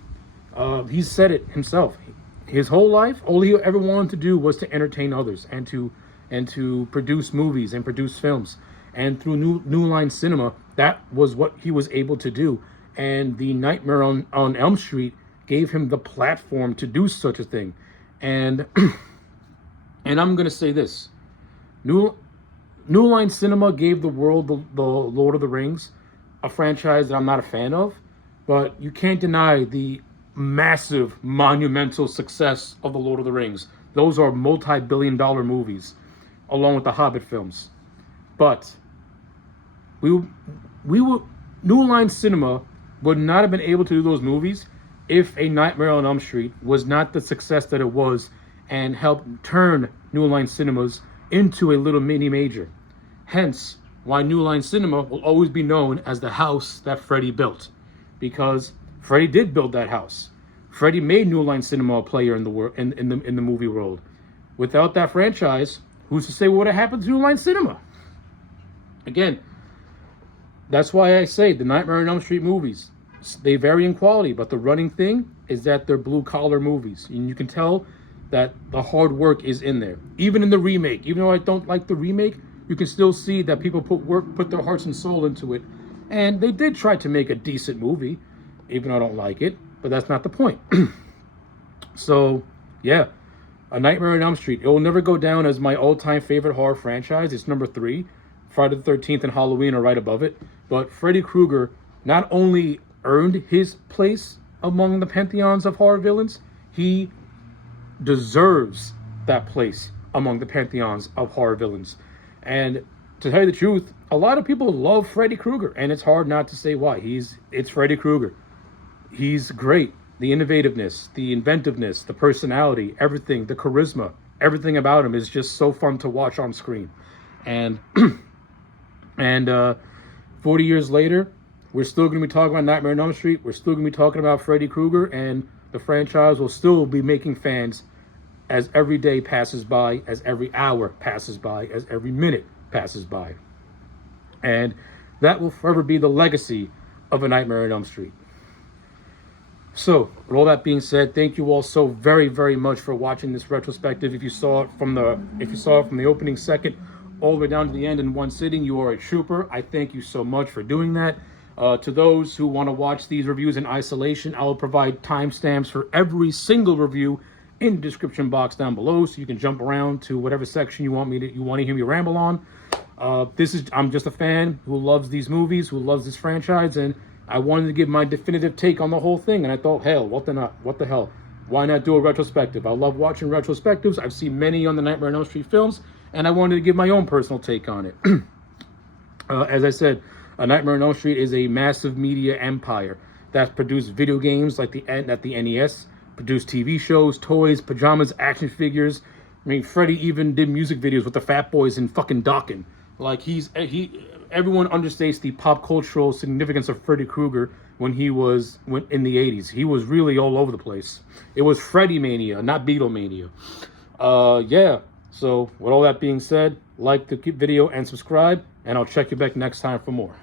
he said it himself. His whole life, all he ever wanted to do was to entertain others and to produce movies and produce films. And through New Line Cinema, that was what he was able to do. And the Nightmare on Elm Street gave him the platform to do such a thing. And and I'm gonna say this: New Line Cinema gave the world the Lord of the Rings, a franchise that I'm not a fan of, but you can't deny the massive, monumental success of the Lord of the Rings. Those are multi-billion-dollar movies, along with the Hobbit films. But we would New Line Cinema would not have been able to do those movies if A Nightmare on Elm Street was not the success that it was and helped turn New Line Cinemas into a little mini major. Hence, why New Line Cinema will always be known as the house that Freddy built, because Freddy did build that house. Freddy made New Line Cinema a player in the world, in the movie world. Without that franchise, who's to say what would have happened to New Line Cinema? Again, that's why I say the Nightmare on Elm Street movies, they vary in quality, but the running thing is that they're blue-collar movies. And you can tell that the hard work is in there. Even in the remake, even though I don't like the remake, you can still see that people put their hearts and soul into it. And they did try to make a decent movie, even though I don't like it, but that's not the point. So, yeah, A Nightmare on Elm Street. It will never go down as my all-time favorite horror franchise. It's number 3. Friday the 13th and Halloween are right above it. But Freddy Krueger not only earned his place among the pantheons of horror villains, he deserves that place among the pantheons of horror villains. And to tell you the truth, a lot of people love Freddy Krueger, and it's hard not to say why. It's Freddy Krueger. He's great. The innovativeness, the inventiveness, the personality, everything, the charisma, everything about him is just so fun to watch on screen. And 40 years later, we're still going to be talking about Nightmare on Elm Street. We're still going to be talking about Freddy Krueger, and the franchise will still be making fans as every day passes by, as every hour passes by, as every minute passes by. And that will forever be the legacy of A Nightmare on Elm Street. So, with all that being said, thank you all so very, very much for watching this retrospective. If you saw it from the opening second all the way down to the end in one sitting, you are a trooper. I thank you so much for doing that. To those who want to watch these reviews in isolation, I will provide timestamps for every single review in the description box down below, so you can jump around to whatever section you want to hear me ramble on. I'm just a fan who loves these movies, who loves this franchise, and I wanted to give my definitive take on the whole thing. And I thought, hell, what the hell? Why not do a retrospective? I love watching retrospectives. I've seen many on the Nightmare on Elm Street films, and I wanted to give my own personal take on it. As I said, A Nightmare on Elm Street is a massive media empire that's produced video games like the NES, produced TV shows, toys, pajamas, action figures. I mean, Freddy even did music videos with the Fat Boys in fucking Dokken. Like, everyone understates the pop cultural significance of Freddy Krueger when in the 80s. He was really all over the place. It was Freddy mania, not Beatlemania. Yeah. So, with all that being said, like the video and subscribe, and I'll check you back next time for more.